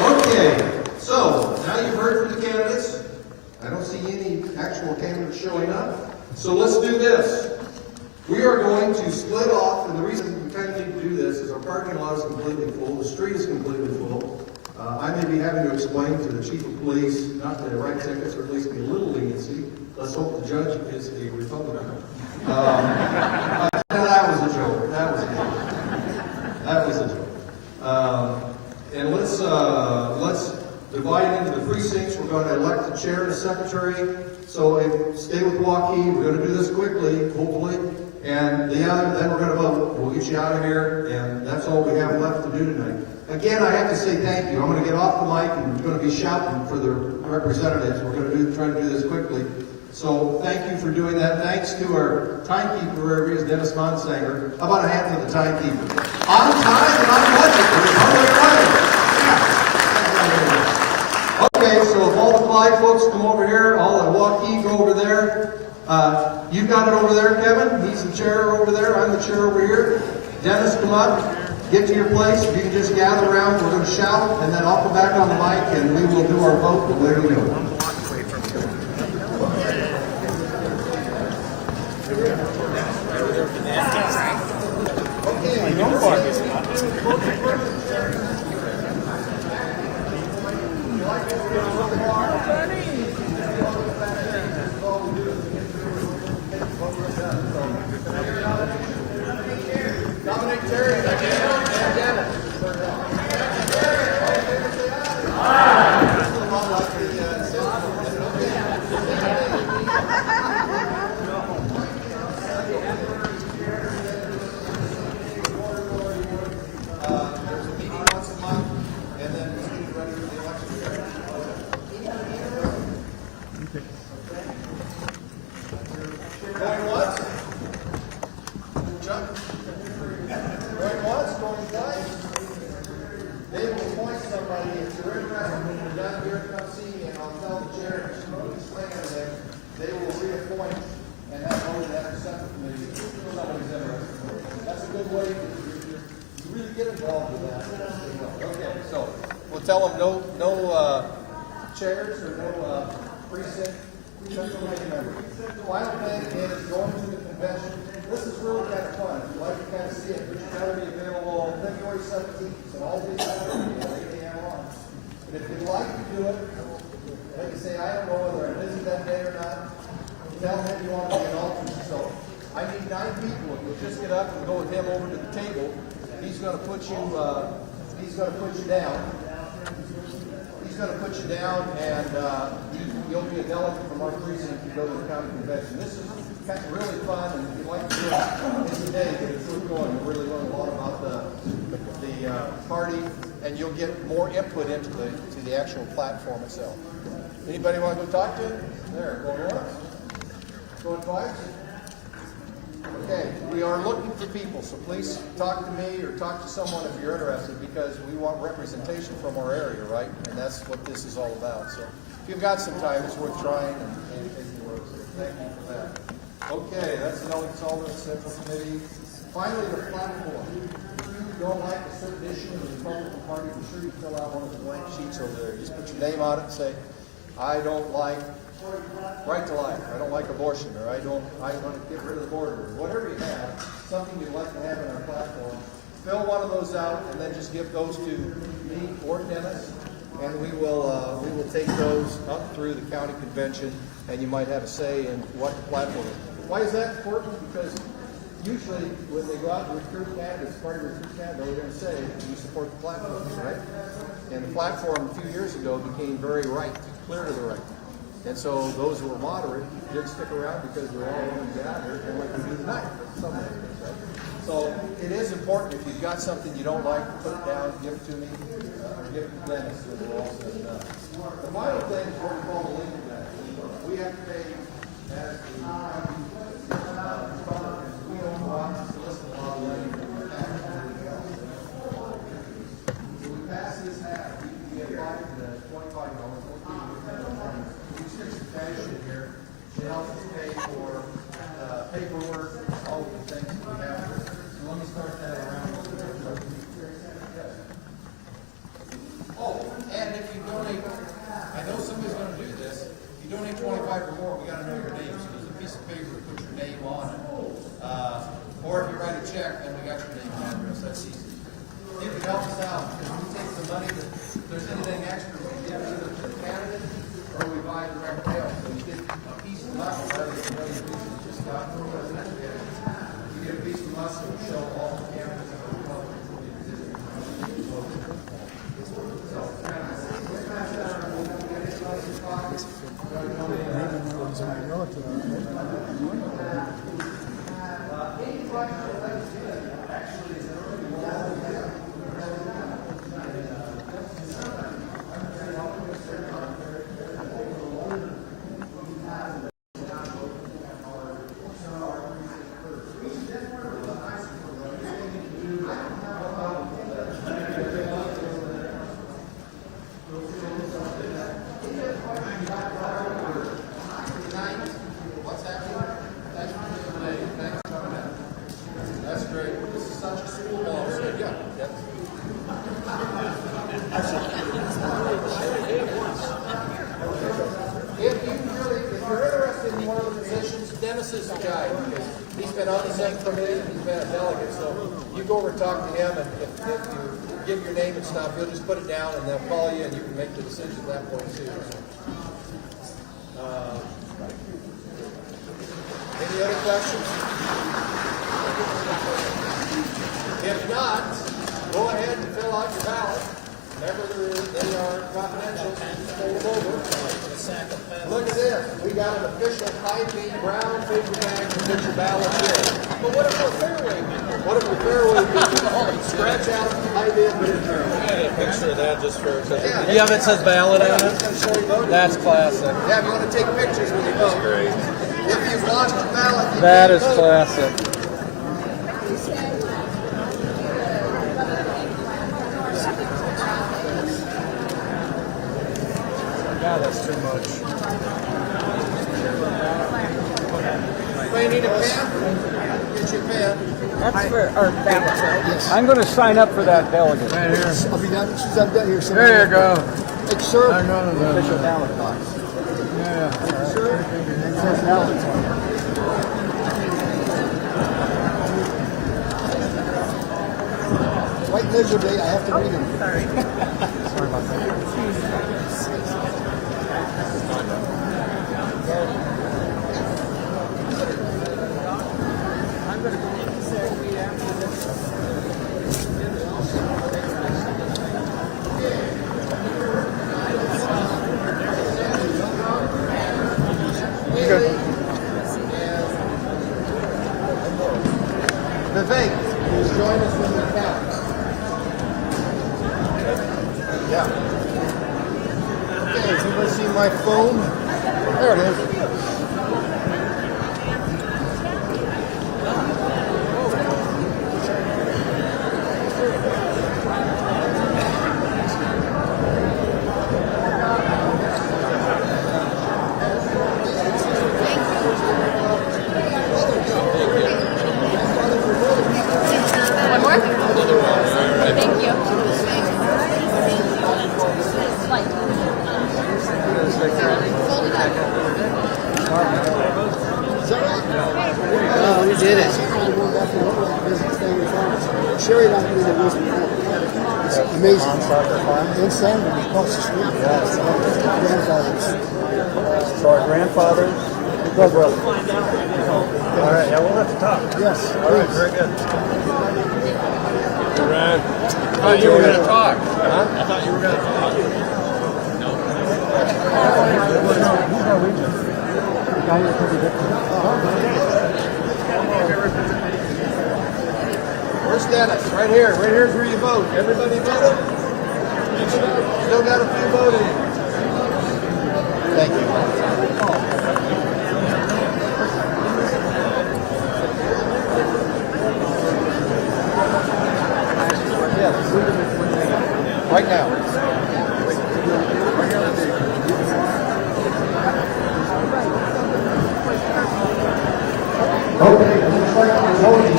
Okay, so now you've heard from the candidates. I don't see any actual candidates showing up. So let's do this. We are going to split off, and the reason we kind of need to do this is our parking lot is completely full. The street is completely full. I may be having to explain to the chief of police not to write tickets, or at least be a little leniency. Let's hope the judge is a Republican. That was a joke. That was a joke. That was a joke. And let's divide into the precincts. We're going to elect the chair and the secretary. So stay with Joaquin. We're going to do this quickly, hopefully. And then we're going to vote. We'll get you out of here, and that's all we have left to do tonight. Again, I have to say thank you. I'm going to get off the mic, and I'm going to be shouting for the representatives. We're going to try to do this quickly. So thank you for doing that. Thanks to our timekeeper, wherever he is, Dennis Monsanger. How about a hand for the timekeeper? On time and on budget for Republic Friday. Okay, so if all the Clyde folks come over here, all the Joaquin go over there. You've got it over there, Kevin. He's the chair over there. I'm the chair over here. Dennis, come up. Get to your place. If you can just gather around, we're going to shout, and then I'll come back on the mic, and we will do our vote the way we do it. Okay, go for it. Dominic Terry and Dennis. There's a meeting once a month, and then it's getting ready for the election. Going once? Chuck? Going once, going twice. They will appoint somebody if you're interested. When you're done here, come see me, and I'll tell the chair and explain everything. They will reappoint and have voted at the separate committee. Somebody's interested. That's a good way to really get involved with that. Okay, so we'll tell them no chairs or no precinct. The final thing is going to the convention. This is really kind of fun. If you'd like to kind of see it, it's got to be available February 17th. So all these Saturdays at 8 a.m. on. And if you'd like to do it, like you say, I don't know whether I'm busy that day or not. Tell him you want to be an alternate. So I need 9 people. If you'll just get up and go with him over to the table, he's going to put you. He's going to put you down. He's going to put you down, and you'll be a delegate from our precinct to go to the county convention. This is kind of really fun, and if you'd like to do it in the day, get it through going. You'll really learn a lot about the party, and you'll get more input into the actual platform itself. Anybody want to go talk to him? There, going once, going twice. Okay, we are looking for people, so please talk to me or talk to someone if you're interested, because we want representation from our area, right? And that's what this is all about. So if you've got some time, it's worth trying and taking the work. So thank you for that. Okay, that's the Elliott Sullivan Central Committee. Finally, the platform. If you don't like a certain issue in the Republican Party, be sure you fill out one of the blank sheets over there. Just put your name on it and say, I don't like right to life, I don't like abortion, or I want to get rid of the border, or whatever you have, something you'd like to have in our platform. Fill one of those out and then just give those to me or Dennis, and we will take those up through the county convention, and you might have a say in what the platform is. Why is that important? Because usually when they go out and recruit candidates, party recruit candidates, they're going to say, you support the platform, right? And the platform a few years ago became very right, clear to the right. And so those who were moderate didn't stick around because they're all wanting to get out here, and like we do tonight. Right? So it is important, if you've got something you don't like, put it down, give it to me, or give it to Dennis when we're all said and done. The final thing is what we call the link event. We have to pay as the Republicans, we don't go out and solicit a lot of money from our taxes. So we pass this half, we can get $5 to $25. Cash in here. She helps us pay for paperwork, all of the things that we have. So let me start that around. Oh, and if you donate, I know somebody's going to do this. If you donate 25 or more, we got to know your name. So there's a piece of paper to put your name on it. Or if you write a check, then we got your name and address. That's easy. If it helps us out, because we take the money that if there's anything extra, we give it to the candidate. Or we buy direct mail, so you get a piece of us rather than one piece you just got from the president. You get a piece of us that will show all the candidates of the Republicans will be existing. Dennis is the guy, because he's been on the same committee, he's been a delegate, so you go over and talk to him, and if you give your name and stuff, he'll just put it down, and they'll call you, and you can make the decision at that point, too. Any other questions? If not, go ahead and fill out your ballot. Remember, they are confidential. Fold them over. Look at this. We got an official high-beam brown paper bag to put your ballot in. But what if we're fairway people? What if we're fairway people? Scratch out high-beam, put it in there. I got a picture of that just for... Yeah, that says ballot on it? That's classic. Yeah, if you want to take pictures when you vote. Great. If you've lost your ballot, you that can't is vote. classic. God, that's too much. Anybody need a pen? Get your pen. That's for our ballot, right? Yes. I'm going to sign up for that delegate. Right here. I'll be done. Since I'm done here. There you go. Hey, sir. No. Official ballot box. Yeah. Sir. It says ballots on it. White miserably, I have to read them. Sorry. Sorry about that. Vivek, please join us when we count. Yeah. Okay, has anybody seen my phone? There it is. It's amazing. Insanity across the street. Grandfathers. So our grandfather, your brother. All right, yeah, we'll have to talk. Yes. All right, very good. Ryan. I thought you were going to talk. Huh? I thought you were going to talk. Where's Dennis? Right here. Right here's where you vote. Everybody voted? Still got a few voting. Thank you. Right now. Okay, looks like the voting.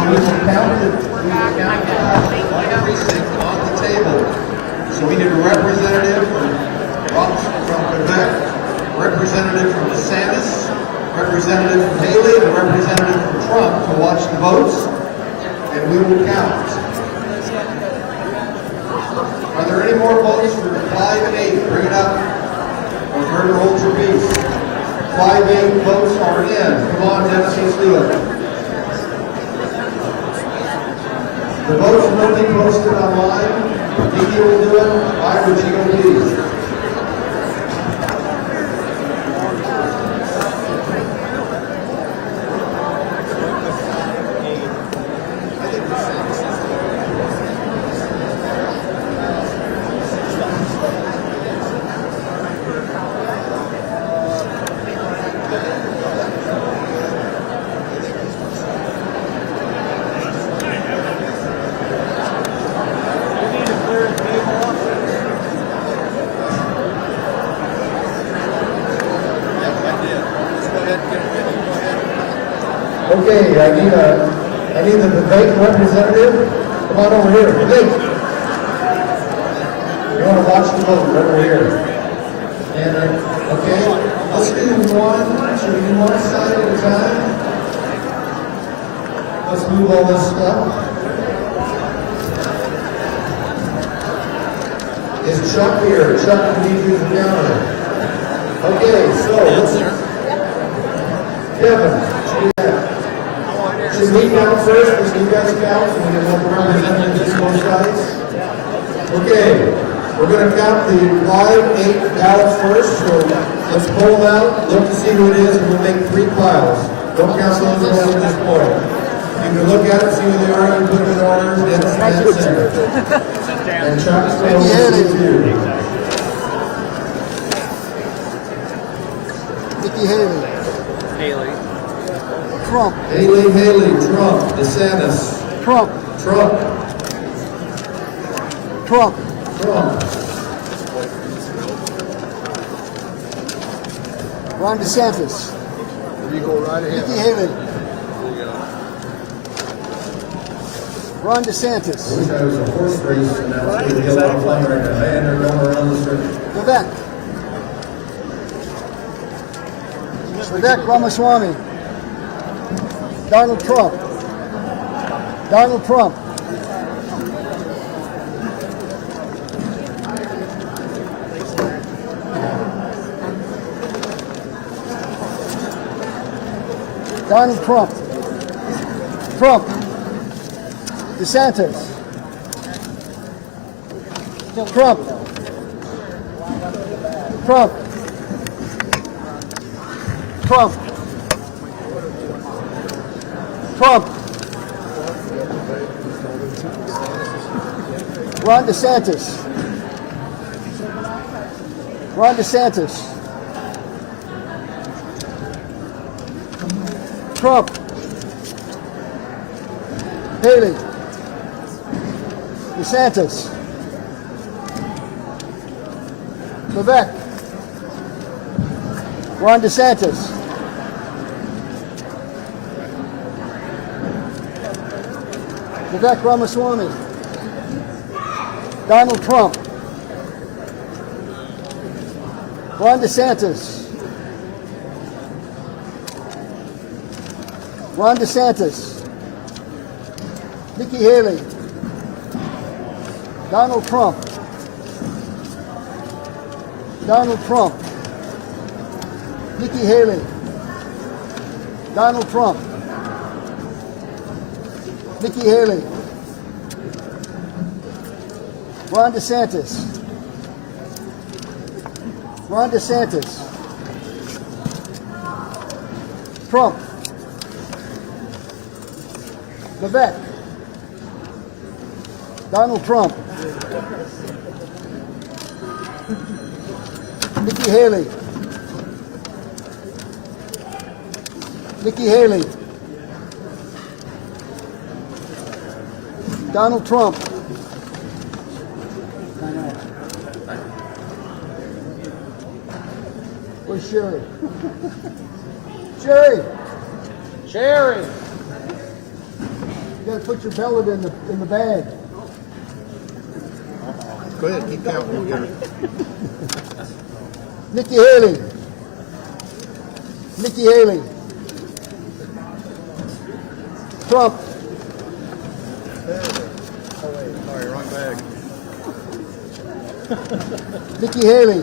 We will count the precinct on the table. So we need a representative from Quebec, representative from DeSantis, representative from Haley, and a representative from Trump to watch the votes, and we will count. Are there any more votes for 5 and 8? Bring it up. Or murder holds your peace. 5 8 votes are in. Come on, Dennis, let's do it. The votes will be posted online. Dee will do it. I would GOP. Okay, I need the debate representative. Come on over here. Debate. You want to watch the vote right over here. And okay, let's do one. Should we do one side at a time? Let's move all this stuff. Is Chuck here? Chuck, we need you to counter. Okay, so let's. Kevin, should we count first? Should you guys count? So we can have representatives on both sides. Okay, we're going to count the 5-8 ballots first. So let's pull them out, look to see who it is, and we'll make 3 piles. Don't count those at this point. You can look at it, see who they are, and put them in order. Dennis and center. And Chuck's going to too. Nikki Haley. Haley. Trump. Haley, Trump, DeSantis. Trump. Trump. Trump. Trump. Ron DeSantis. You go right ahead. Nikki Haley. Ron DeSantis. I wish I was a horse race and I was going to get a lot of fun right now. I had to run around the circuit. Vivek. Vivek Ramaswamy. Donald Trump. Donald Trump. Donald Trump. Trump. DeSantis. Trump. Trump. Trump. Trump. Ron DeSantis. Ron DeSantis. Trump. Haley. DeSantis. Vivek. Ron DeSantis. Vivek Ramaswamy. Donald Trump. Ron DeSantis. Ron DeSantis. Nikki Haley. Donald Trump. Donald Trump. Nikki Haley. Donald Trump. Nikki Haley. Ron DeSantis. Ron DeSantis. Trump. Vivek. Donald Trump. Nikki Haley. Nikki Haley. Donald Trump. Where's Sherry? Sherry! Sherry! You gotta put your ballot in the bag. Go ahead, keep counting. We'll get it. Nikki Haley. Nikki Haley. Trump. Sorry, wrong bag. Nikki Haley.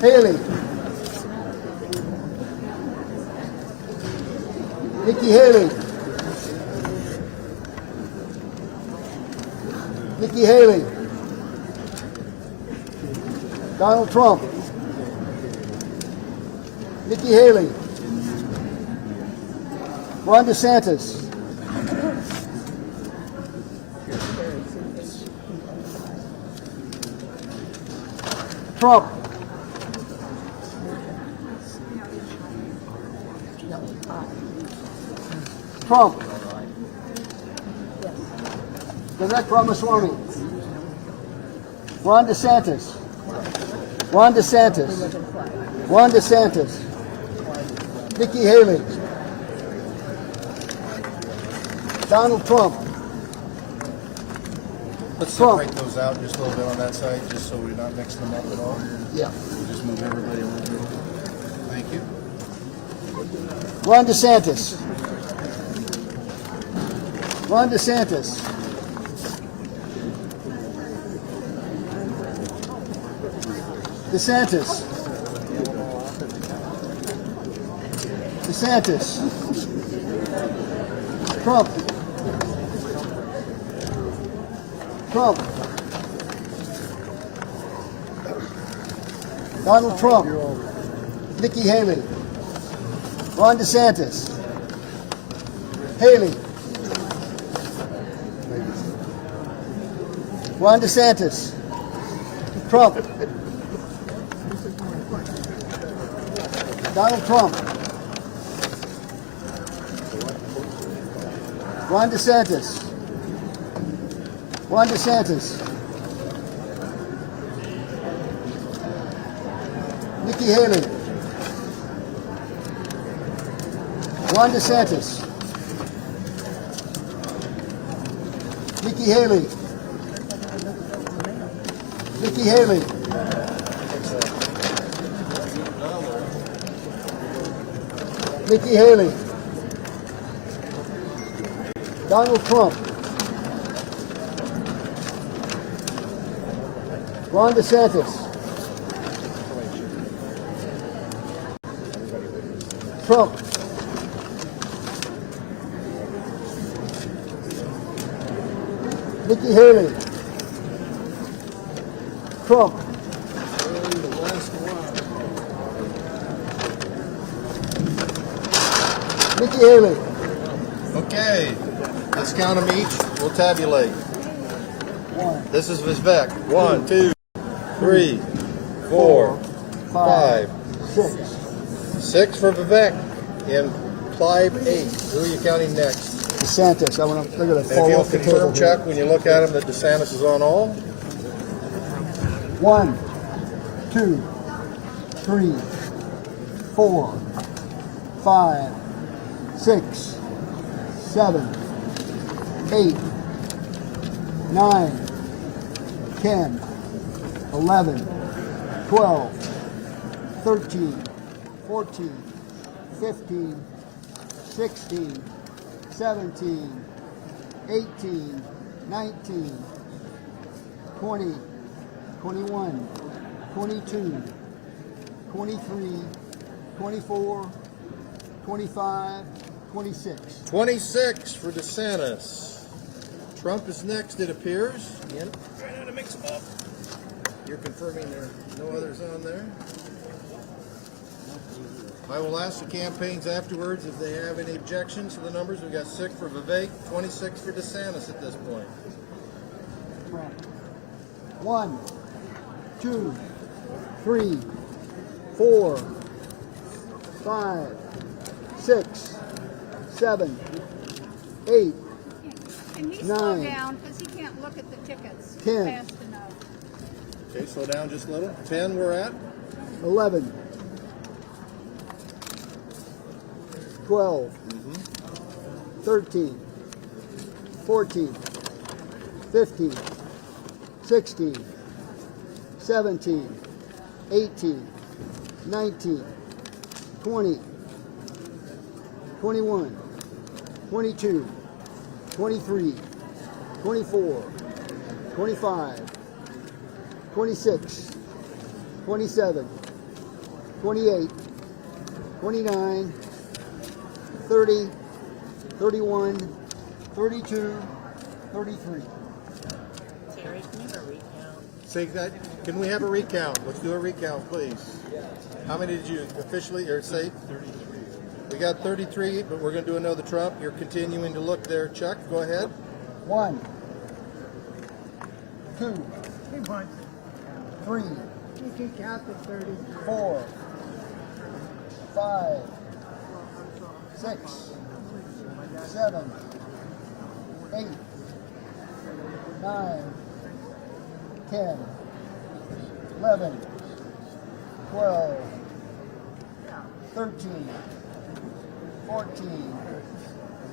Haley. Nikki Haley. Nikki Haley. Donald Trump. Nikki Haley. Ron DeSantis. Trump. Trump. Vivek Ramaswamy. Ron DeSantis. Ron DeSantis. Ron DeSantis. Nikki Haley. Donald Trump. Let's separate those out just a little bit on that side, just so we're not mixing them up at all. Yeah. We'll just move everybody a little bit. Thank you. Ron DeSantis. Ron DeSantis. DeSantis. DeSantis. Trump. Trump. Donald Trump. Nikki Haley. Ron DeSantis. Haley. Ron DeSantis. Trump. Donald Trump. Ron DeSantis. Ron DeSantis. Nikki Haley. Ron DeSantis. Nikki Haley. Nikki Haley. Nikki Haley. Donald Trump. Ron DeSantis. Trump. Nikki Haley. Trump. Nikki Haley. Okay, let's count them each. We'll tabulate. This is Vivek. 1, 2, 3, 4, 5, 6. 6 for Vivek. Implied 8. Who are you counting next? DeSantis. I want to look at And it if fall you'll off the table. confirm check when you look at him that DeSantis is on all. 1, 2, 3, 4, 5, 6, 7, 8, 9, 10, 11, 12, 13, 14, 15, 16, 17, 18, 19, 20, 21, 22, 23, 24, 25, 26. 26 for DeSantis. Trump is next, it appears. Again, trying not to mix them up. You're confirming there are no others on there. I will ask the campaigns afterwards if they have any objections to the numbers. We've got 6 for Vivek, 26 for DeSantis at this point. 1, 2, 3, 4, 5, 6, 7, 8, Can he 9, slow down because he can't look at the tickets 10. fast enough? Okay, slow down just a little. 10 we're at. 11, 12, 13, 14, 15, 16, 17, 18, 19, 20, 21, 22, 23, 24, 25, 26, 27, 28, 29, 30, 31, 32, 33. Terry, can you have a recount? Say that. Can we have a recount? Let's do a recount, please. How many did you officially or say? 33. We got 33, but we're going to do another Trump. You're continuing to look there, Chuck. Go ahead. 1, 2, 3, 4, 5, 6, 7, 8, 9, 10, 11, 12, 13, 14,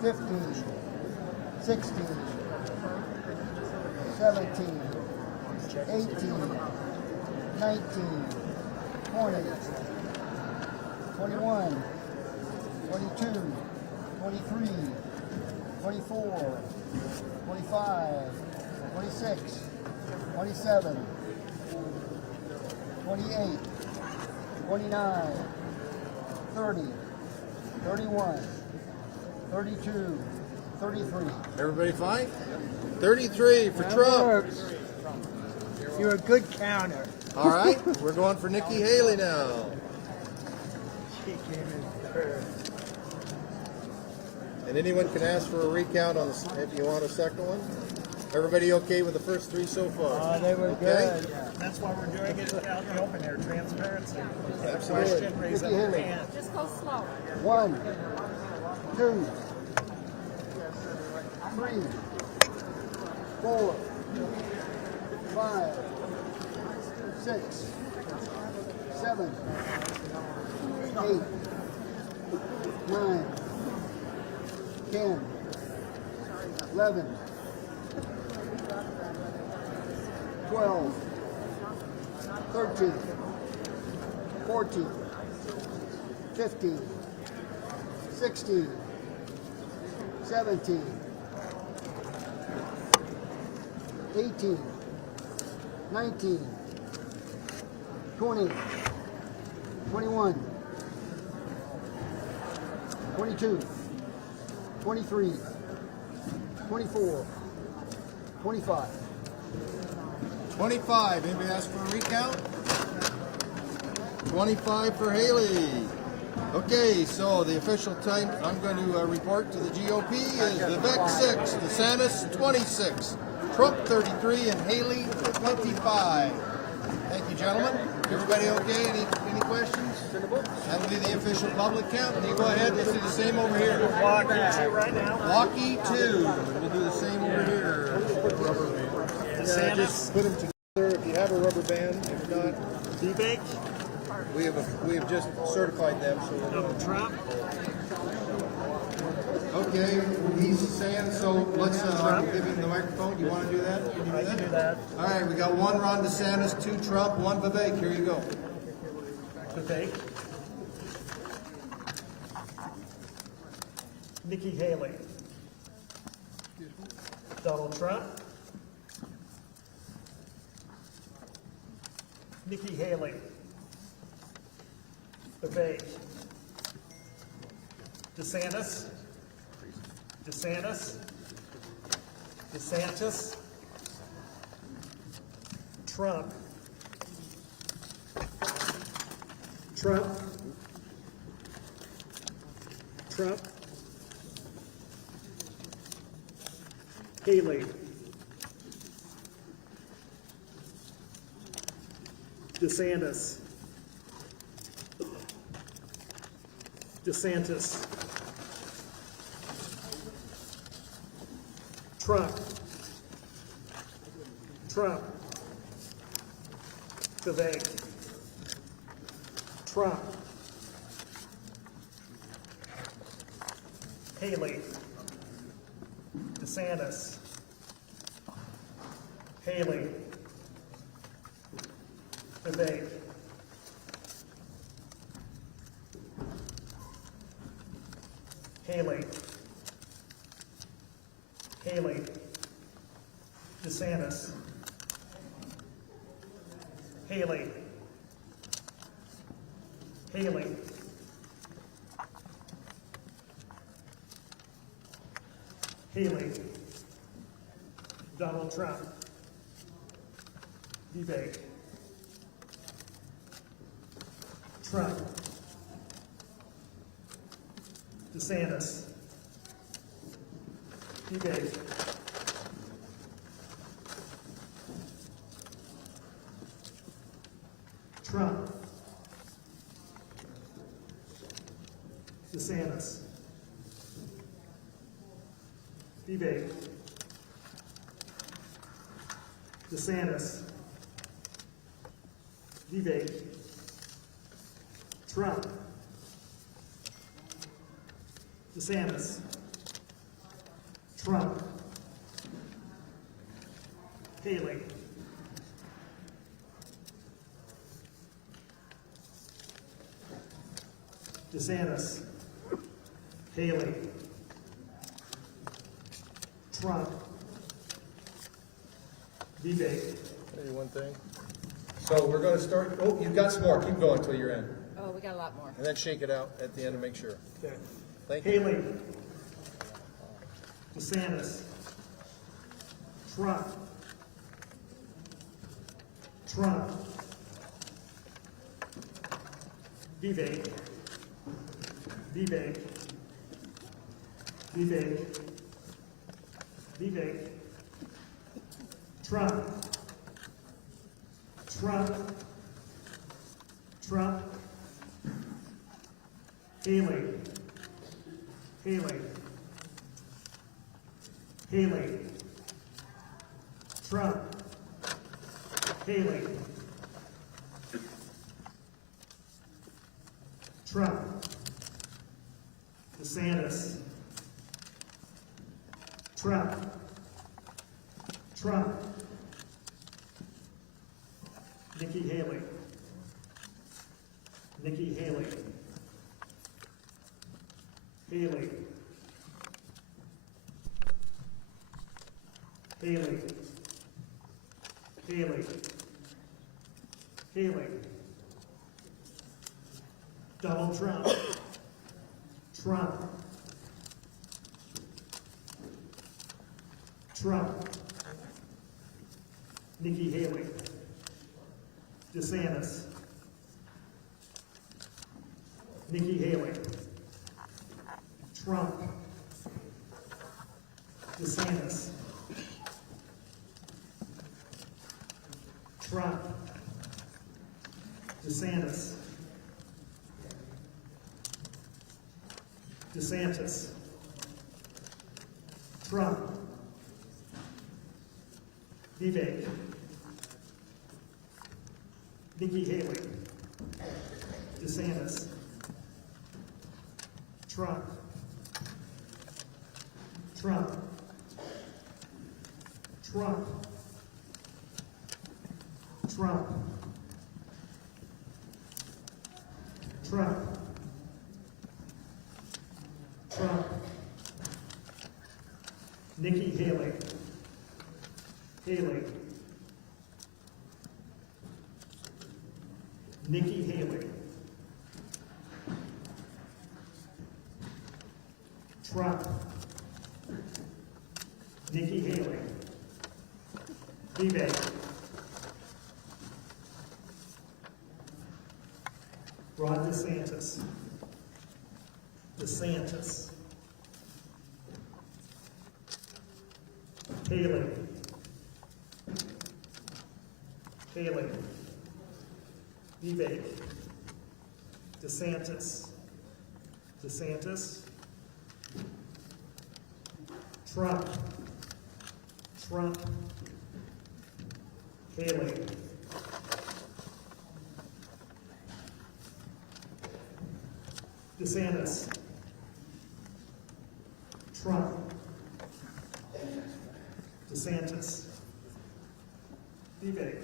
15, 16, 17, 18, 19, 20, 21, 22, 23, 24, 25, 26, 27, 28, 29, 30, 31, 32, 33. Everybody fine? 33 for That Trump. works. You're a good counter. All right, we're going for Nikki Haley now. She came in third. And anyone can ask for a recount on this if you want a second one. Everybody okay with the first 3 so far? They were okay? good. That's why we're doing it out in the open here, transparency. Absolutely. Question, raise up your hand. Just go slow. 1, 2, 3, 4, 5, 6, 7, 8, 9, 10, 11, 12, 13, 14, 15, 16, 17, 18, 19, 20, 21, 22, 23, 24, 25. 25. Anybody ask for a recount? 25 for Haley. Okay, so the official time I'm going to report to the GOP is Vivek 6, DeSantis 26, Trump 33, and Haley 25. Thank you, gentlemen. Everybody okay? Any questions? That will be the official public count. You go ahead. Let's do the same over here. Blocky 2 right now. Blocky 2. We'll do the same over here. Just put them together if you have a rubber band. If not, Vivek. we have just certified them. So Trump. Okay, he's saying so. Let's give him the microphone. You want to do that? Can you do that? All right, we got 1 Ron DeSantis, 2 Trump, 1 Vivek. Here you go. Vivek. Nikki Haley. Donald Trump, Nikki Haley, Vivek, DeSantis, DeSantis, DeSantis, Trump, Trump, Trump, Haley, DeSantis, DeSantis, Trump, Trump, Vivek, Trump, Haley, DeSantis, Haley, Vivek, Haley, Haley, DeSantis, Haley, Haley, Haley, Donald Trump, Vivek, Trump, DeSantis, Vivek, Trump, DeSantis, Vivek, DeSantis, Vivek, Trump, DeSantis, Trump, Haley, DeSantis, Haley, Trump, Vivek. Hey, one thing. So we're going to start. Oh, you've got some more. Keep going till you're in. Oh, we got a lot more. And then shake it out at the end to make sure. Okay. Thank you. Haley, DeSantis, Trump, Trump, Vivek, Vivek, Vivek, Vivek, Trump, Trump, Trump, Haley, Haley, Haley, Trump, Haley, Trump, DeSantis, Trump, Trump, Nikki Haley, Nikki Haley, Haley, Haley, Haley, Haley, Donald Trump, Trump, Trump, Nikki Haley, DeSantis, Nikki Haley, Trump, DeSantis, Trump, DeSantis, DeSantis, Trump, Vivek, Nikki Haley, DeSantis, Trump, Trump, Trump, Trump, Trump, Trump, Nikki Haley, Haley. Nikki Haley. Trump. Nikki Haley. Vivek. Ron DeSantis. DeSantis. Haley. Haley. Vivek. DeSantis. DeSantis. Trump. Trump. Haley. DeSantis. Trump. DeSantis. Vivek.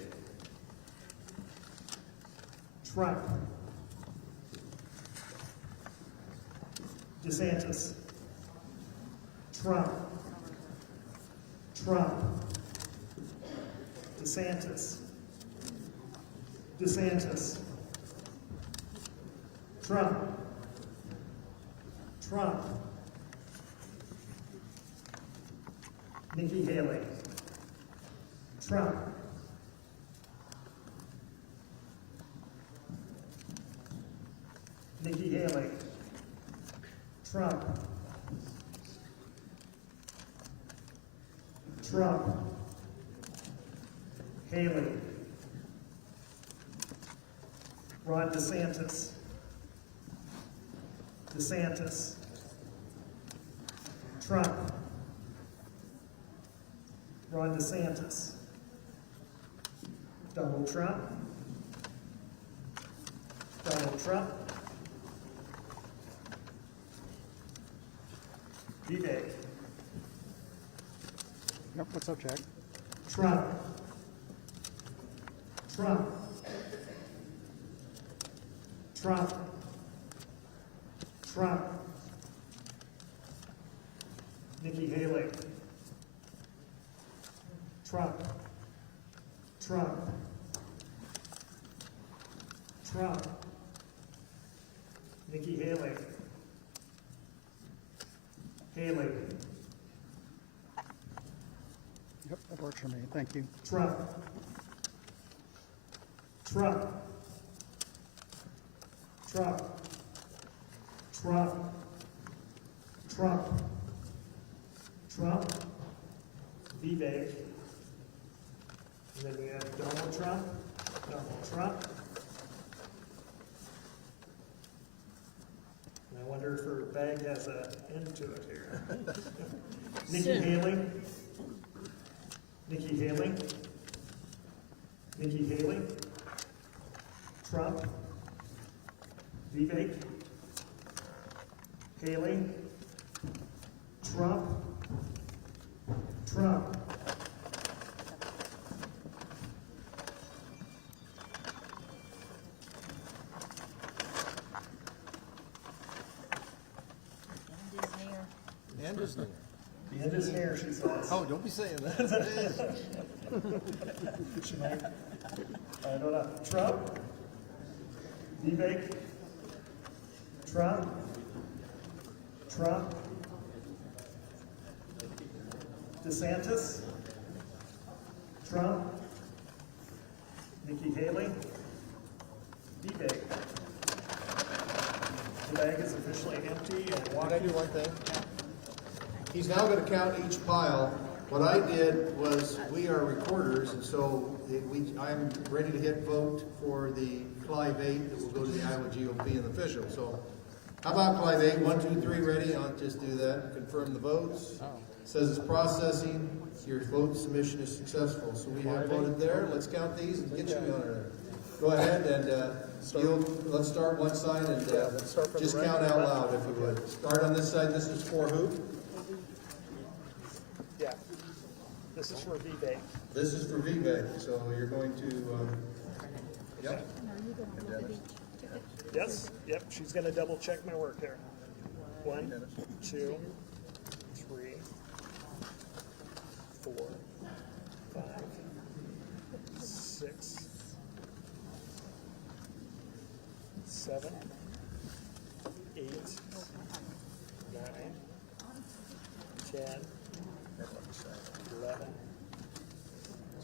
Trump. DeSantis. Trump. Trump. DeSantis. DeSantis. Trump. Trump. Nikki Haley. Trump. Nikki Haley. Trump. Trump. Haley. Ron DeSantis. DeSantis. Trump. Ron DeSantis. Donald Trump. Donald Trump. Vivek. Yep, what's up, Jack? Trump. Trump. Trump. Trump. Nikki Haley. Trump. Trump. Trump. Nikki Haley. Haley. Yep, that works for me. Thank you. Trump. Trump. Trump. Trump. Trump. Trump. Vivek. And then we have Donald Trump. Donald Trump. And I wonder if her bag has an end to it here. Nikki Haley. Nikki Haley. Nikki Haley. Trump. Vivek. Haley. Trump. Trump. And his hair. The end is here, she says. Oh, don't be saying that. She might. I don't know. Trump. Vivek. Trump. Trump. DeSantis. Trump. Nikki Haley. Vivek. The bag is officially empty and Can I do one thing? He's now going to count each pile. What I did was, we are recorders, and so I'm ready to hit vote for the Clive 8 that will go to the Iowa GOP and the official. So, how about Clive 8? 1, 2, 3, ready? I'll just do that. Confirm the votes. Says it's processing. Your vote submission is successful. So we have voted there. Let's count these and get you on there. Go ahead and let's start one side and just count out loud if you would. Start on this side. This is for who? yeah, this is for Vivek. This is for Vivek, so you're going to, yep. Yes, yep, she's gonna double check my work here. 1, 2, 3, 4, 5, 7, 8, 9, 10, 11,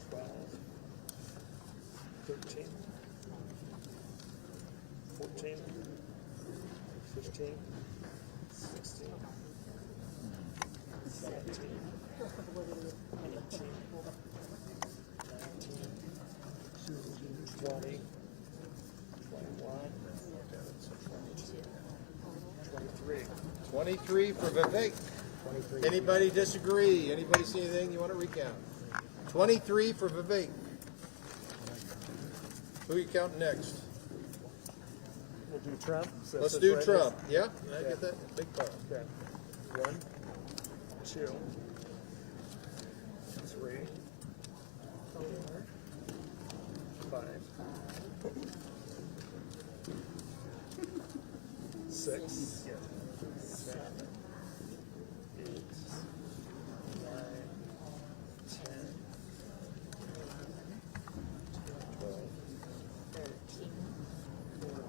12, 13, 14, 15, 16, 17, 18, 19, 20, 21, 22, 23. 23 for Vivek. 23. Anybody disagree? Anybody see anything you want to recount? 23 for Vivek. Who are you counting next? We'll do Trump. So Let's this do right Trump. here. Yeah? Can I get that big pile? Okay. 1, 2, 3, 4, 5, 6, 7, 8, 9, 10, 12,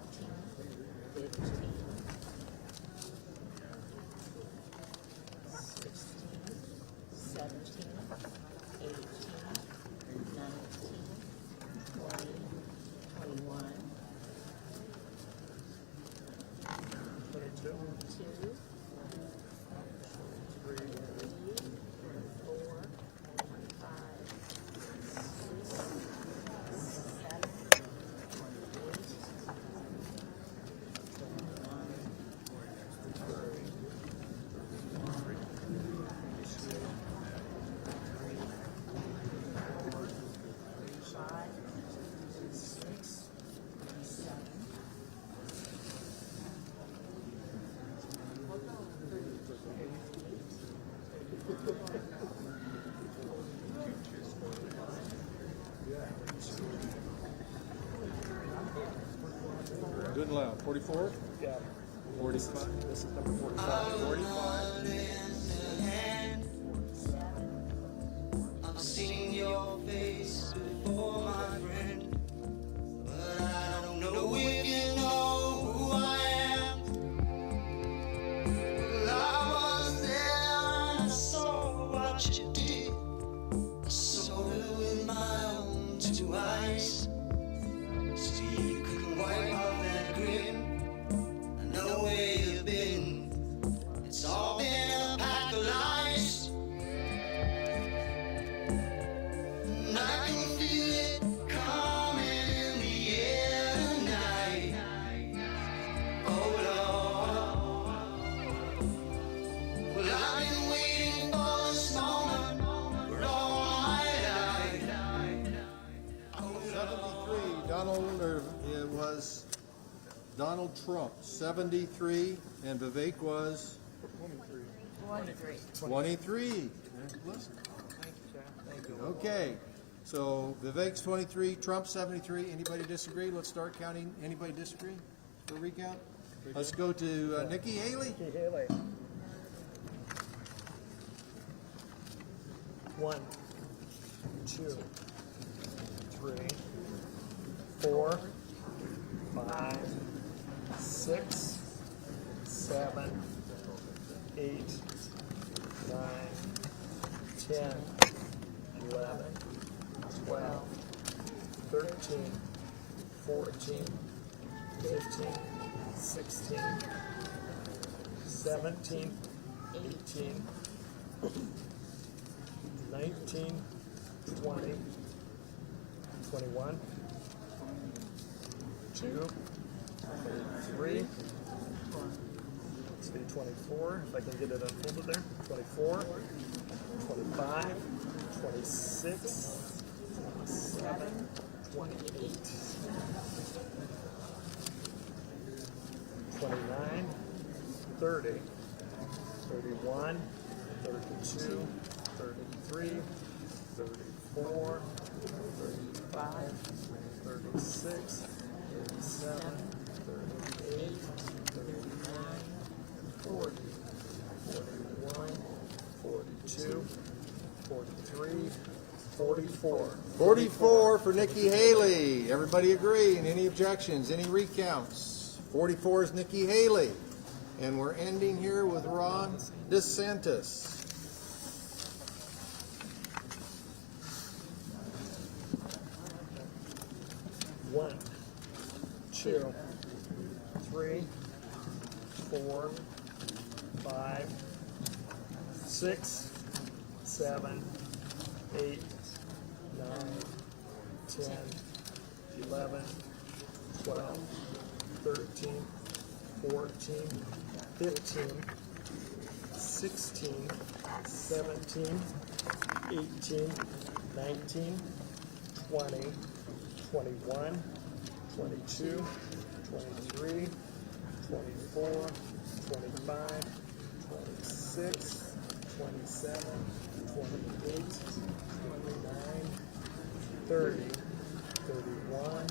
13, 14, 15, 16, 17, 18, 19, 20, 21, 22, 3, 4, 5, 6, 7, Good and loud. 44? Yeah. 45. This is number 45. 45. I've seen your face before, my friend, but I don't know if you know who I am. Well, I was there and I saw what you did. I saw it with my own two eyes. See, you couldn't wipe off that grin. I know where you've been. It's all been a pack of lies. And I can feel it coming in the air tonight. Oh Lord. Well, I've been waiting for this moment for all my life. Oh 73. It was Donald Trump. 73. And Vivek was 23. Listen. Okay. So Vivek's 23, Trump 73. Anybody disagree? Let's start counting. Anybody disagree for recount? Let's go to Nikki Haley. Nikki Haley. 1, 2, 3, 4, 5, 6, 7, 8, 9, 10, 11, 12, 13, 14, 15, 16, 17, 18, 19, 20, 21, 2, 3, let's do 24, if I can get it unfolded there, 24, 25, 26, 27, 28, 29, 30, 31, 32, 33, 34, 35, 36, 37, 38, 39, 40, 41, 42, 43, 44. 44 for Nikki Haley. Everybody agree? And any objections? Any recounts? 44 is Nikki Haley. And we're ending here with Ron DeSantis. One, 2, 3, 4, 5, 6, 7, 8, 9, 10, 11, 12, 13, 14, 15, 16, 17, 18, 19, 20, 21, 22, 23, 24, 25, 26, 27, 28, 29, 30, 31,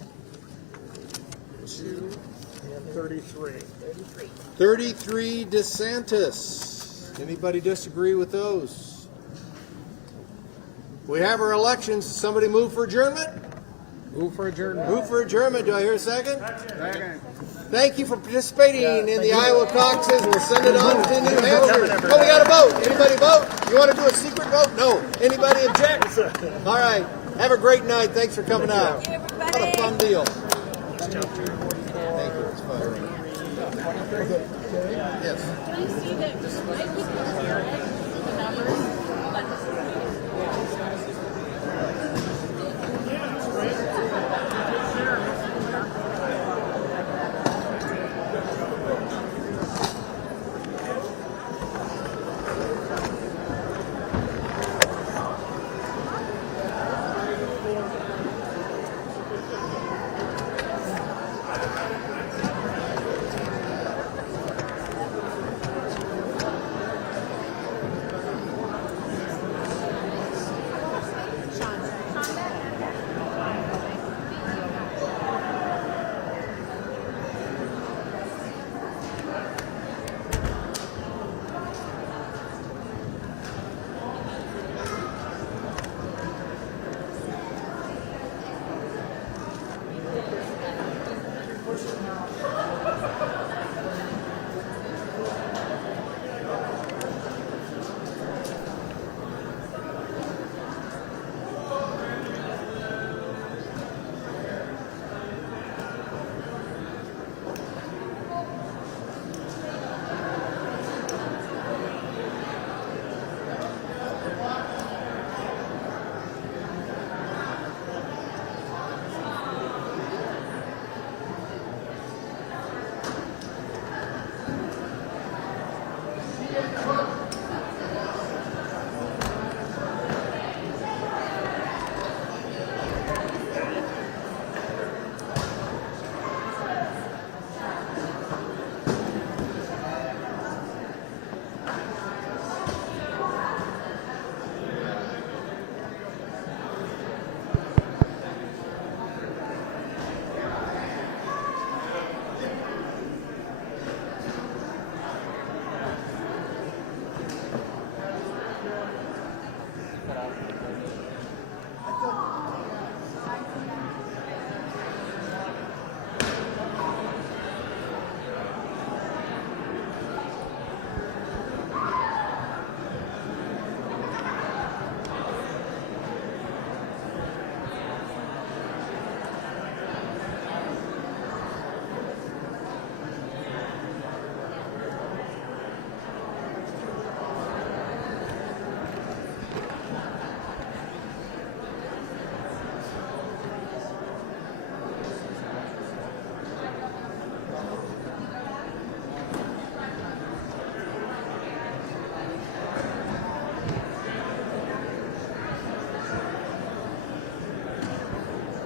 2, and 33. 33 DeSantis. Anybody disagree with those? We have our elections. Somebody move for adjournment? Move for adjournment. Move for adjournment. Do I hear a second? Second. Thank you for participating in the Iowa caucuses. We'll send it on to New Hampshire. Oh, we got to vote. Anybody vote? You want to do a secret vote? No. Anybody object? All right. Have a great night. Thanks for coming out. What a fun deal. Thank you. It's fun. Yes. Can I see that? I keep the numbers.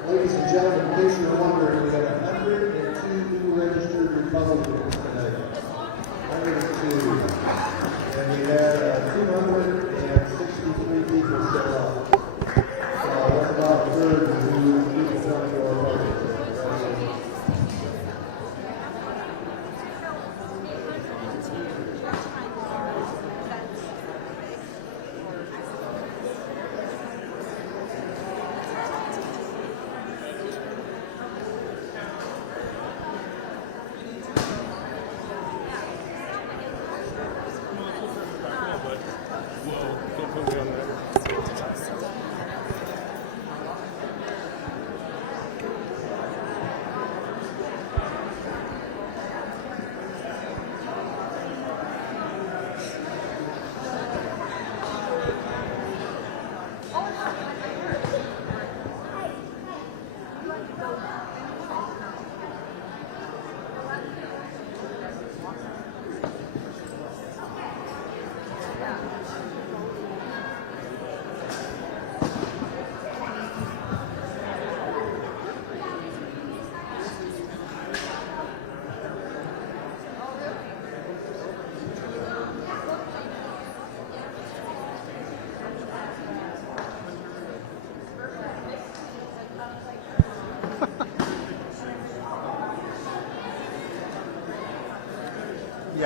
Ladies and gentlemen, in case you're wondering, we had 102 new registered Republicans today. 102. And we had 263 people show up. So that's about a third of who each one of your party.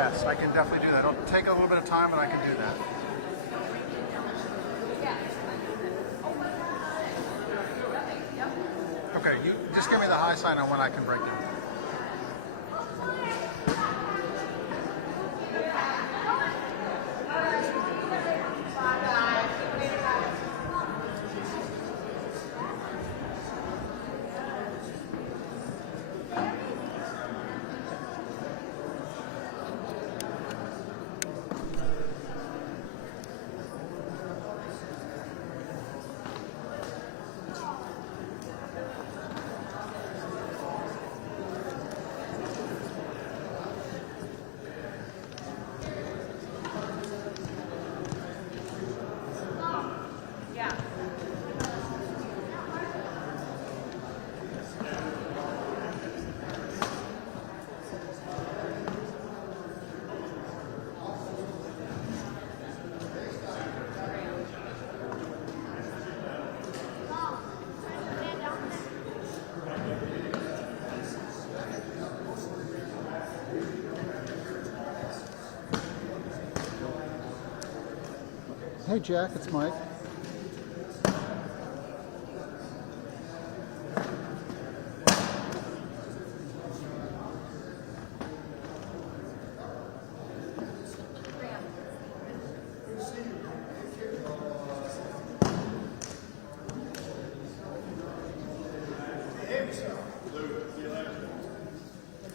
Yes, I can definitely do that. It'll take a little bit of time, but I can do that. Okay, you just give me the high sign on when I can break it. Hey Jack, it's Mike.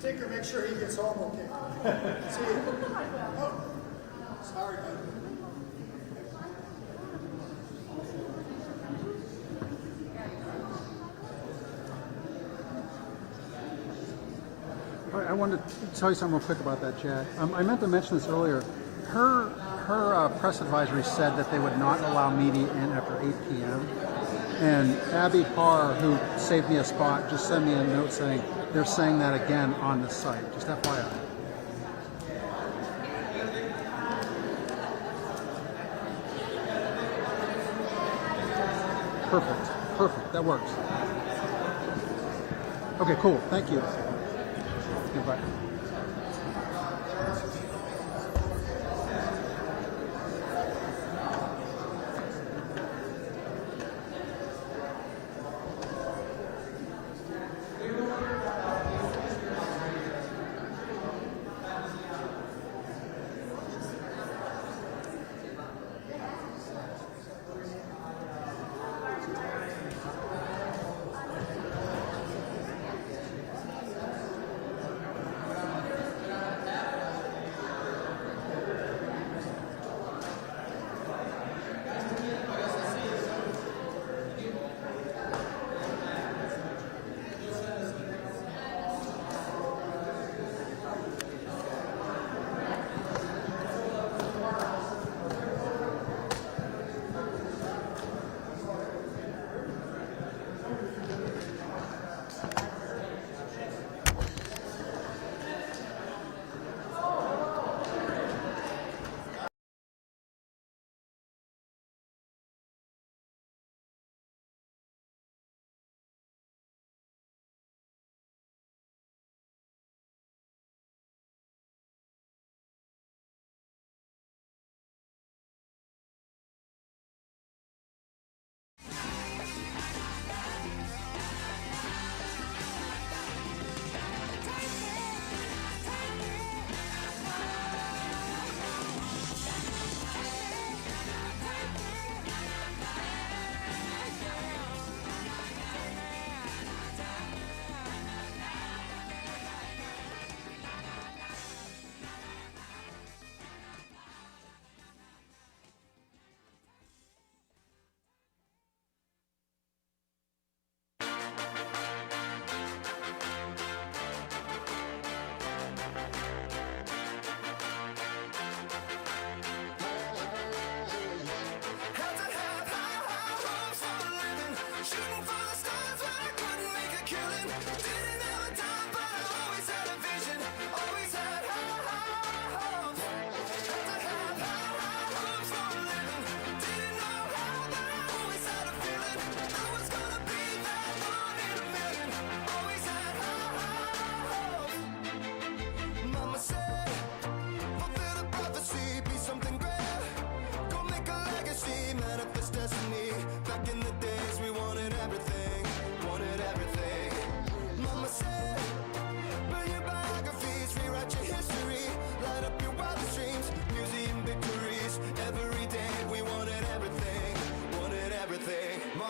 Take her, make sure he gets home okay. See you. Oh, sorry, buddy. I wanted to tell you something real quick about that, Jack. I meant to mention this earlier. Her press advisory said that they would not allow media in after 8 p.m. And Abby Parr, who saved me a spot, just sent me a note saying they're saying that again on the site. Just FYI. Perfect. That works. Okay, cool. Thank you. Goodbye.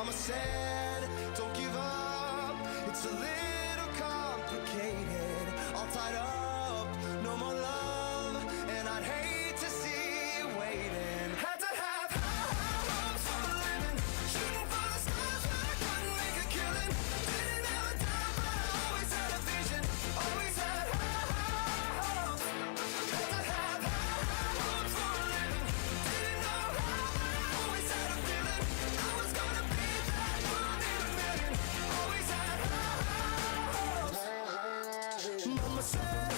Mama said, don't give up. It's a little complicated. All tied up, no more love. And I'd hate to see you waiting. Had to have high hopes for a living. Shooting for the stars, but I couldn't make a killing. Didn't have a dime, but I always had a vision. Always had high hopes. Had to have high hopes for a living. Didn't know how, but I always had a feeling. I was gonna be that one in a million. Always had high hopes. Mama said,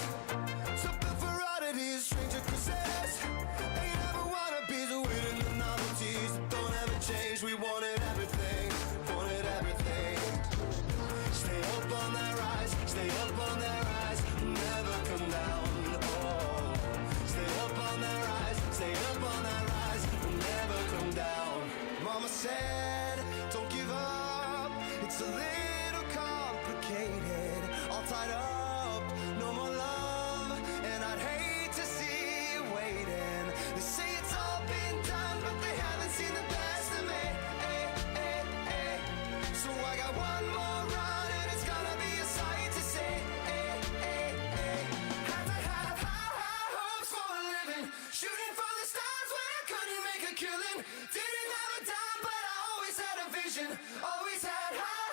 something for oddities, stranger causes. Ain't ever wannabes, waiting the novelties that don't ever change. We wanted everything, wanted everything. Stay up on that rise, stay up on that rise, never come down. Oh, stay up on that rise, stay up on that rise, never come down. Mama said, don't give up. It's a little complicated, all tied up, no more love, and I'd hate to see you waiting. They say it's all been done, but they haven't seen the best of me. So I got one more run, and it's gonna be a sight to see. Had to have high hopes for a living, shooting for the stars when I couldn't make a killing. Didn't have a dime, but I always had a vision. Always had high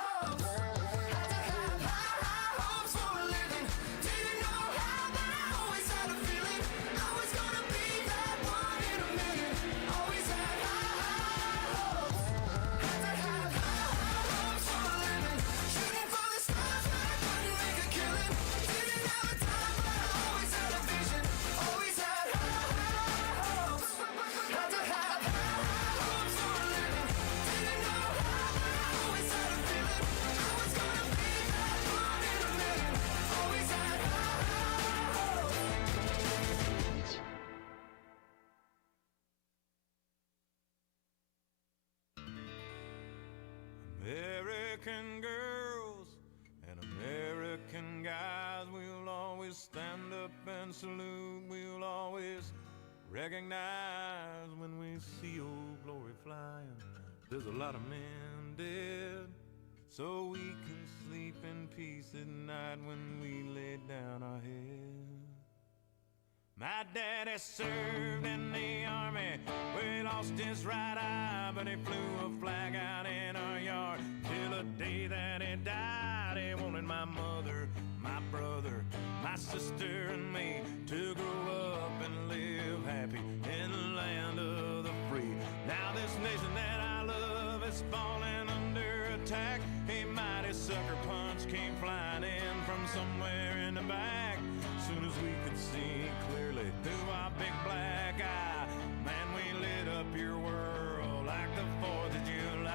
hopes. Had to have high hopes for a living. Didn't know how, but I always had a feeling. I was gonna be that one in a million. Always had high hopes. Had to have high hopes for a living. Shooting for the stars when I couldn't make a killing. Didn't have a dime, but I always had a vision. Always had high hopes. Had to have high hopes for a living. Didn't know how, but I always had a feeling. I was gonna be that one in a million. Always had high hopes. American girls and American guys, we'll always stand up and salute. We'll always recognize when we see old glory flying. There's a lot of men dead, so we can sleep in peace at night when we lay down our head. My daddy served in the army, where he lost his right eye, but he flew a flag out in our yard till the day that he died. He wanted my mother, my brother, my sister and me to grow up and live happy in the land of the free. Now this nation that I love is falling under attack. A mighty sucker punch came flying in from somewhere in the back. Soon as we could see clearly through our big black eye, man, we lit up your world like the 4th of July.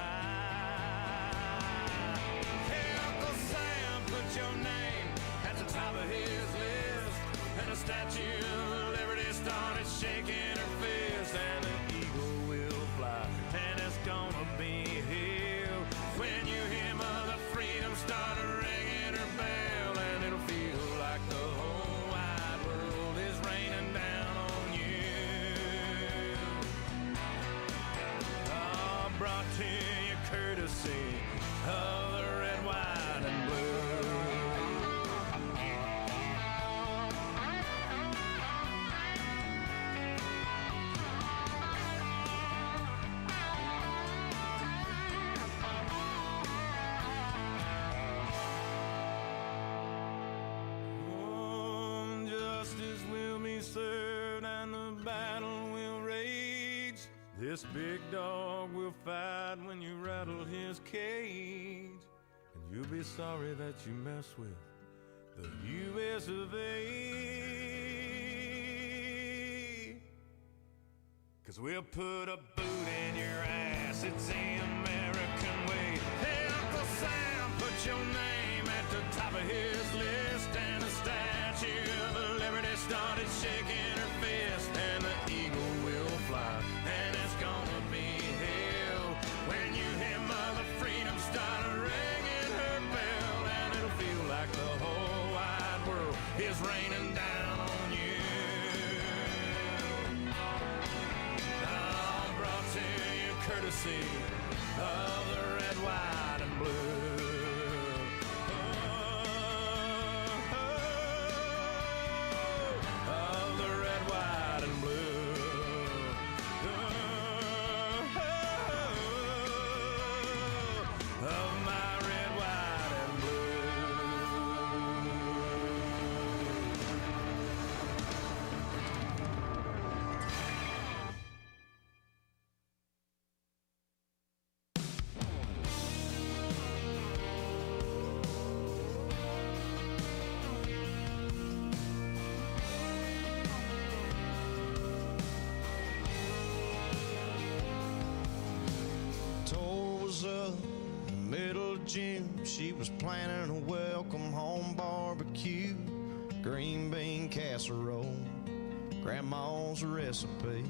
Hey, Uncle Sam, put your name at the top of his list, and the Statue of Liberty started shaking her fist, and the eagle will fly, and it's gonna be here when you hear Mother Freedom start ringing her bell, and it'll feel like the whole wide world is raining down on you. Oh, brought to you courtesy of the red, white, and blue. Served and the battle will rage. This big dog will fight when you rattle his cage, and you'll be sorry that you mess with the U.S. of A. 'Cause we'll put a boot in your ass, it's the American way. Hey, Uncle Sam, put your name at the top of his list, and the Statue of Liberty started shaking her fist, and the eagle will fly, and it's gonna be hell when you hear Mother Freedom start ringing her bell, and it'll feel like the whole wide world is raining down on you. Oh, brought to you courtesy of June, she was planning a welcome home barbecue, green bean casserole, grandma's recipe.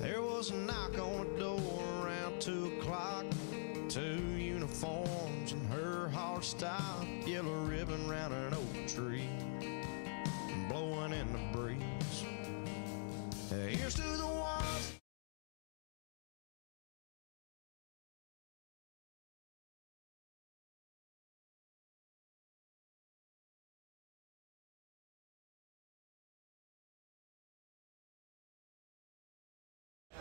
There was a knock on the door around 2 o'clock, 2 uniforms and her hard style, yellow ribbon round an oak tree, blowing in the breeze. Here's to the ones.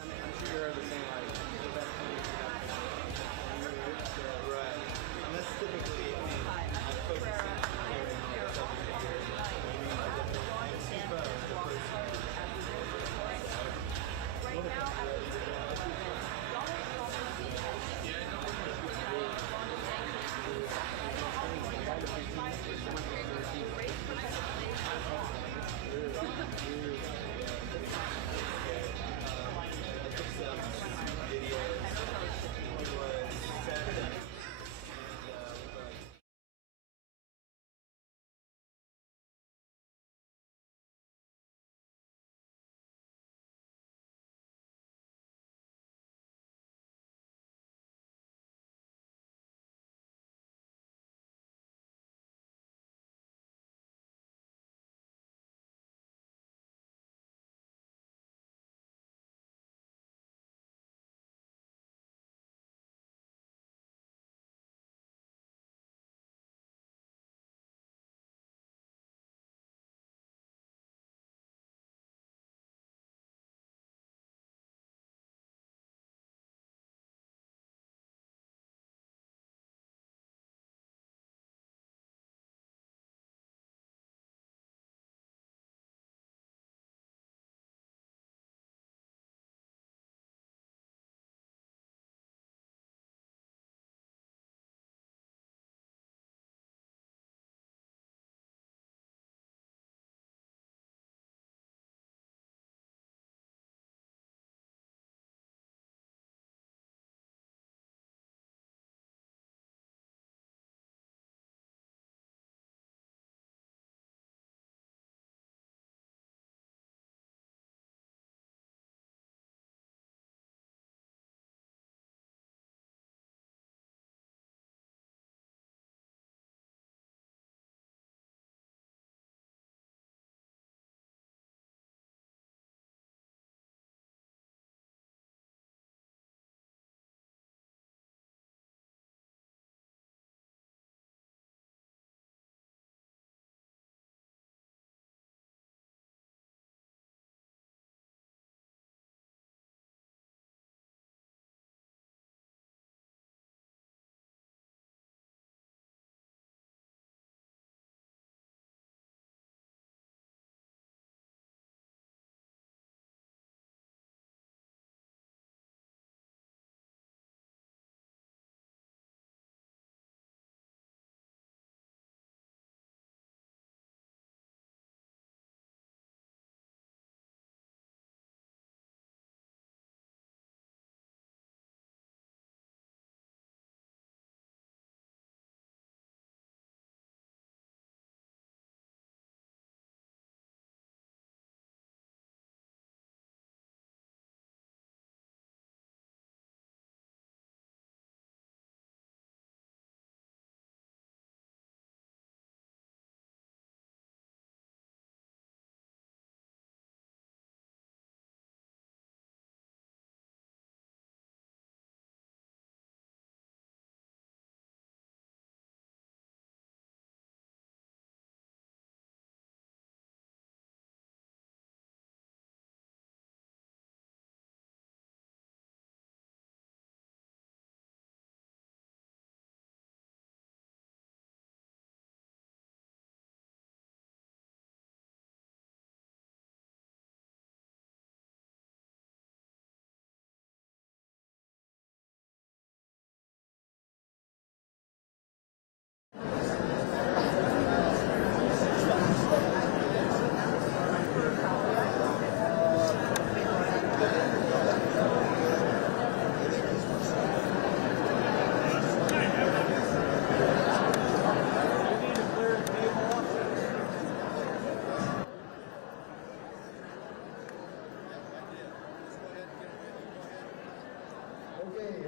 I'm sure you're the same, like, the best thing you have. Right. And that's typically, I mean, I've spoken to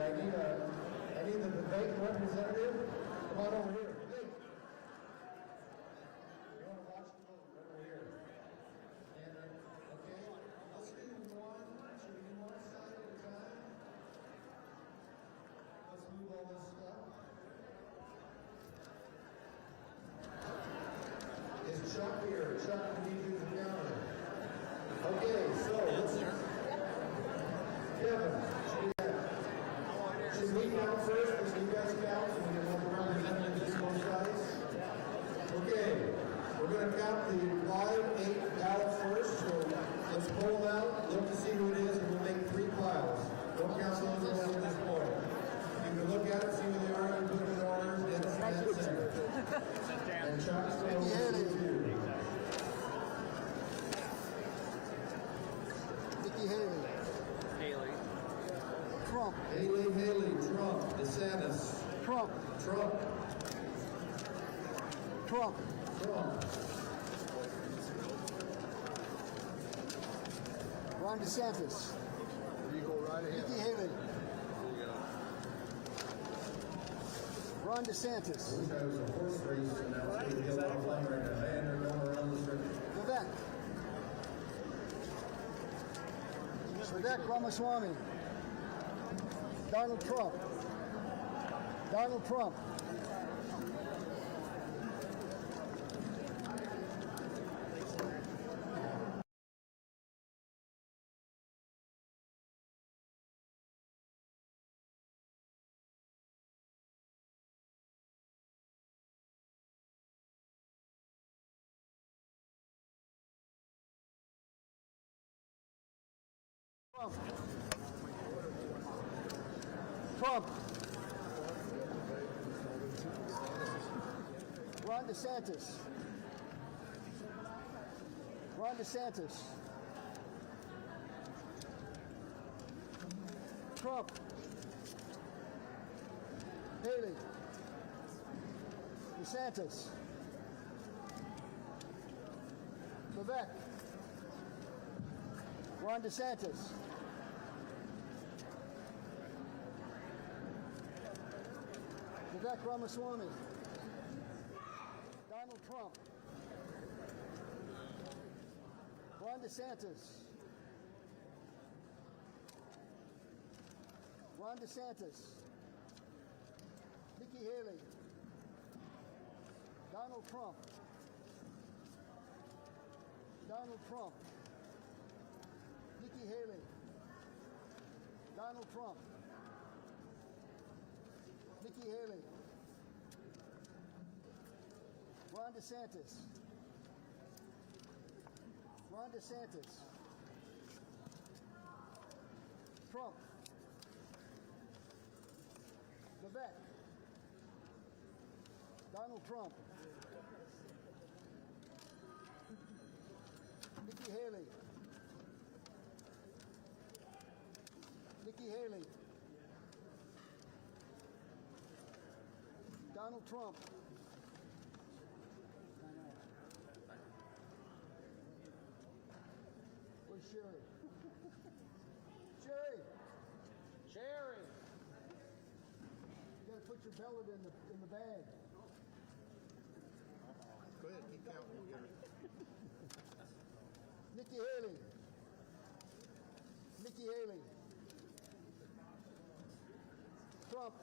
I need the debate representative. Come on over here. Debate. You want to watch the vote? Right over here. And, okay, let's do one. Should we do one side at a time? Let's move all this stuff. Is Chuck here? Chuck, can you do the counter? Okay, so Kevin, should we count first, or should you guys count, so we can have representatives on both sides? Okay, we're going to count the 5, 8 ballots first, so let's pull them out, look to see who it is, and we'll make 3 piles. Don't count those around at this point. You can look at it, see who they are, you put them in order, and that's center. And Chuck's going to do. Nikki Haley. Haley. Trump. Haley, Trump, DeSantis. Trump. Trump. Trump. Trump. Ron DeSantis. You go right ahead. Nikki Haley. Ron DeSantis. I wish I was a horse race and I was going to get a lot of fun right now. And they're going around the circuit. Vivek Ramaswamy. Donald Trump. Donald Trump. Trump. Ron DeSantis. Ron DeSantis. Trump. Haley. DeSantis. Vivek. Ron DeSantis. Vivek Ramaswamy. Donald Trump. Ron DeSantis. Ron DeSantis. Nikki Haley. Donald Trump. Donald Trump. Nikki Haley. Donald Trump. Nikki Haley. Ron DeSantis. Ron DeSantis. Trump. Vivek. Donald Trump. Nikki Haley. Nikki Haley. Donald Trump. Where's Sherry? Sherry! Sherry! You gotta put your ballot in the bag. Go ahead, keep counting. We'll get her. Nikki Haley. Nikki Haley. Trump.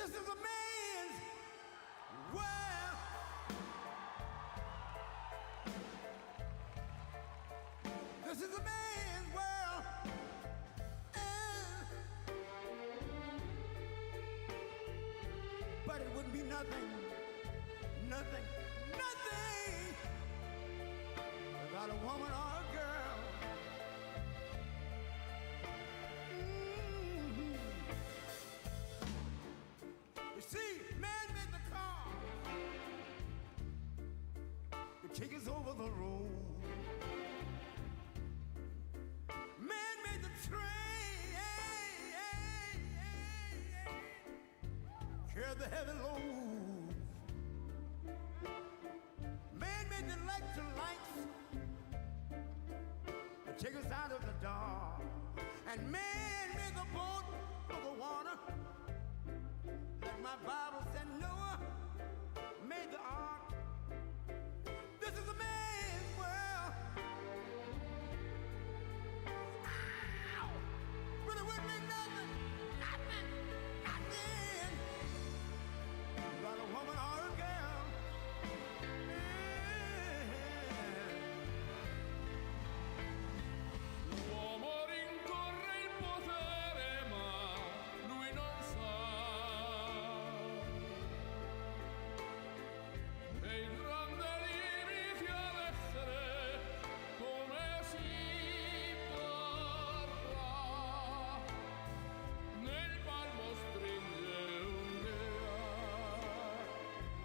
This is a man's world. This is a man's world. But it wouldn't be nothing without a woman or a girl. You see, man made the car to take us over the road. Man made the train, carry the heavy load. Man made the electric lights to take us out of the dark. And man made the boat for the water. Like my Bible said, Noah made the ark. This is a man's world. Ow! But it wouldn't be nothing without a woman or a girl. L'uomo rincorre il potere, ma lui non sa. E il grande limiti ad essere come si parla. Nel palmo stringe un'idea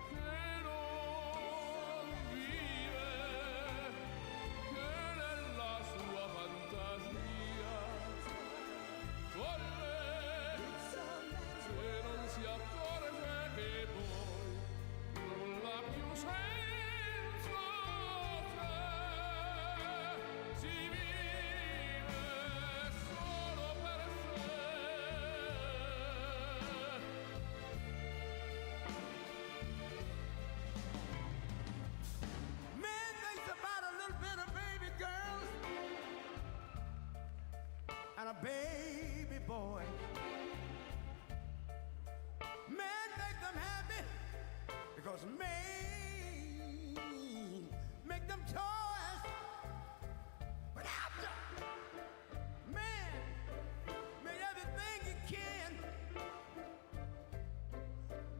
che non vive, che nella sua fantasia folle, se non si accorge che poi nulla più senso c'è, si vive solo per sé. Man thinks about a little bit of baby girls and a baby boy. Man make them happy because man make them toys. But after man made everything he can,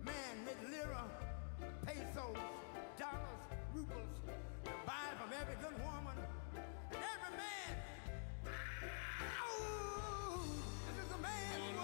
man made lira, pesos, dollars, rubles to buy from every good woman and every man. Ow! This is a man's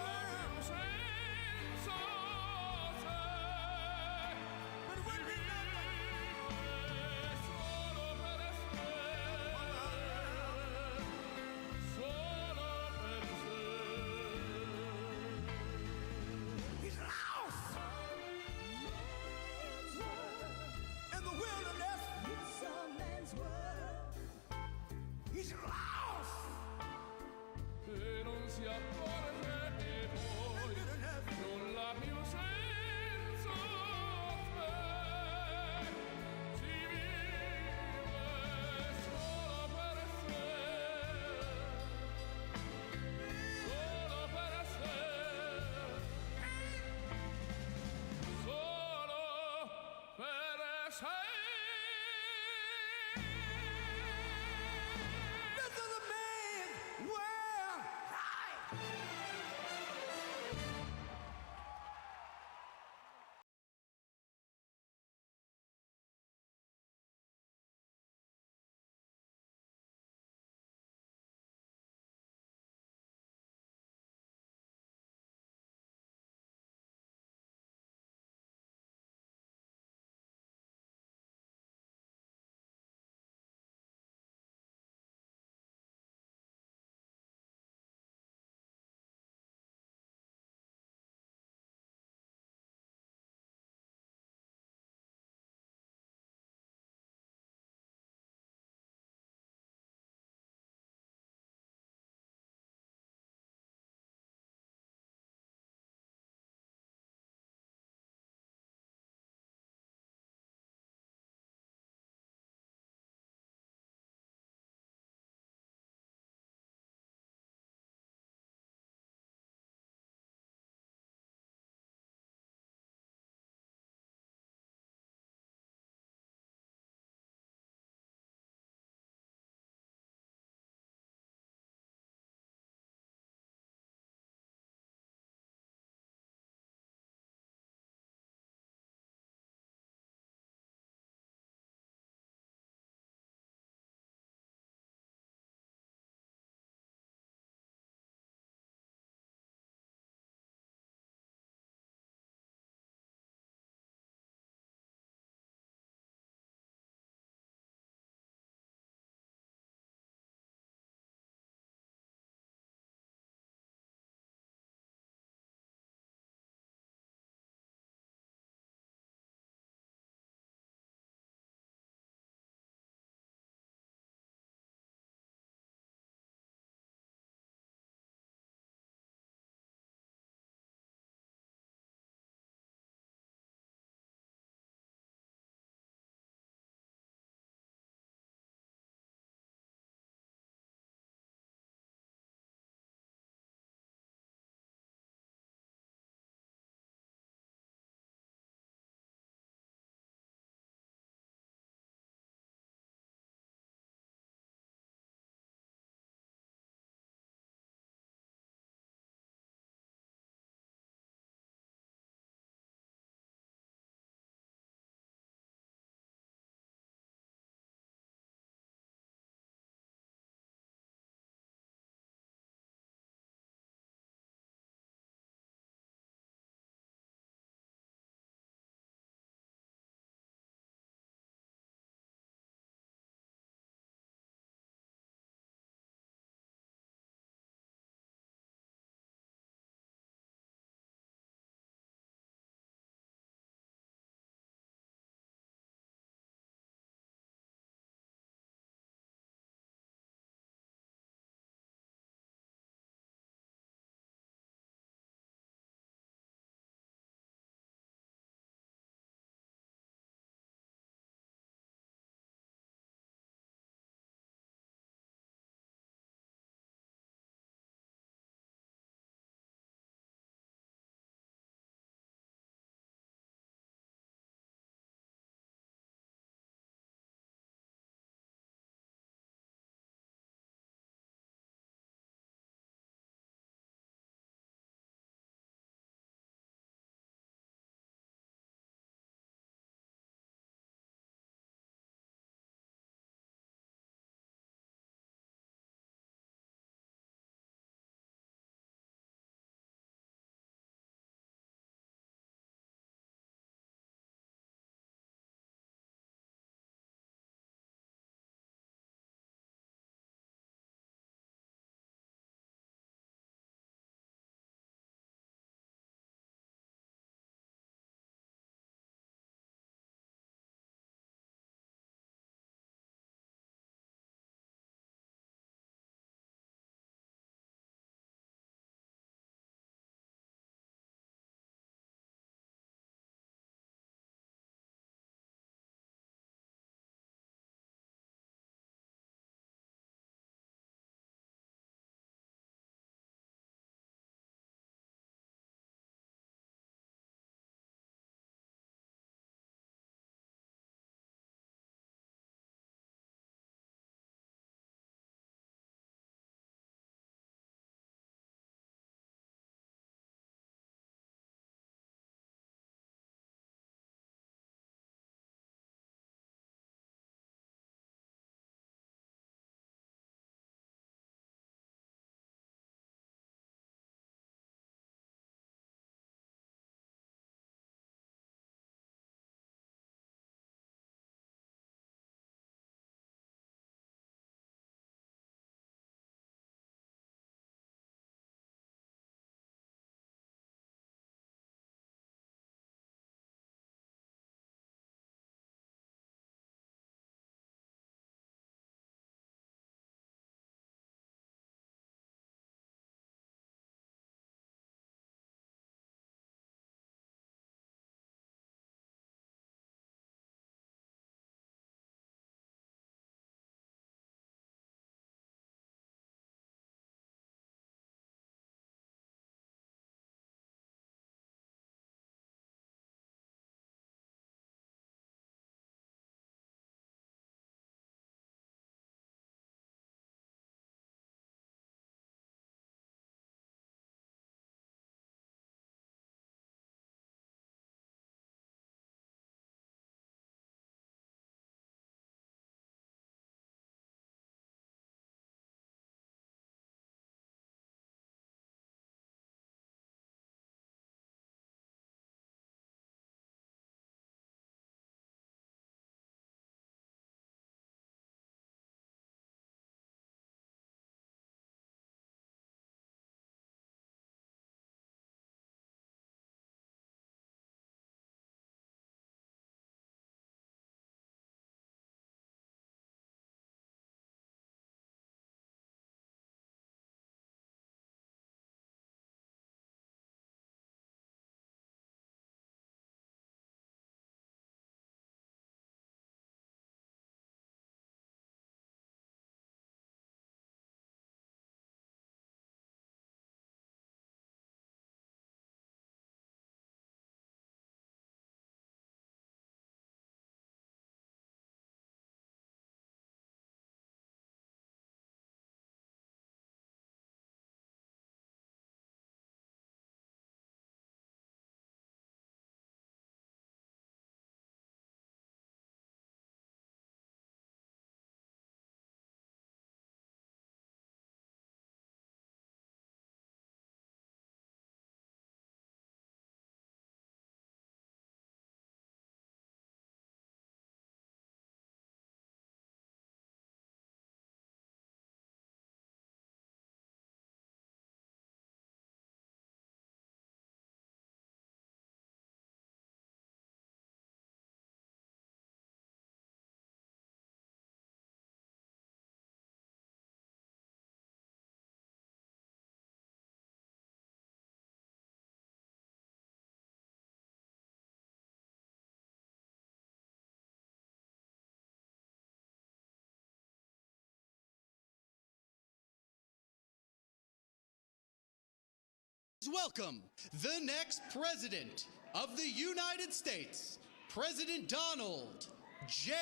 Welcome the next president of the United States, President Donald J.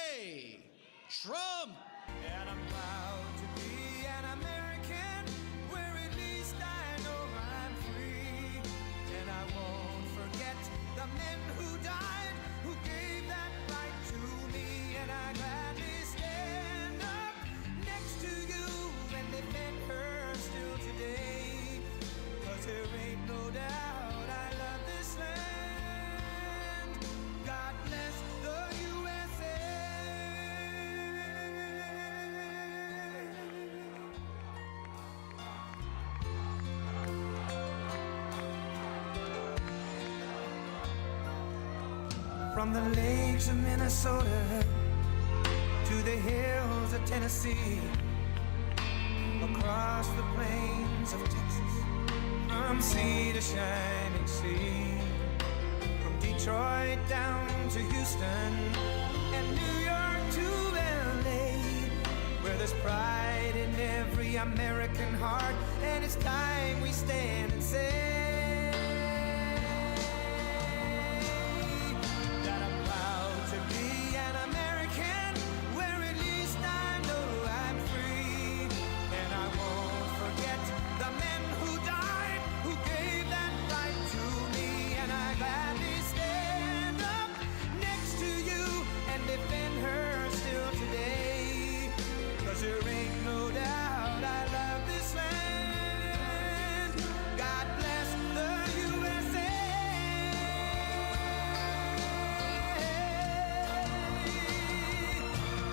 Trump. And I'm proud to be an American, where at least I know I'm free. And I won't forget the men who died, who gave that right to me. And I gladly stand up next to you and defend her still today. 'Cause there ain't no doubt I love this land. God bless the USA. From the lakes of Minnesota to the hills of Tennessee, across the plains of Texas, from sea to shining sea, from Detroit down to Houston and New York to LA, where there's pride in every American heart, and it's time we stand and say that I'm proud to be an American, where at least I know I'm free. And I won't forget the men who died, who gave that right to me. And I gladly stand up next to you and defend her still today. 'Cause there ain't no doubt I love this land. God bless the USA.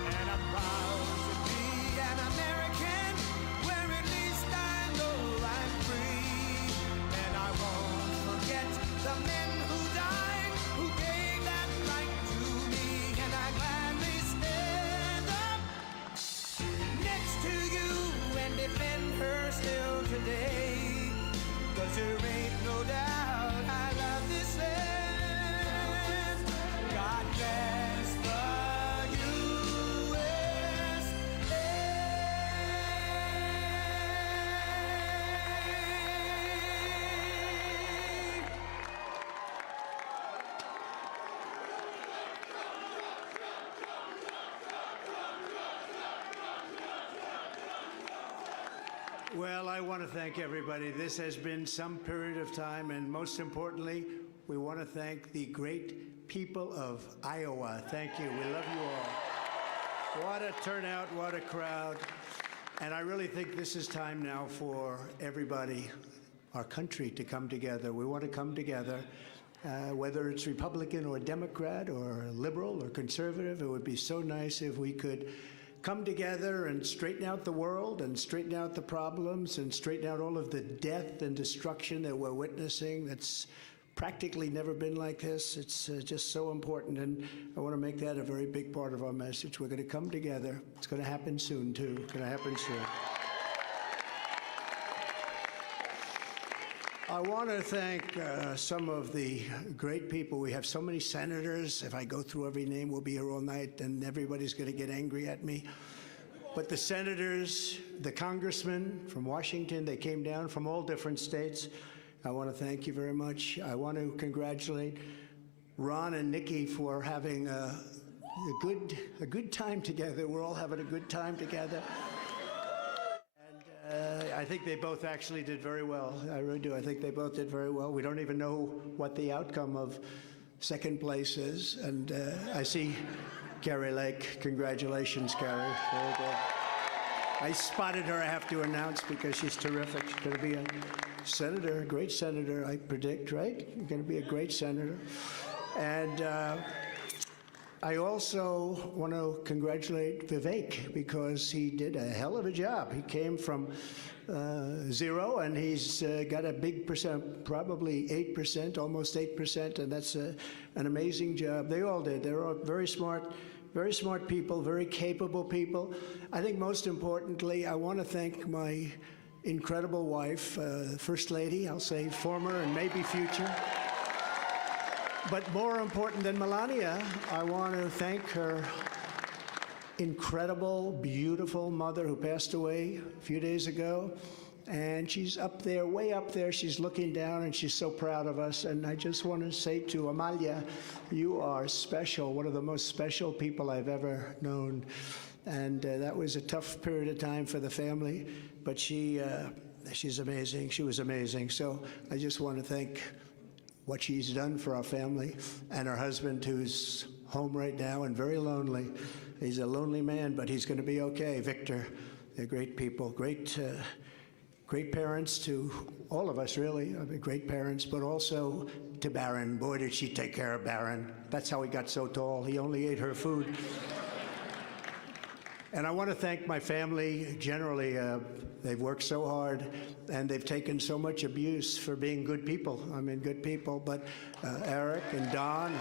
And I'm proud to be an American, where at least I know I'm free. And I won't forget the men who died, who gave that right to me. And I gladly stand up next to you and defend her still today. 'Cause there ain't no doubt I love this land. God bless the Well, I want to thank everybody. This has been some period of time, and most importantly, we want to thank the great people of Iowa. Thank you. We love you all. What a turnout, what a crowd. And I really think this is time now for everybody, our country, to come together. We want to come together. Whether it's Republican or Democrat or liberal or conservative, it would be so nice if we could come together and straighten out the world and straighten out the problems and straighten out all of the death and destruction that we're witnessing. That's practically never been like this. It's just so important, and I want to make that a very big part of our message. We're going to come together. It's going to happen soon, too. It's going to happen soon. I want to thank some of the great people. We have so many senators. If I go through every name, we'll be here all night, and everybody's going to get angry at me. But the senators, the congressmen from Washington, they came down from all different states. I want to thank you very much. I want to congratulate Ron and Nikki for having a good time together. We're all having a good time together. I think they both actually did very well. I really do. I think they both did very well. We don't even know what the outcome of second place is. And I see Carrie Lake. Congratulations, Carrie. Very good. I spotted her, I have to announce, because she's terrific. She's going to be a senator, a great senator, I predict, right? You're going to be a great senator. And I also want to congratulate Vivek, because he did a hell of a job. He came from 0, and he's got a big percent, probably 8%, almost 8%, and that's an amazing job. They all did. They're all very smart people, very capable people. I think most importantly, I want to thank my incredible wife, First Lady, I'll say former and maybe future. But more important than Melania, I want to thank her incredible, beautiful mother who passed away a few days ago. And she's up there, way up there. She's looking down, and she's so proud of us. And I just want to say to Amalia, you are special, one of the most special people I've ever known. And that was a tough period of time for the family, but she's amazing. She was amazing. So I just want to thank what she's done for our family, and her husband, who's home right now and very lonely. He's a lonely man, but he's going to be okay. Victor, they're great people, great parents to all of us, really. I mean, great parents, but also to Barron. Boy, did she take care of Barron. That's how he got so tall. He only ate her food. And I want to thank my family generally. They've worked so hard, and they've taken so much abuse for being good people. I mean, good people. But Eric and Don,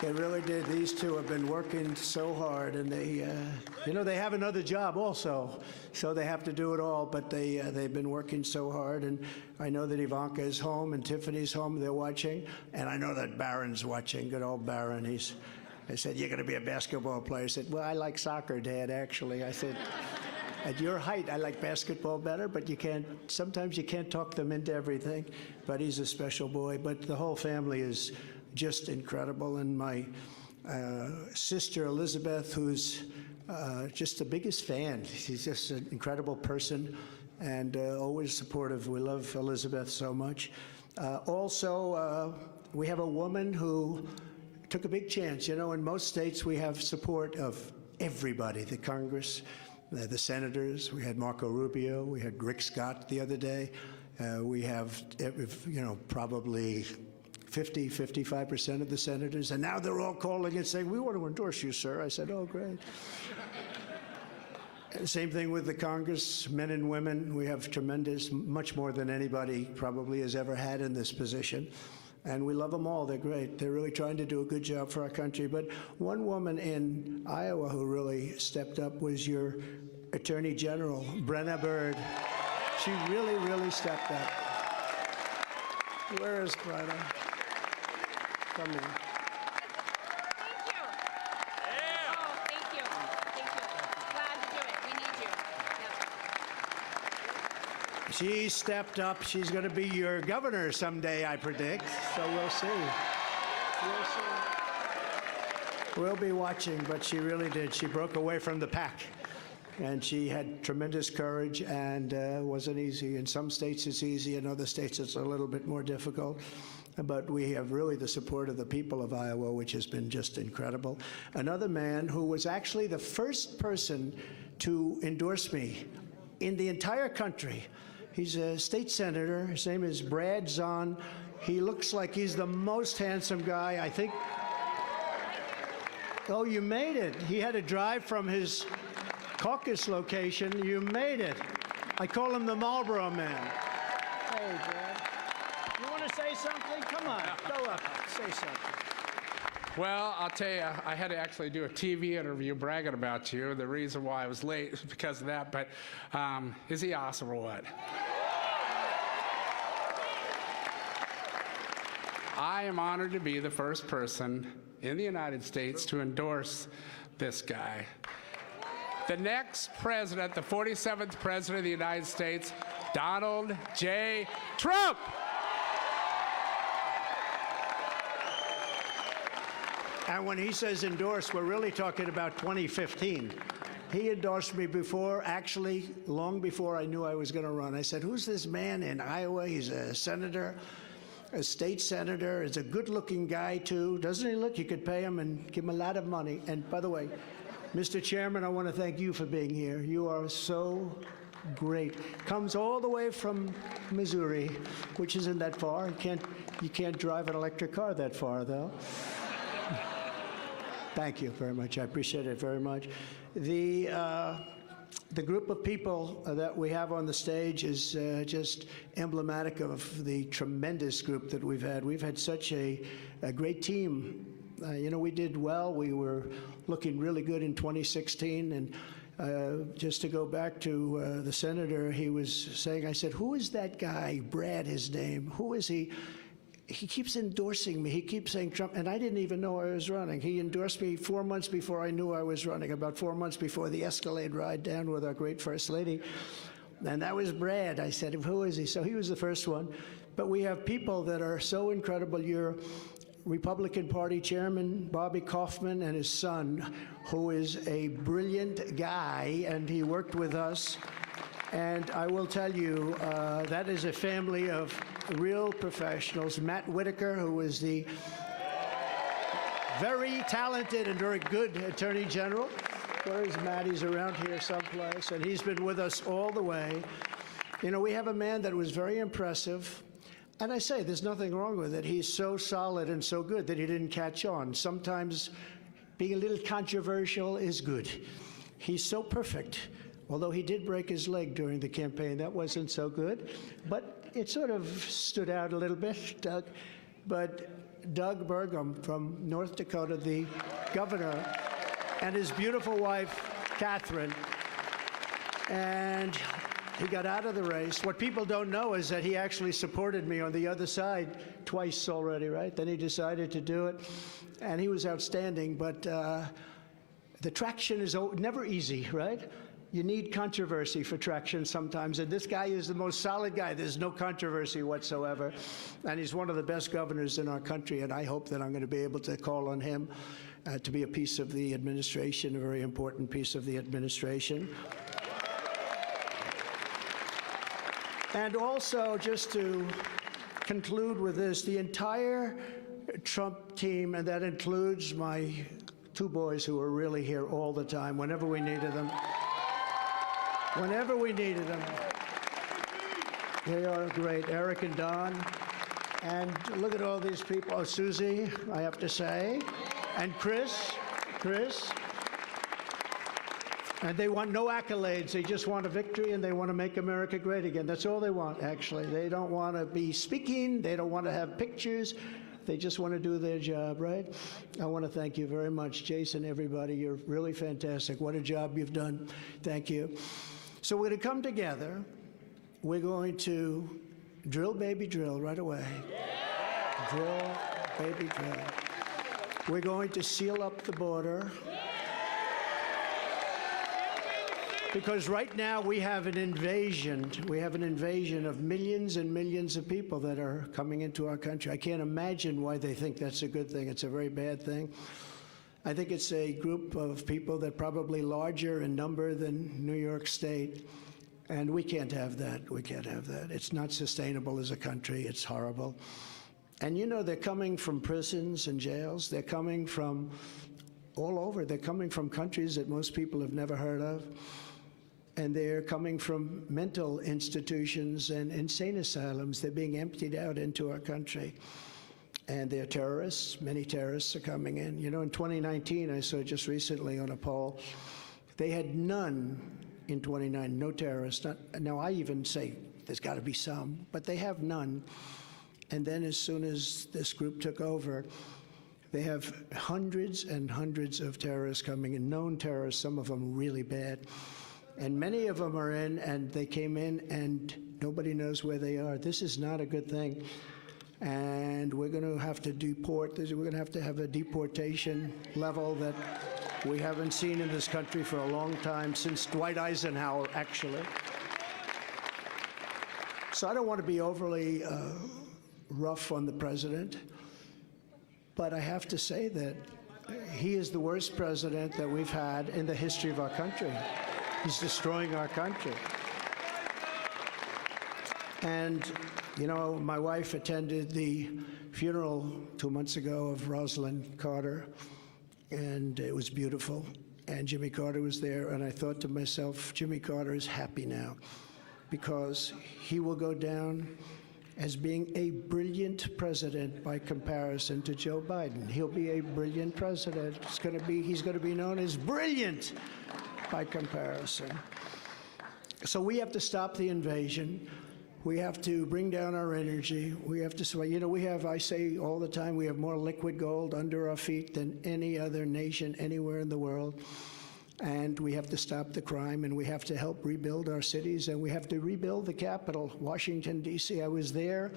they really did. These two have been working so hard, and they, they have another job also, so they have to do it all. But they've been working so hard, and I know that Ivanka is home and Tiffany's home. They're watching, and I know that Barron's watching. Good old Barron. I said, "You're going to be a basketball player." I said, "Well, I like soccer, Dad. Actually," I said, "At your height, I like basketball better, but sometimes you can't talk them into everything." But he's a special boy. But the whole family is just incredible. And my sister Elizabeth, who's just the biggest fan. She's just an incredible person and always supportive. We love Elizabeth so much. Also, we have a woman who took a big chance. In most states we have support of everybody, the Congress, the senators. We had Marco Rubio, we had Rick Scott the other day. We have, probably 55% of the senators, and now they're all calling and saying, "We want to endorse you, sir." I said, "Oh, great." Same thing with the Congress, men and women. We have tremendous, much more than anybody probably has ever had in this position. And we love them all. They're great. They're really trying to do a good job for our country. But one woman in Iowa who really stepped up was your Attorney General, Brenna Byrd. She really, really stepped up. Where is Brenna? Come in. She stepped up. She's going to be your governor someday, I predict. So we'll see. We'll see. We'll be watching, but she really did. She broke away from the pack. And she had tremendous courage, and it wasn't easy. In some states it's easy. In other states it's a little bit more difficult. But we have really the support of the people of Iowa, which has been just incredible. Another man who was actually the first person to endorse me in the entire country. He's a state senator. His name is Brad Zahn. He looks like he's the most handsome guy, I think. Oh, you made it. He had to drive from his caucus location. You made it. I call him the Marlboro Man. Hey, Brad. You want to say something? Come on, go up. Say something. Well, I'll tell you, I had to actually do a TV interview bragging about you. The reason why I was late is because of that, but is he awesome or what? I am honored to be the first person in the United States to endorse this guy. The next president, the 47th president of the United States, Donald J. Trump. And when he says endorse, we're really talking about 2015. He endorsed me before, actually, long before I knew I was going to run. I said, "Who's this man in Iowa? He's a senator, a state senator. He's a good-looking guy, too. Doesn't he look? You could pay him and give him a lot of money." And by the way, Mr. Chairman, I want to thank you for being here. You are so great. Comes all the way from Missouri, which isn't that far. You can't drive an electric car that far, though. Thank you very much. I appreciate it very much. The group of people that we have on the stage is just emblematic of the tremendous group that we've had. We've had such a great team. We did well. We were looking really good in 2016. And just to go back to the senator, he was saying, I said, "Who is that guy? Brad, his name. Who is he?" he keeps endorsing me. He keeps saying Trump, and I didn't even know I was running. He endorsed me 4 months before I knew I was running, about 4 months before the Escalade ride down with our great First Lady. And that was Brad. I said, who is he? So he was the first one. But we have people that are so incredible. Your Republican Party Chairman, Bobby Kaufman, and his son, who is a brilliant guy, and he worked with us. And I will tell you, that is a family of real professionals. Matt Whitaker, who is the very talented and very good Attorney General. Where is Matt? He's around here someplace, and he's been with us all the way. You know, we have a man that was very impressive, and I say there's nothing wrong with it. He's so solid and so good that he didn't catch on. Sometimes being a little controversial is good. He's so perfect. Although he did break his leg during the campaign, that wasn't so good. But it sort of stood out a little bit, Doug. But Doug Burgum from North Dakota, the governor, and his beautiful wife, Catherine, and he got out of the race. What people don't know is that he actually supported me on the other side twice already, right? Then he decided to do it, and he was outstanding. But the traction is never easy, right? You need controversy for traction sometimes, and this guy is the most solid guy. There's no controversy whatsoever, and he's one of the best governors in our country, and I hope that I'm going to be able to call on him to be a piece of the administration, a very important piece of the administration. And also, just to conclude with this, the entire Trump team, and that includes my two boys who are really here all the time, whenever we needed them. Whenever we needed them. They are great, Eric and Don. And look at all these people. Oh, Susie, I have to say. And Chris. And they want no accolades. They just want a victory, and they want to make America great again. That's all they want, actually. They don't want to be speaking. They don't want to have pictures. They just want to do their job, right? I want to thank you very much, Jason, everybody. You're really fantastic. What a job you've done. Thank you. So we're going to come together. We're going to drill, baby, drill right away. Drill, baby, drill. We're going to seal up the border. Because right now we have an invasion. We have an invasion of millions and millions of people that are coming into our country. I can't imagine why they think that's a good thing. It's a very bad thing. I think it's a group of people that are probably larger in number than New York State. And we can't have that. We can't have that. It's not sustainable as a country. It's horrible. And you know, they're coming from prisons and jails. They're coming from all over. They're coming from countries that most people have never heard of. And they're coming from mental institutions and insane asylums. They're being emptied out into our country. And they're terrorists. Many terrorists are coming in. You know, in 2019, I saw just recently on a poll, they had none in 2019, no terrorists. Now, I even say there's got to be some, but they have none. And then as soon as this group took over, they have hundreds and hundreds of terrorists coming in, known terrorists, some of them really bad. And many of them are in, and they came in, and nobody knows where they are. This is not a good thing. And we're going to have to deport. We're going to have a deportation level that we haven't seen in this country for a long time, since Dwight Eisenhower, actually. So I don't want to be overly rough on the president, but I have to say that he is the worst president that we've had in the history of our country. He's destroying our country. And, you know, my wife attended the funeral 2 months ago of Rosalind Carter, and it was beautiful. And Jimmy Carter was there, and I thought to myself, Jimmy Carter is happy now, because he will go down as being a brilliant president by comparison to Joe Biden. He'll be a brilliant president. He's going to be known as brilliant by comparison. So we have to stop the invasion. We have to bring down our energy. We have to, you know, I say all the time, we have more liquid gold under our feet than any other nation anywhere in the world. And we have to stop the crime, and we have to help rebuild our cities, and we have to rebuild the capital, Washington, D.C. I was there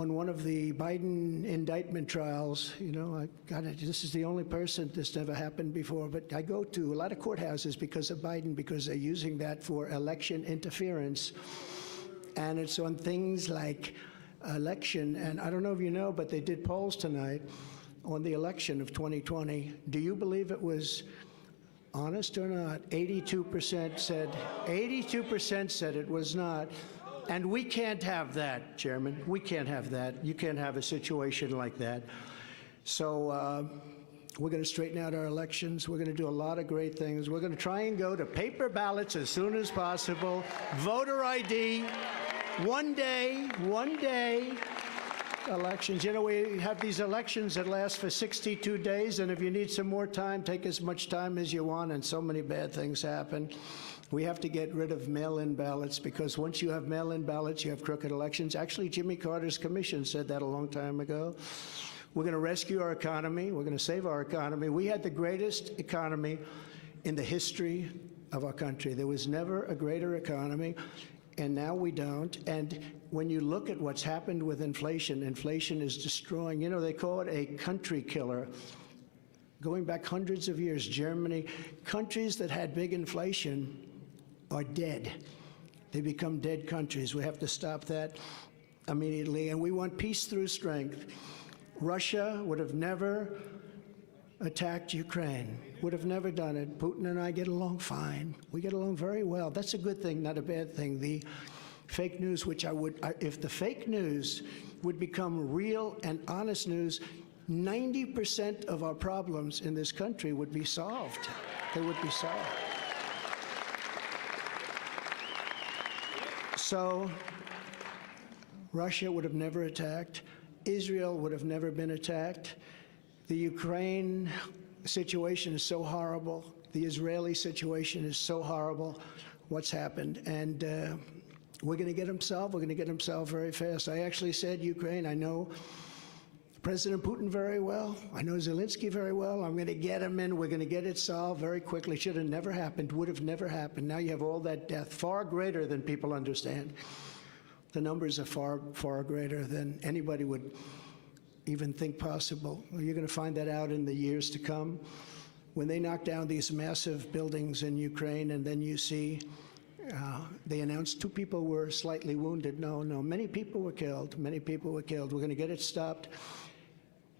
on one of the Biden indictment trials, you know, this is the only person this never happened before, but I go to a lot of courthouses because of Biden, because they're using that for election interference. And it's on things like election, and I don't know if you know, but they did polls tonight on the election of 2020. Do you believe it was honest or not? 82% said it was not. And we can't have that, Chairman. We can't have that. You can't have a situation like that. So we're going to straighten out our elections. We're going to do a lot of great things. We're going to try and go to paper ballots as soon as possible. Voter ID, one day elections. You know, we have these elections that last for 62 days, and if you need some more time, take as much time as you want, and so many bad things happen. We have to get rid of mail-in ballots, because once you have mail-in ballots, you have crooked elections. Actually, Jimmy Carter's commission said that a long time ago. We're going to rescue our economy. We're going to save our economy. We had the greatest economy in the history of our country. There was never a greater economy, and now we don't. And when you look at what's happened with inflation, inflation is destroying. You know, they call it a country killer. Going back hundreds of years, Germany, countries that had big inflation are dead. They become dead countries. We have to stop that immediately. And we want peace through strength. Russia would have never attacked Ukraine, would have never done it. Putin and I get along fine. We get along very well. That's a good thing, not a bad thing. The fake news, which if the fake news would become real and honest news, 90% of our problems in this country would be solved. They would be solved. So Russia would have never attacked. Israel would have never been attacked. The Ukraine situation is so horrible. The Israeli situation is so horrible, what's happened. And we're going to get them solved. We're going to get them solved very fast. I actually said, Ukraine, I know President Putin very well. I know Zelensky very well. I'm going to get him in. We're going to get it solved very quickly. Should have never happened. Would have never happened. Now you have all that death, far greater than people understand. The numbers are far, far greater than anybody would even think possible. You're going to find that out in the years to come. When they knock down these massive buildings in Ukraine, and then you see they announced 2 people were slightly wounded. No, many people were killed. Many people were killed. We're going to get it stopped.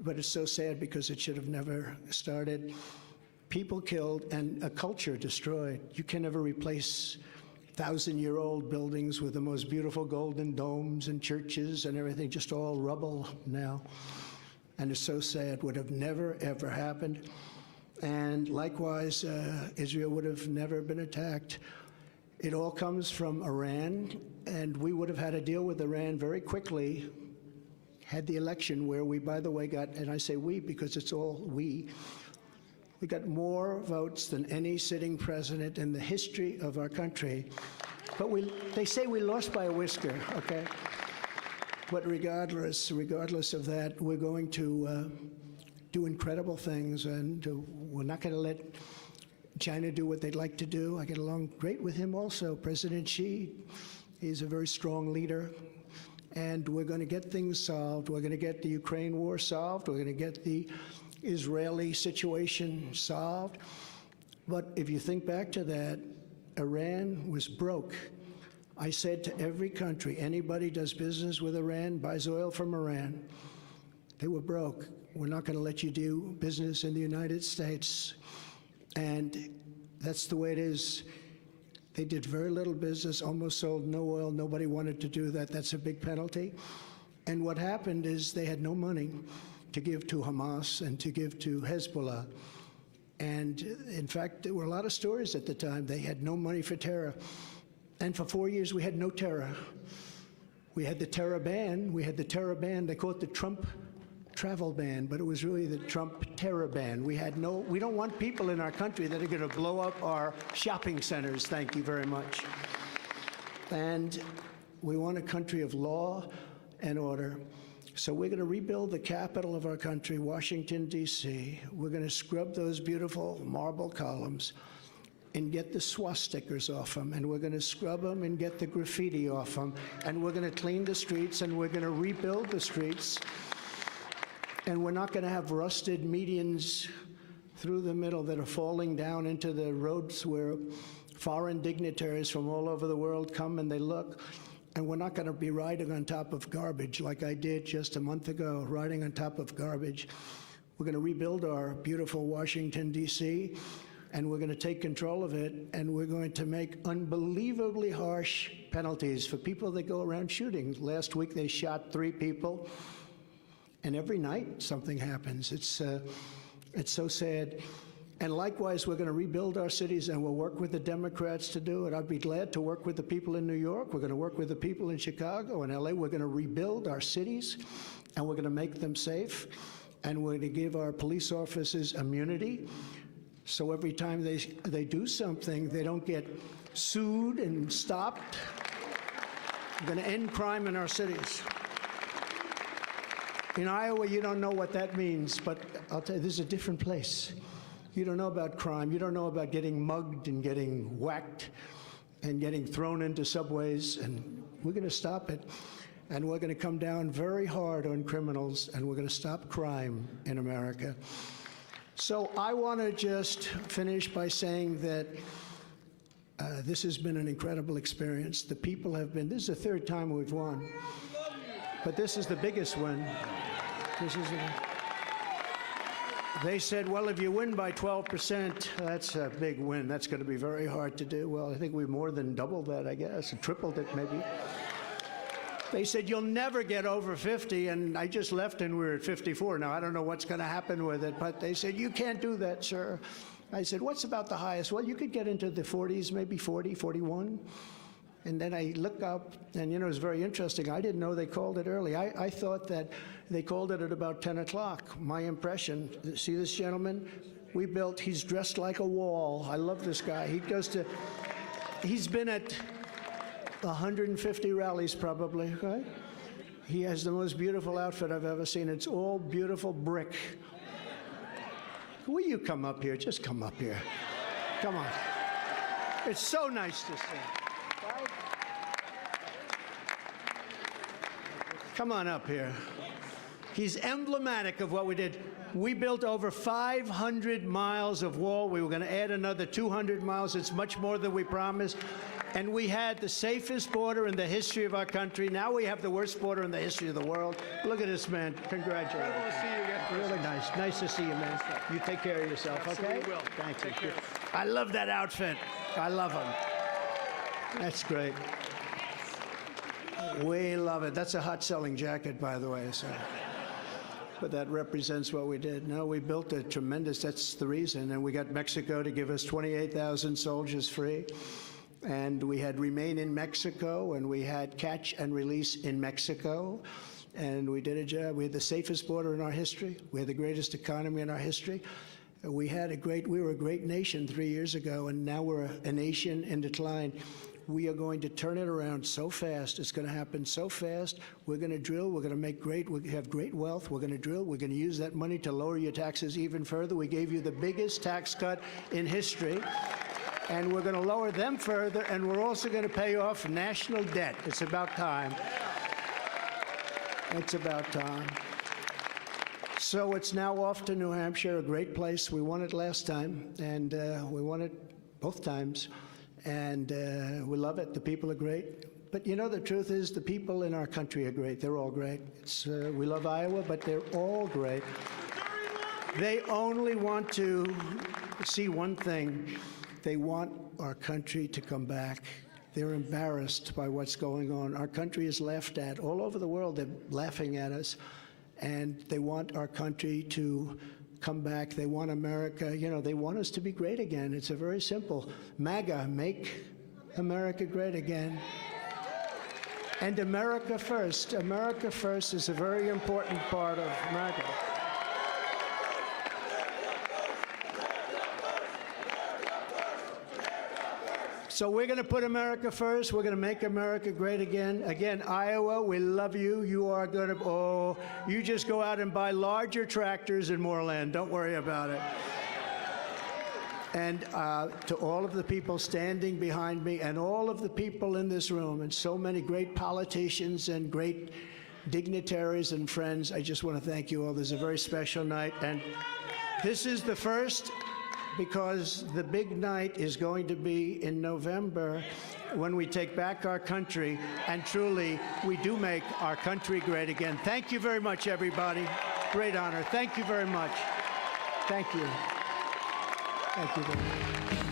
But it's so sad because it should have never started. People killed and a culture destroyed. You can never replace 1,000-year-old buildings with the most beautiful golden domes and churches and everything, just all rubble now. And it's so sad. Would have never, ever happened. And likewise, Israel would have never been attacked. It all comes from Iran, and we would have had to deal with Iran very quickly had the election where we, by the way, got, and I say we because it's all we got more votes than any sitting president in the history of our country. But they say we lost by a whisker, okay? But regardless of that, we're going to do incredible things, and we're not going to let China do what they'd like to do. I get along great with him also. President Xi, he's a very strong leader. And we're going to get things solved. We're going to get the Ukraine war solved. We're going to get the Israeli situation solved. But if you think back to that, Iran was broke. I said to every country, anybody does business with Iran, buys oil from Iran. They were broke. We're not going to let you do business in the United States. And that's the way it is. They did very little business, almost sold no oil. Nobody wanted to do that. That's a big penalty. And what happened is they had no money to give to Hamas and to give to Hezbollah. And in fact, there were a lot of stories at the time. They had no money for terror. And for 4 years, we had no terror. We had the terror ban. They call it the Trump travel ban, but it was really the Trump terror ban. We don't want people in our country that are going to blow up our shopping centers. Thank you very much. And we want a country of law and order. So we're going to rebuild the capital of our country, Washington, D.C. We're going to scrub those beautiful marble columns. and get the swastikas off them, and we're going to scrub them and get the graffiti off them, and we're going to clean the streets, and we're going to rebuild the streets, and we're not going to have rusted medians through the middle that are falling down into the roads where foreign dignitaries from all over the world come and they look. And we're not going to be riding on top of garbage like I did just a month ago, riding on top of garbage. We're going to rebuild our beautiful Washington, D.C., and we're going to take control of it, and we're going to make unbelievably harsh penalties for people that go around shooting. Last week they shot 3 people, and every night something happens. It's so sad. And likewise, we're going to rebuild our cities, and we'll work with the Democrats to do it. I'd be glad to work with the people in New York. We're going to work with the people in Chicago and LA. We're going to rebuild our cities, and we're going to make them safe, and we're going to give our police officers immunity. So every time they do something, they don't get sued and stopped. We're going to end crime in our cities. In Iowa, you don't know what that means, but I'll tell you, this is a different place. You don't know about crime. You don't know about getting mugged and getting whacked and getting thrown into subways, and we're going to stop it. And we're going to come down very hard on criminals, and we're going to stop crime in America. So I want to just finish by saying that this has been an incredible experience. The people have been, this is the 3rd time we've won, but this is the biggest win. They said, well, if you win by 12%, that's a big win. That's going to be very hard to do. Well, I think we more than doubled that, I guess, and tripled it maybe. They said, you'll never get over 50, and I just left and we're at 54. Now, I don't know what's going to happen with it, but they said, you can't do that, sir. I said, what's about the highest? Well, you could get into the 40s, maybe 40, 41. And then I look up, and, it was very interesting. I didn't know they called it early. I thought that they called it at about 10 o'clock. My impression, see this gentleman? He's dressed like a wall. I love this guy. He's been at 150 rallies probably, right? He has the most beautiful outfit I've ever seen. It's all beautiful brick. Will you come up here? Just come up here. Come on. It's so nice to see. Right? Come on up here. He's emblematic of what we did. We built over 500 miles of wall. We were going to add another 200 miles. It's much more than we promised. And we had the safest border in the history of our country. Now we have the worst border in the history of the world. Look at this, man. Congratulations. Incredible to see you again. Really nice. Nice to see you, man. You take care of yourself, okay? Absolutely will. Thank you. I love that outfit. I love him. That's great. We love it. That's a hot-selling jacket, by the way. So. But that represents what we did. No, we built a tremendous, that's the reason. And we got Mexico to give us 28,000 soldiers free. And we had Remain in Mexico, and we had Catch and Release in Mexico. And we did a job. We had the safest border in our history. We had the greatest economy in our history. We were a great nation 3 years ago, and now we're a nation in decline. We are going to turn it around so fast. It's going to happen so fast. We're going to drill. We're going to have great wealth. We're going to drill. We're going to use that money to lower your taxes even further. We gave you the biggest tax cut in history. And we're going to lower them further, and we're also going to pay off national debt. It's about time. It's about time. So it's now off to New Hampshire, a great place. We won it last time, and we won it both times. And we love it. The people are great. But the truth is the people in our country are great. They're all great. We love Iowa, but they're all great. They only want to see one thing. They want our country to come back. They're embarrassed by what's going on. Our country is laughed at. All over the world, they're laughing at us. And they want our country to come back. They want America, they want us to be great again. It's a very simple. MAGA, make America great again. And America first. America first is a very important part of MAGA. So we're going to put America first. We're going to make America great again. Again, Iowa, we love you. You are going to, you just go out and buy larger tractors and more land. Don't worry about it. And to all of the people standing behind me and all of the people in this room and so many great politicians and great dignitaries and friends, I just want to thank you all. This is a very special night. And this is the first, because the big night is going to be in November when we take back our country, and truly, we do make our country great again. Thank you very much, everybody. Great honor. Thank you very much. Thank you. Thank you very much.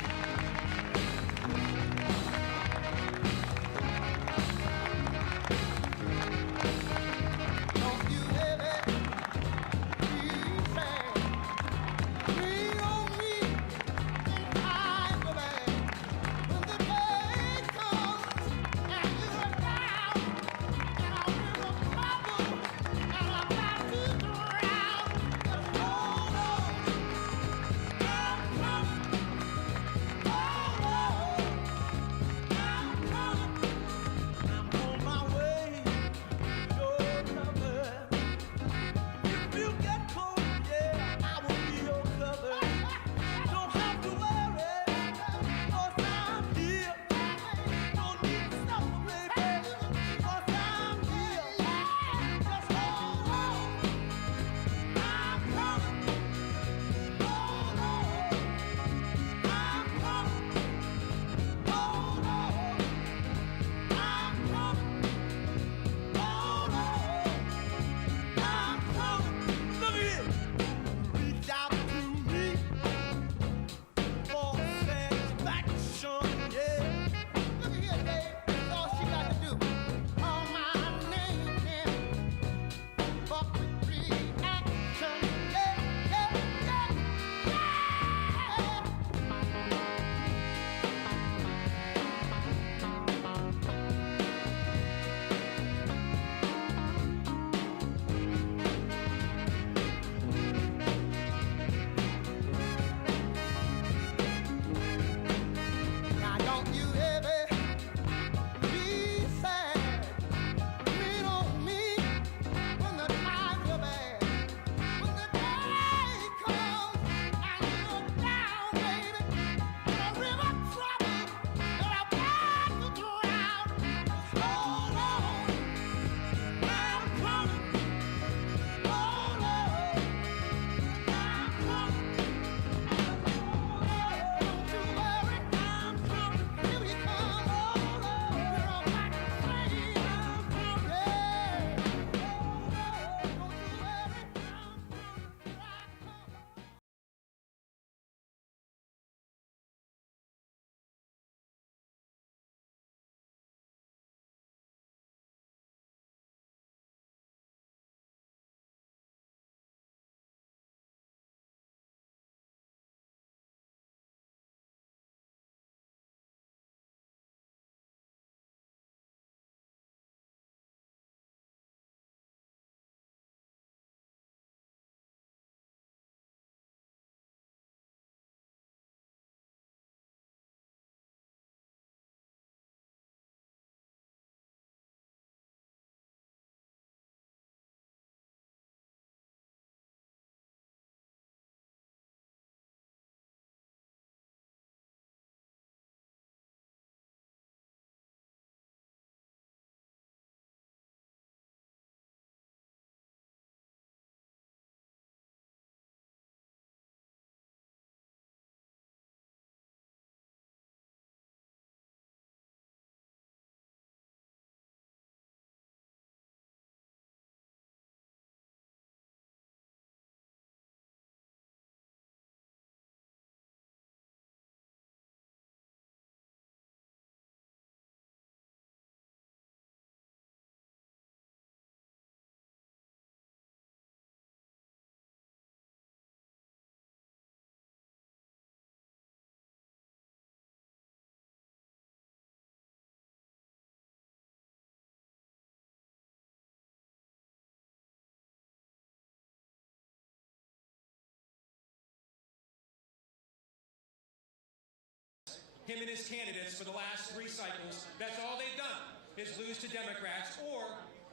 him and his candidates for the last 3 cycles. That's all they've done, is lose to Democrats. Or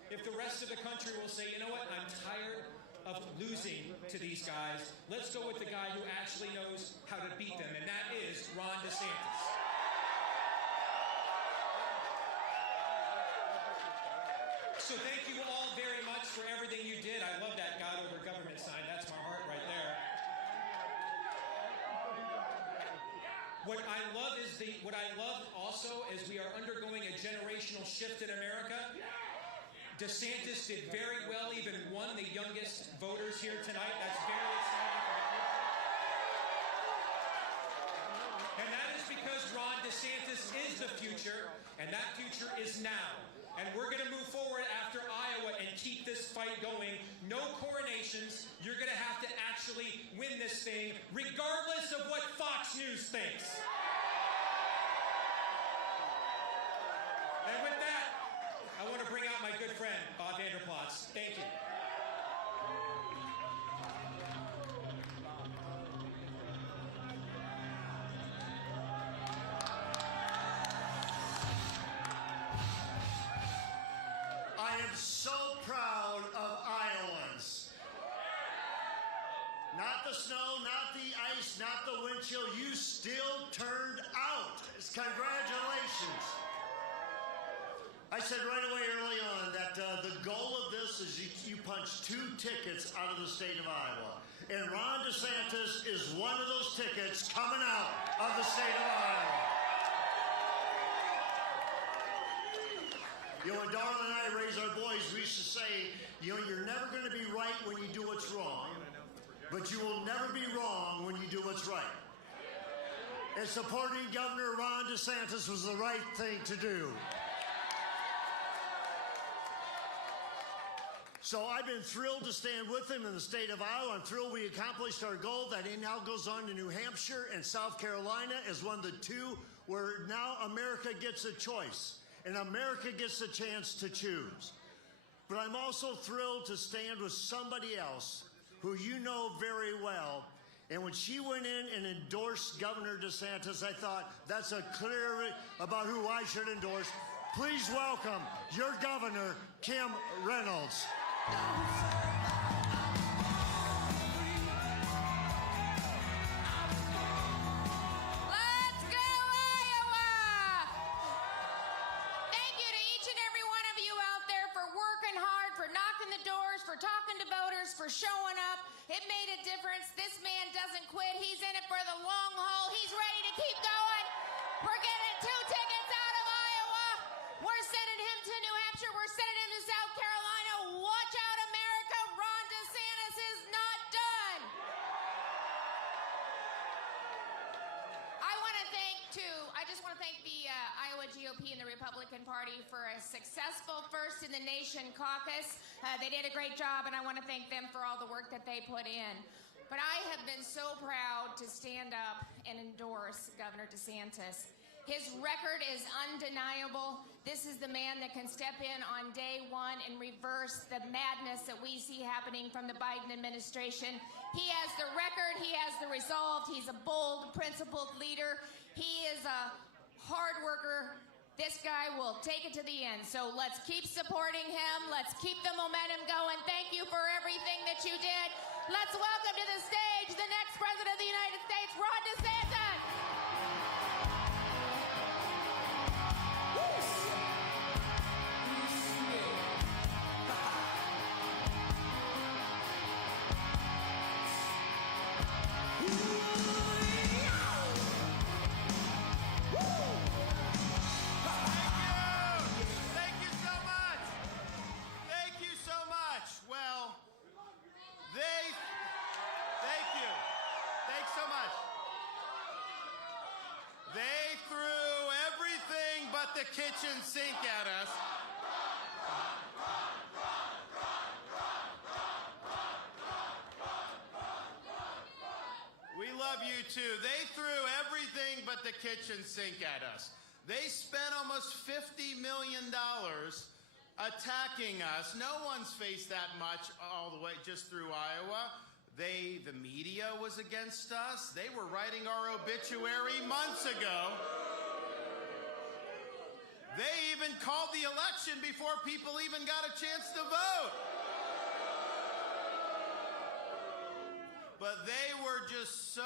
if the rest of the country will say, you know what, I'm tired of losing to these guys. Let's go with the guy who actually knows how to beat them, and that is Ron DeSantis. So thank you all very much for everything you did. I love that God over government sign. That's my heart right there. What I love also is we are undergoing a generational shift in America. DeSantis did very well, even won the youngest voters here tonight. That's very exciting for the country. And that is because Ron DeSantis is the future, and that future is now. And we're going to move forward after Iowa and keep this fight going. No coronations. You're going to have to actually win this thing, regardless of what Fox News thinks. And with that, I want to bring out my good friend, Bob Vanderplots. Thank you. I am so proud of Iowans. Not the snow, not the ice, not the wind chill. You still turned out. Congratulations. I said right away early on that the goal of this is you punch 2 tickets out of the state of Iowa. And Ron DeSantis is one of those tickets coming out of the state of Iowa. You know, when Darla and I raised our boys, we used to say, you know, you're never going to be right when you do what's wrong, but you will never be wrong when you do what's right. And supporting Governor Ron DeSantis was the right thing to do. So I've been thrilled to stand with him in the state of Iowa. I'm thrilled we accomplished our goal that he now goes on to New Hampshire and South Carolina as one of the 2 where now America gets a choice. And America gets a chance to choose. But I'm also thrilled to stand with somebody else who you know very well. And when she went in and endorsed Governor DeSantis, I thought, that's a clear about who I should endorse. Please welcome your governor, Kim Reynolds. For showing up. It made a difference. This man doesn't quit. He's in it for the long haul. He's ready to keep going. We're getting 2 tickets out of Iowa. We're sending him to New Hampshire. We're sending him to South Carolina. Watch out, America. Ron DeSantis is not done. I just want to thank the Iowa GOP and the Republican Party for a successful first in the nation caucus. They did a great job, and I want to thank them for all the work that they put in. But I have been so proud to stand up and endorse Governor DeSantis. His record is undeniable. This is the man that can step in on day one and reverse the madness that we see happening from the Biden administration. He has the record. He has the resolve. He's a bold, principled leader. He is a hard worker. This guy will take it to the end. So let's keep supporting him. Let's keep the momentum going. Thank you for everything that you did. Let's welcome to the stage the next president of the United States, Ron DeSantis. They threw everything but the kitchen sink at us. We love you too. They threw everything but the kitchen sink at us. They spent almost $50 million attacking us. No one's faced that much all the way just through Iowa. The media was against us. They were writing our obituary months ago. They even called the election before people even got a chance to vote. they were just so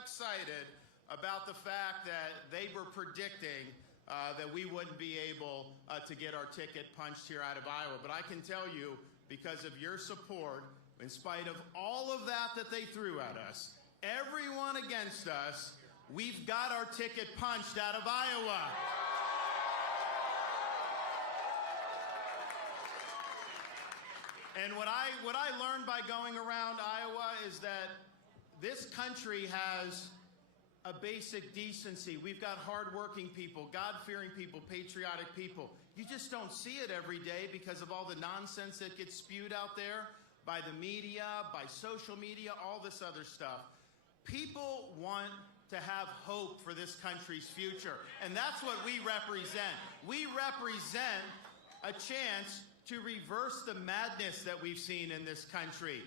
excited about the fact that they were predicting that we wouldn't be able to get our ticket punched here out of Iowa. But I can tell you, because of your support, in spite of all of that they threw at us, everyone against us, we've got our ticket punched out of Iowa. And what I learned by going around Iowa is that this country has a basic decency. We've got hardworking people, God-fearing people, patriotic people. You just don't see it every day because of all the nonsense that gets spewed out there by the media, by social media, all this other stuff. People want to have hope for this country's future, and that's what we represent. We represent a chance to reverse the madness that we've seen in this country,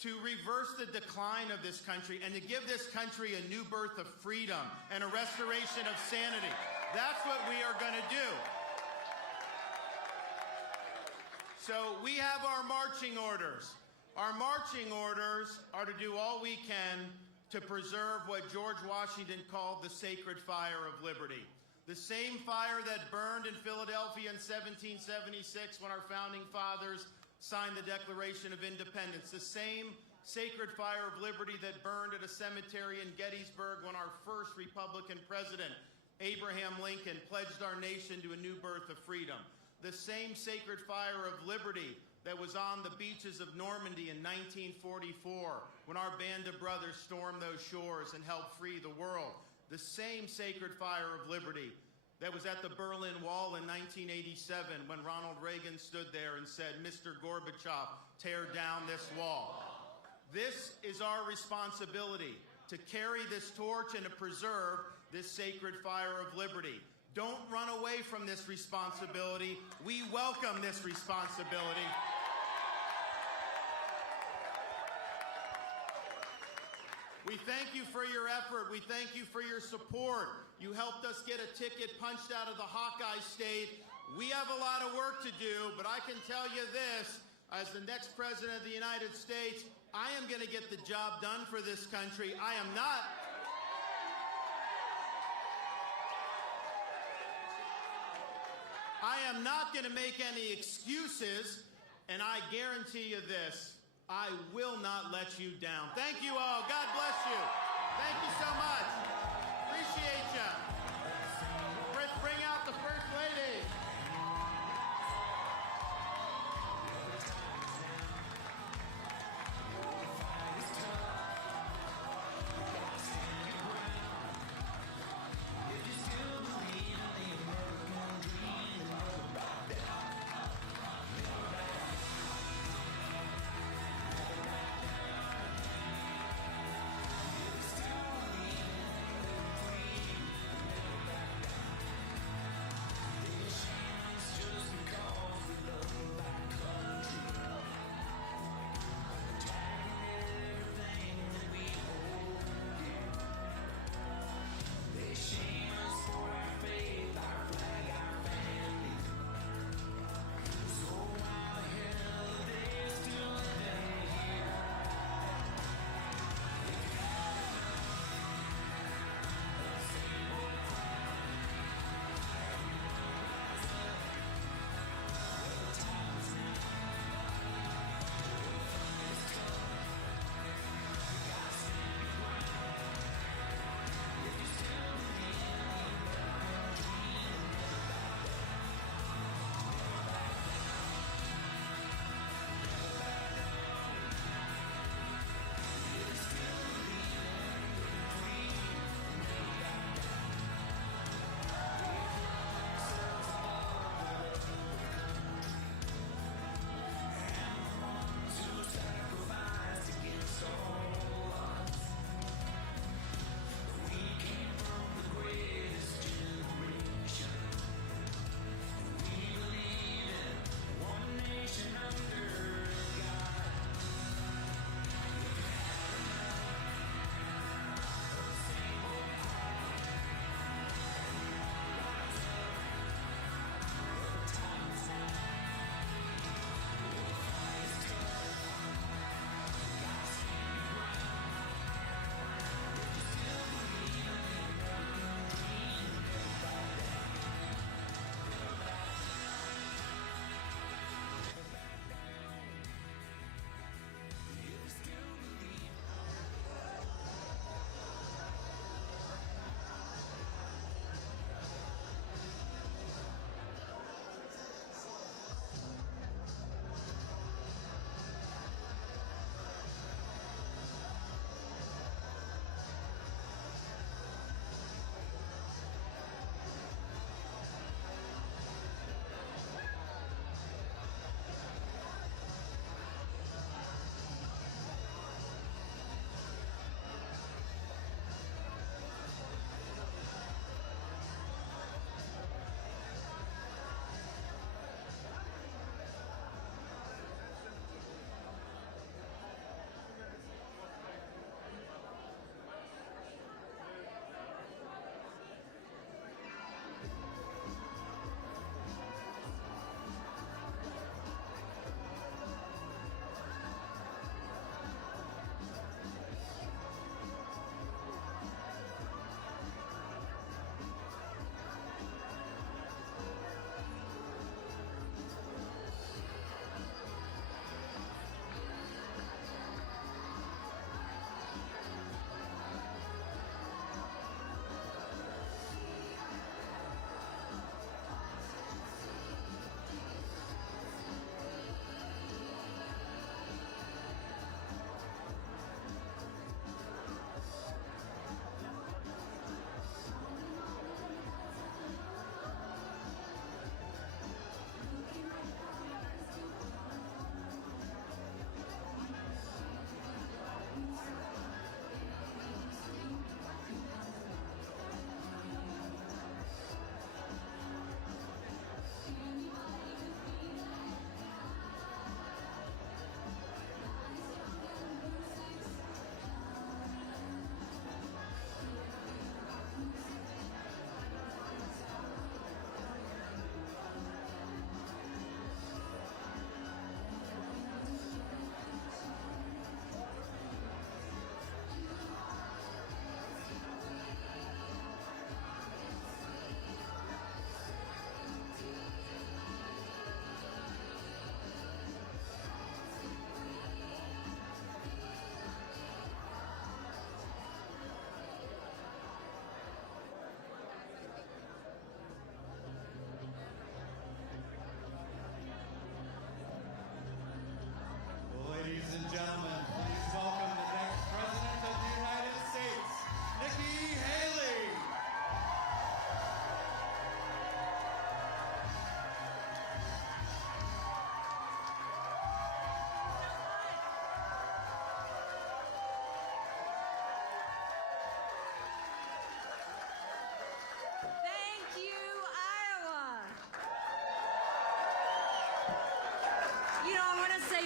to reverse the decline of this country, and to give this country a new birth of freedom and a restoration of sanity. That's what we are going to do. So we have our marching orders. Our marching orders are to do all we can to preserve what George Washington called the sacred fire of liberty. The same fire that burned in Philadelphia in 1776 when our founding fathers signed the Declaration of Independence. The same sacred fire of liberty that burned at a cemetery in Gettysburg when our first Republican president, Abraham Lincoln, pledged our nation to a new birth of freedom. The same sacred fire of liberty that was on the beaches of Normandy in 1944 when our band of brothers stormed those shores and helped free the world. The same sacred fire of liberty that was at the Berlin Wall in 1987 when Ronald Reagan stood there and said, "Mr. Gorbachev, tear down this wall." This is our responsibility, to carry this torch and to preserve this sacred fire of liberty. Don't run away from this responsibility. We welcome this responsibility. We thank you for your effort. We thank you for your support. You helped us get a ticket punched out of the Hawkeye State. We have a lot of work to do, but I can tell you this, as the next president of the United States, I am going to get the job done for this country. I am not going to make any excuses, and I guarantee you this, I will not let you down. Thank you all. God bless you. Thank you so much. Appreciate you. Bring out the First Lady.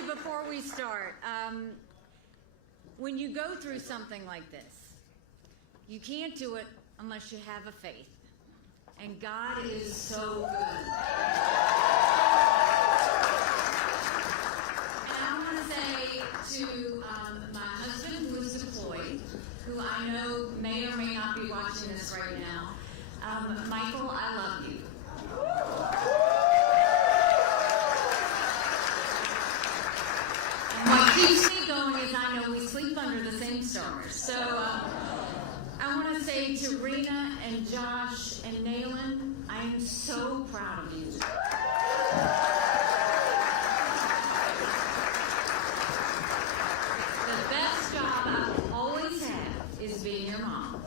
before we start, when you go through something like this, you can't do it unless you have a faith. And God is so good. And I want to say to my husband, who is deployed, who I know may or may not be watching this right now, Michael, I love you. And what keeps me going is I know we sleep under the same stars. So I want to say to Rena and Josh and Nayland, I am so proud of you. The best job I will always have is being your mom.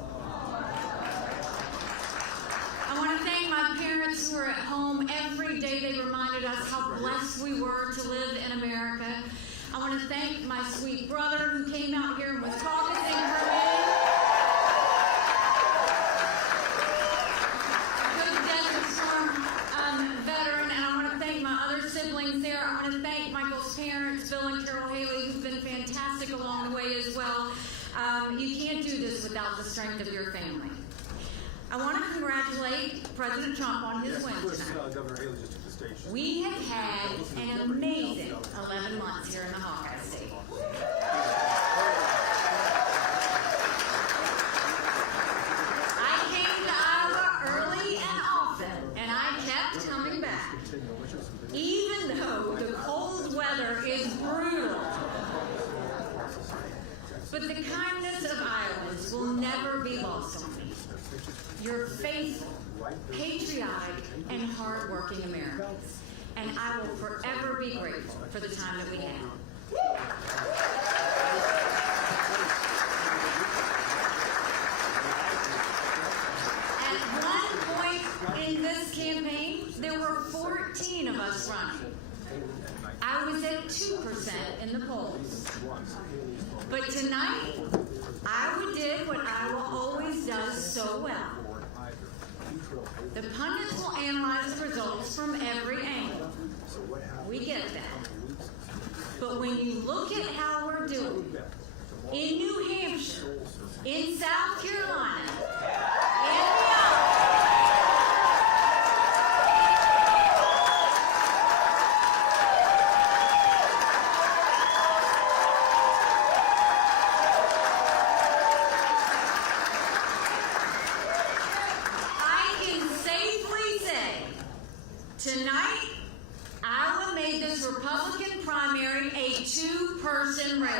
I want to thank my parents who are at home. Every day they reminded us how blessed we were to live in America. I want to thank my sweet brother who came out here and was caucusing for me. Good Desert Storm veteran, and I want to thank my other siblings there. I want to thank Michael's parents, Bill and Carol Haley, who've been fantastic along the way as well. You can't do this without the strength of your family. I want to congratulate President Trump on his win tonight. Governor Haley just took the stage. We have had an amazing 11 months here in the Hawkeye State. I came to Iowa early and often, and I kept coming back. Even though the cold weather is brutal. But the kindness of Iowans will never be lost on me. You're faithful, patriotic, and hardworking Americans. And I will forever be grateful for the time that we had. At one point in this campaign, there were 14 of us running. I was at 2% in the polls. But tonight, Iowa did what Iowa always does so well. The pundits will analyze the results from every angle. We get that. But when you look at how we're doing in New Hampshire, in South Carolina, in tonight, Iowa made this Republican primary a two-person race.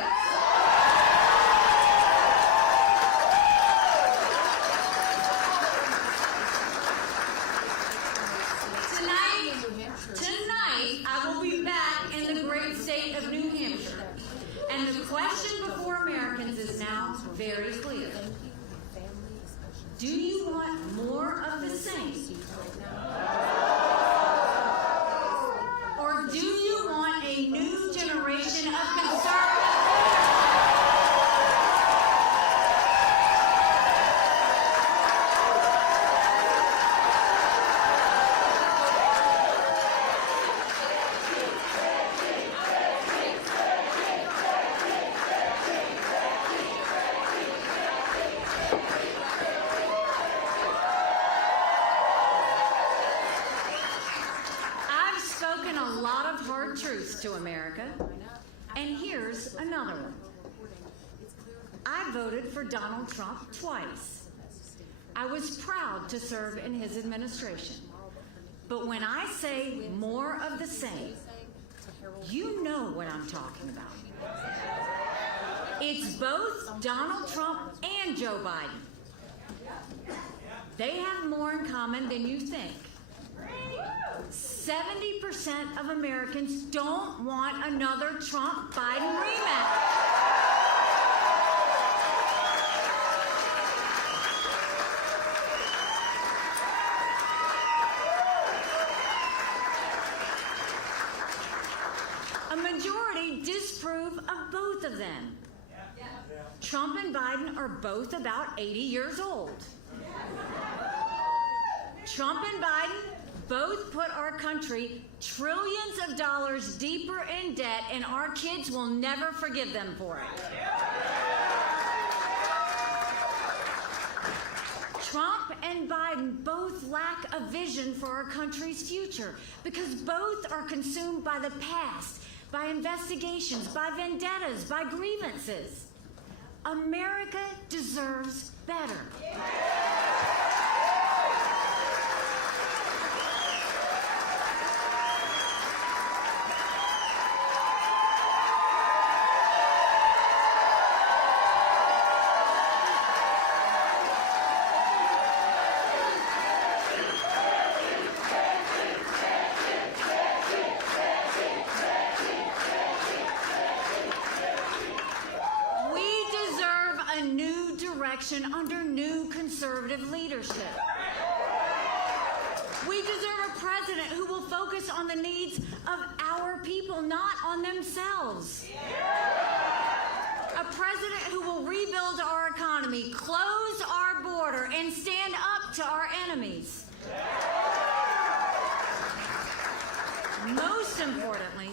Tonight, I will be back in the great state of New Hampshire. And the question before Americans is now very clear. Do you want more of the same? Or do you want a new generation of conservative truths to America, and here's another one. I voted for Donald Trump twice. I was proud to serve in his administration. But when I say more of the same, you know what I'm talking about. It's both Donald Trump and Joe Biden. They have more in common than you think. 70% of Americans don't want another Trump-Biden rematch. A majority disapprove of both of them. Trump and Biden are both about 80 years old. Trump and Biden Both put our country trillions of dollars deeper in debt, and our kids will never forgive them for it. Trump and Biden both lack a vision for our country's future because both are consumed by the past, by investigations, by vendettas, by grievances. America deserves better. Under new conservative leadership. We deserve a president who will focus on the needs of our people, not on themselves. A president who will rebuild our economy, close our border, and stand up to our enemies. Most importantly,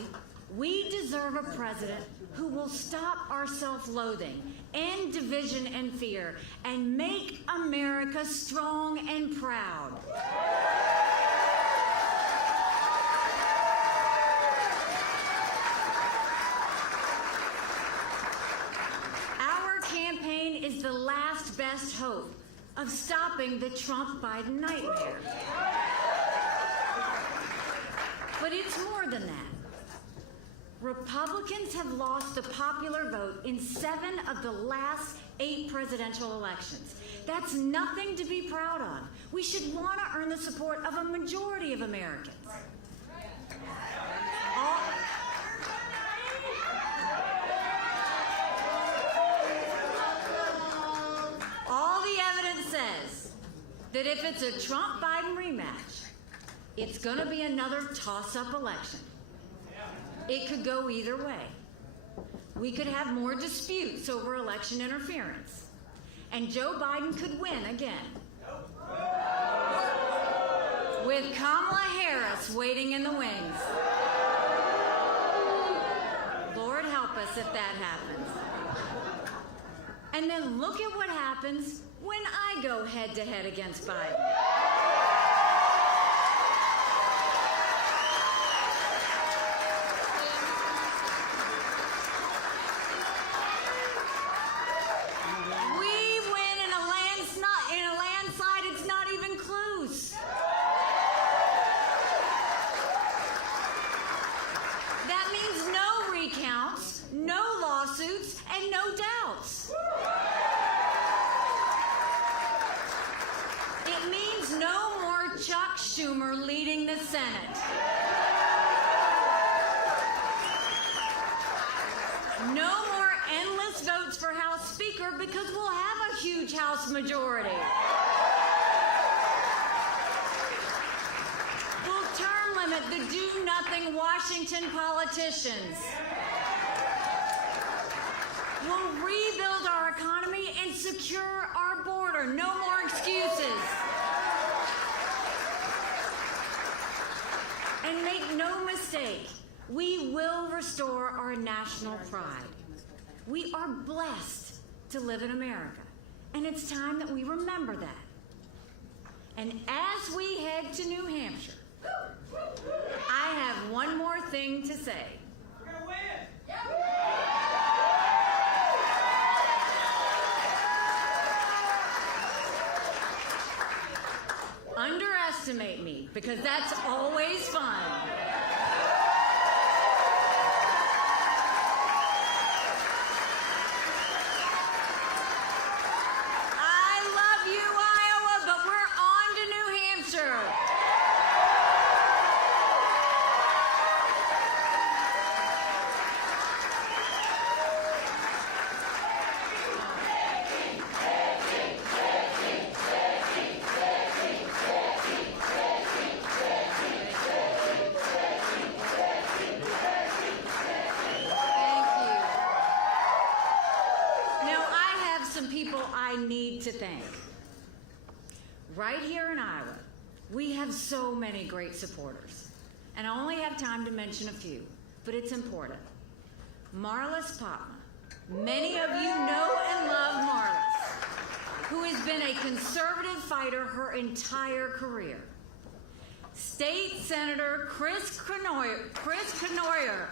we deserve a president who will stop our self-loathing, end division and fear, and make America strong and proud. Our campaign is the last best hope of stopping the Trump-Biden nightmare. But it's more than that. Republicans have lost the popular vote in 7 of the last 8 presidential elections. That's nothing to be proud of. We should want to earn the support of a majority of Americans. All the evidence says that if it's a Trump-Biden rematch, it's going to be another toss-up election. It could go either way. We could have more disputes over election interference, and Joe Biden could win again, with Kamala Harris waiting in the wings. Lord help us if that happens. And then look at what happens when I go head-to-head against Biden. Leading the Senate. No more endless votes for House Speaker because we'll have a huge House majority. We'll term limit the do-nothing Washington politicians. We'll rebuild our economy and secure our border. No more excuses. And make no mistake, we will restore our national pride. We are blessed to live in America, and it's time that we remember that. And as we head to New Hampshire, I have one more thing to say. We're gonna win! Underestimate me, because that's always fun. I love you, Iowa, but we're on to New Hampshire. To thank. Right here in Iowa, We have so many great supporters, and I only have time to mention a few, but it's important. Marlis Patma. Many of you know and love Marlis, who has been a conservative fighter her entire career. State Senator Chris Knoyer,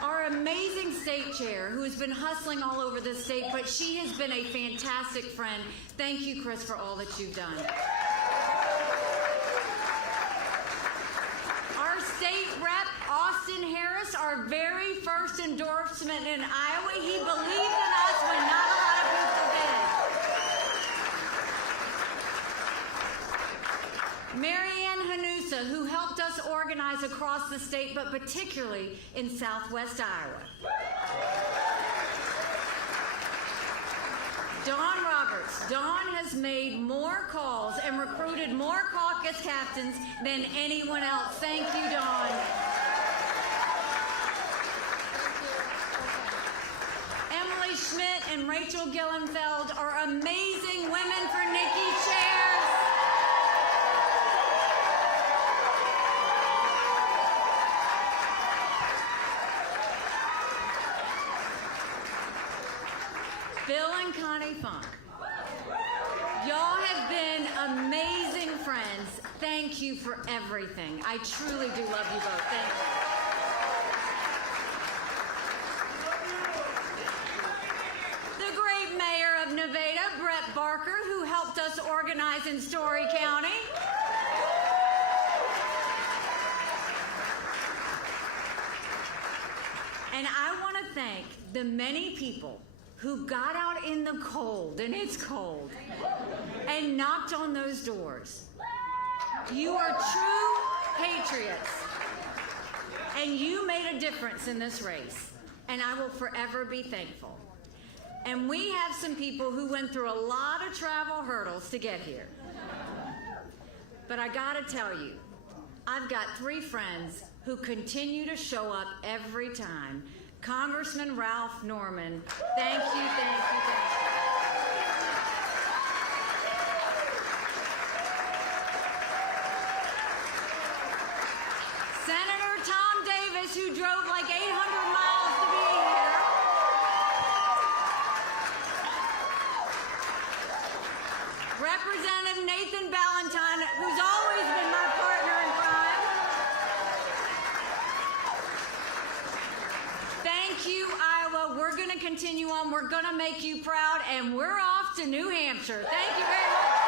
our amazing state chair, who has been hustling all over the state, but she has been a fantastic friend. Thank you, Chris, for all that you've done. Our state rep, Austin Harris, our very first endorsement in Iowa. He believed in us when not a lot of people did. Marianne Hanusa, who helped us organize across the state, but particularly in Southwest Iowa. Dawn Roberts. Dawn has made more calls and recruited more caucus captains than anyone else. Thank you, Dawn. Emily Schmidt and Rachel Gillenfeld are amazing women for Nikki chairs. Bill and Connie Funk. Y'all have been amazing friends. Thank you for everything. I truly do love you both. Thank you. The great mayor of Nevada, Brett Barker, who helped us organize in Story County. And I want to thank the many people who got out in the cold, and it's cold, and knocked on those doors. You are true patriots, and you made a difference in this race, and I will forever be thankful. And we have some people who went through a lot of travel hurdles to get here. But I gotta tell you, I've got 3 friends who continue to show up every time. Congressman Ralph Norman, thank you, thank you, thank you. Senator Tom Davis, who drove like 800 miles to be here. Representative Nathan Ballantyne, who's always been my partner in crime. Thank you, Iowa. We're going to continue on. We're going to make you proud, and we're off to New Hampshire. Thank you very much.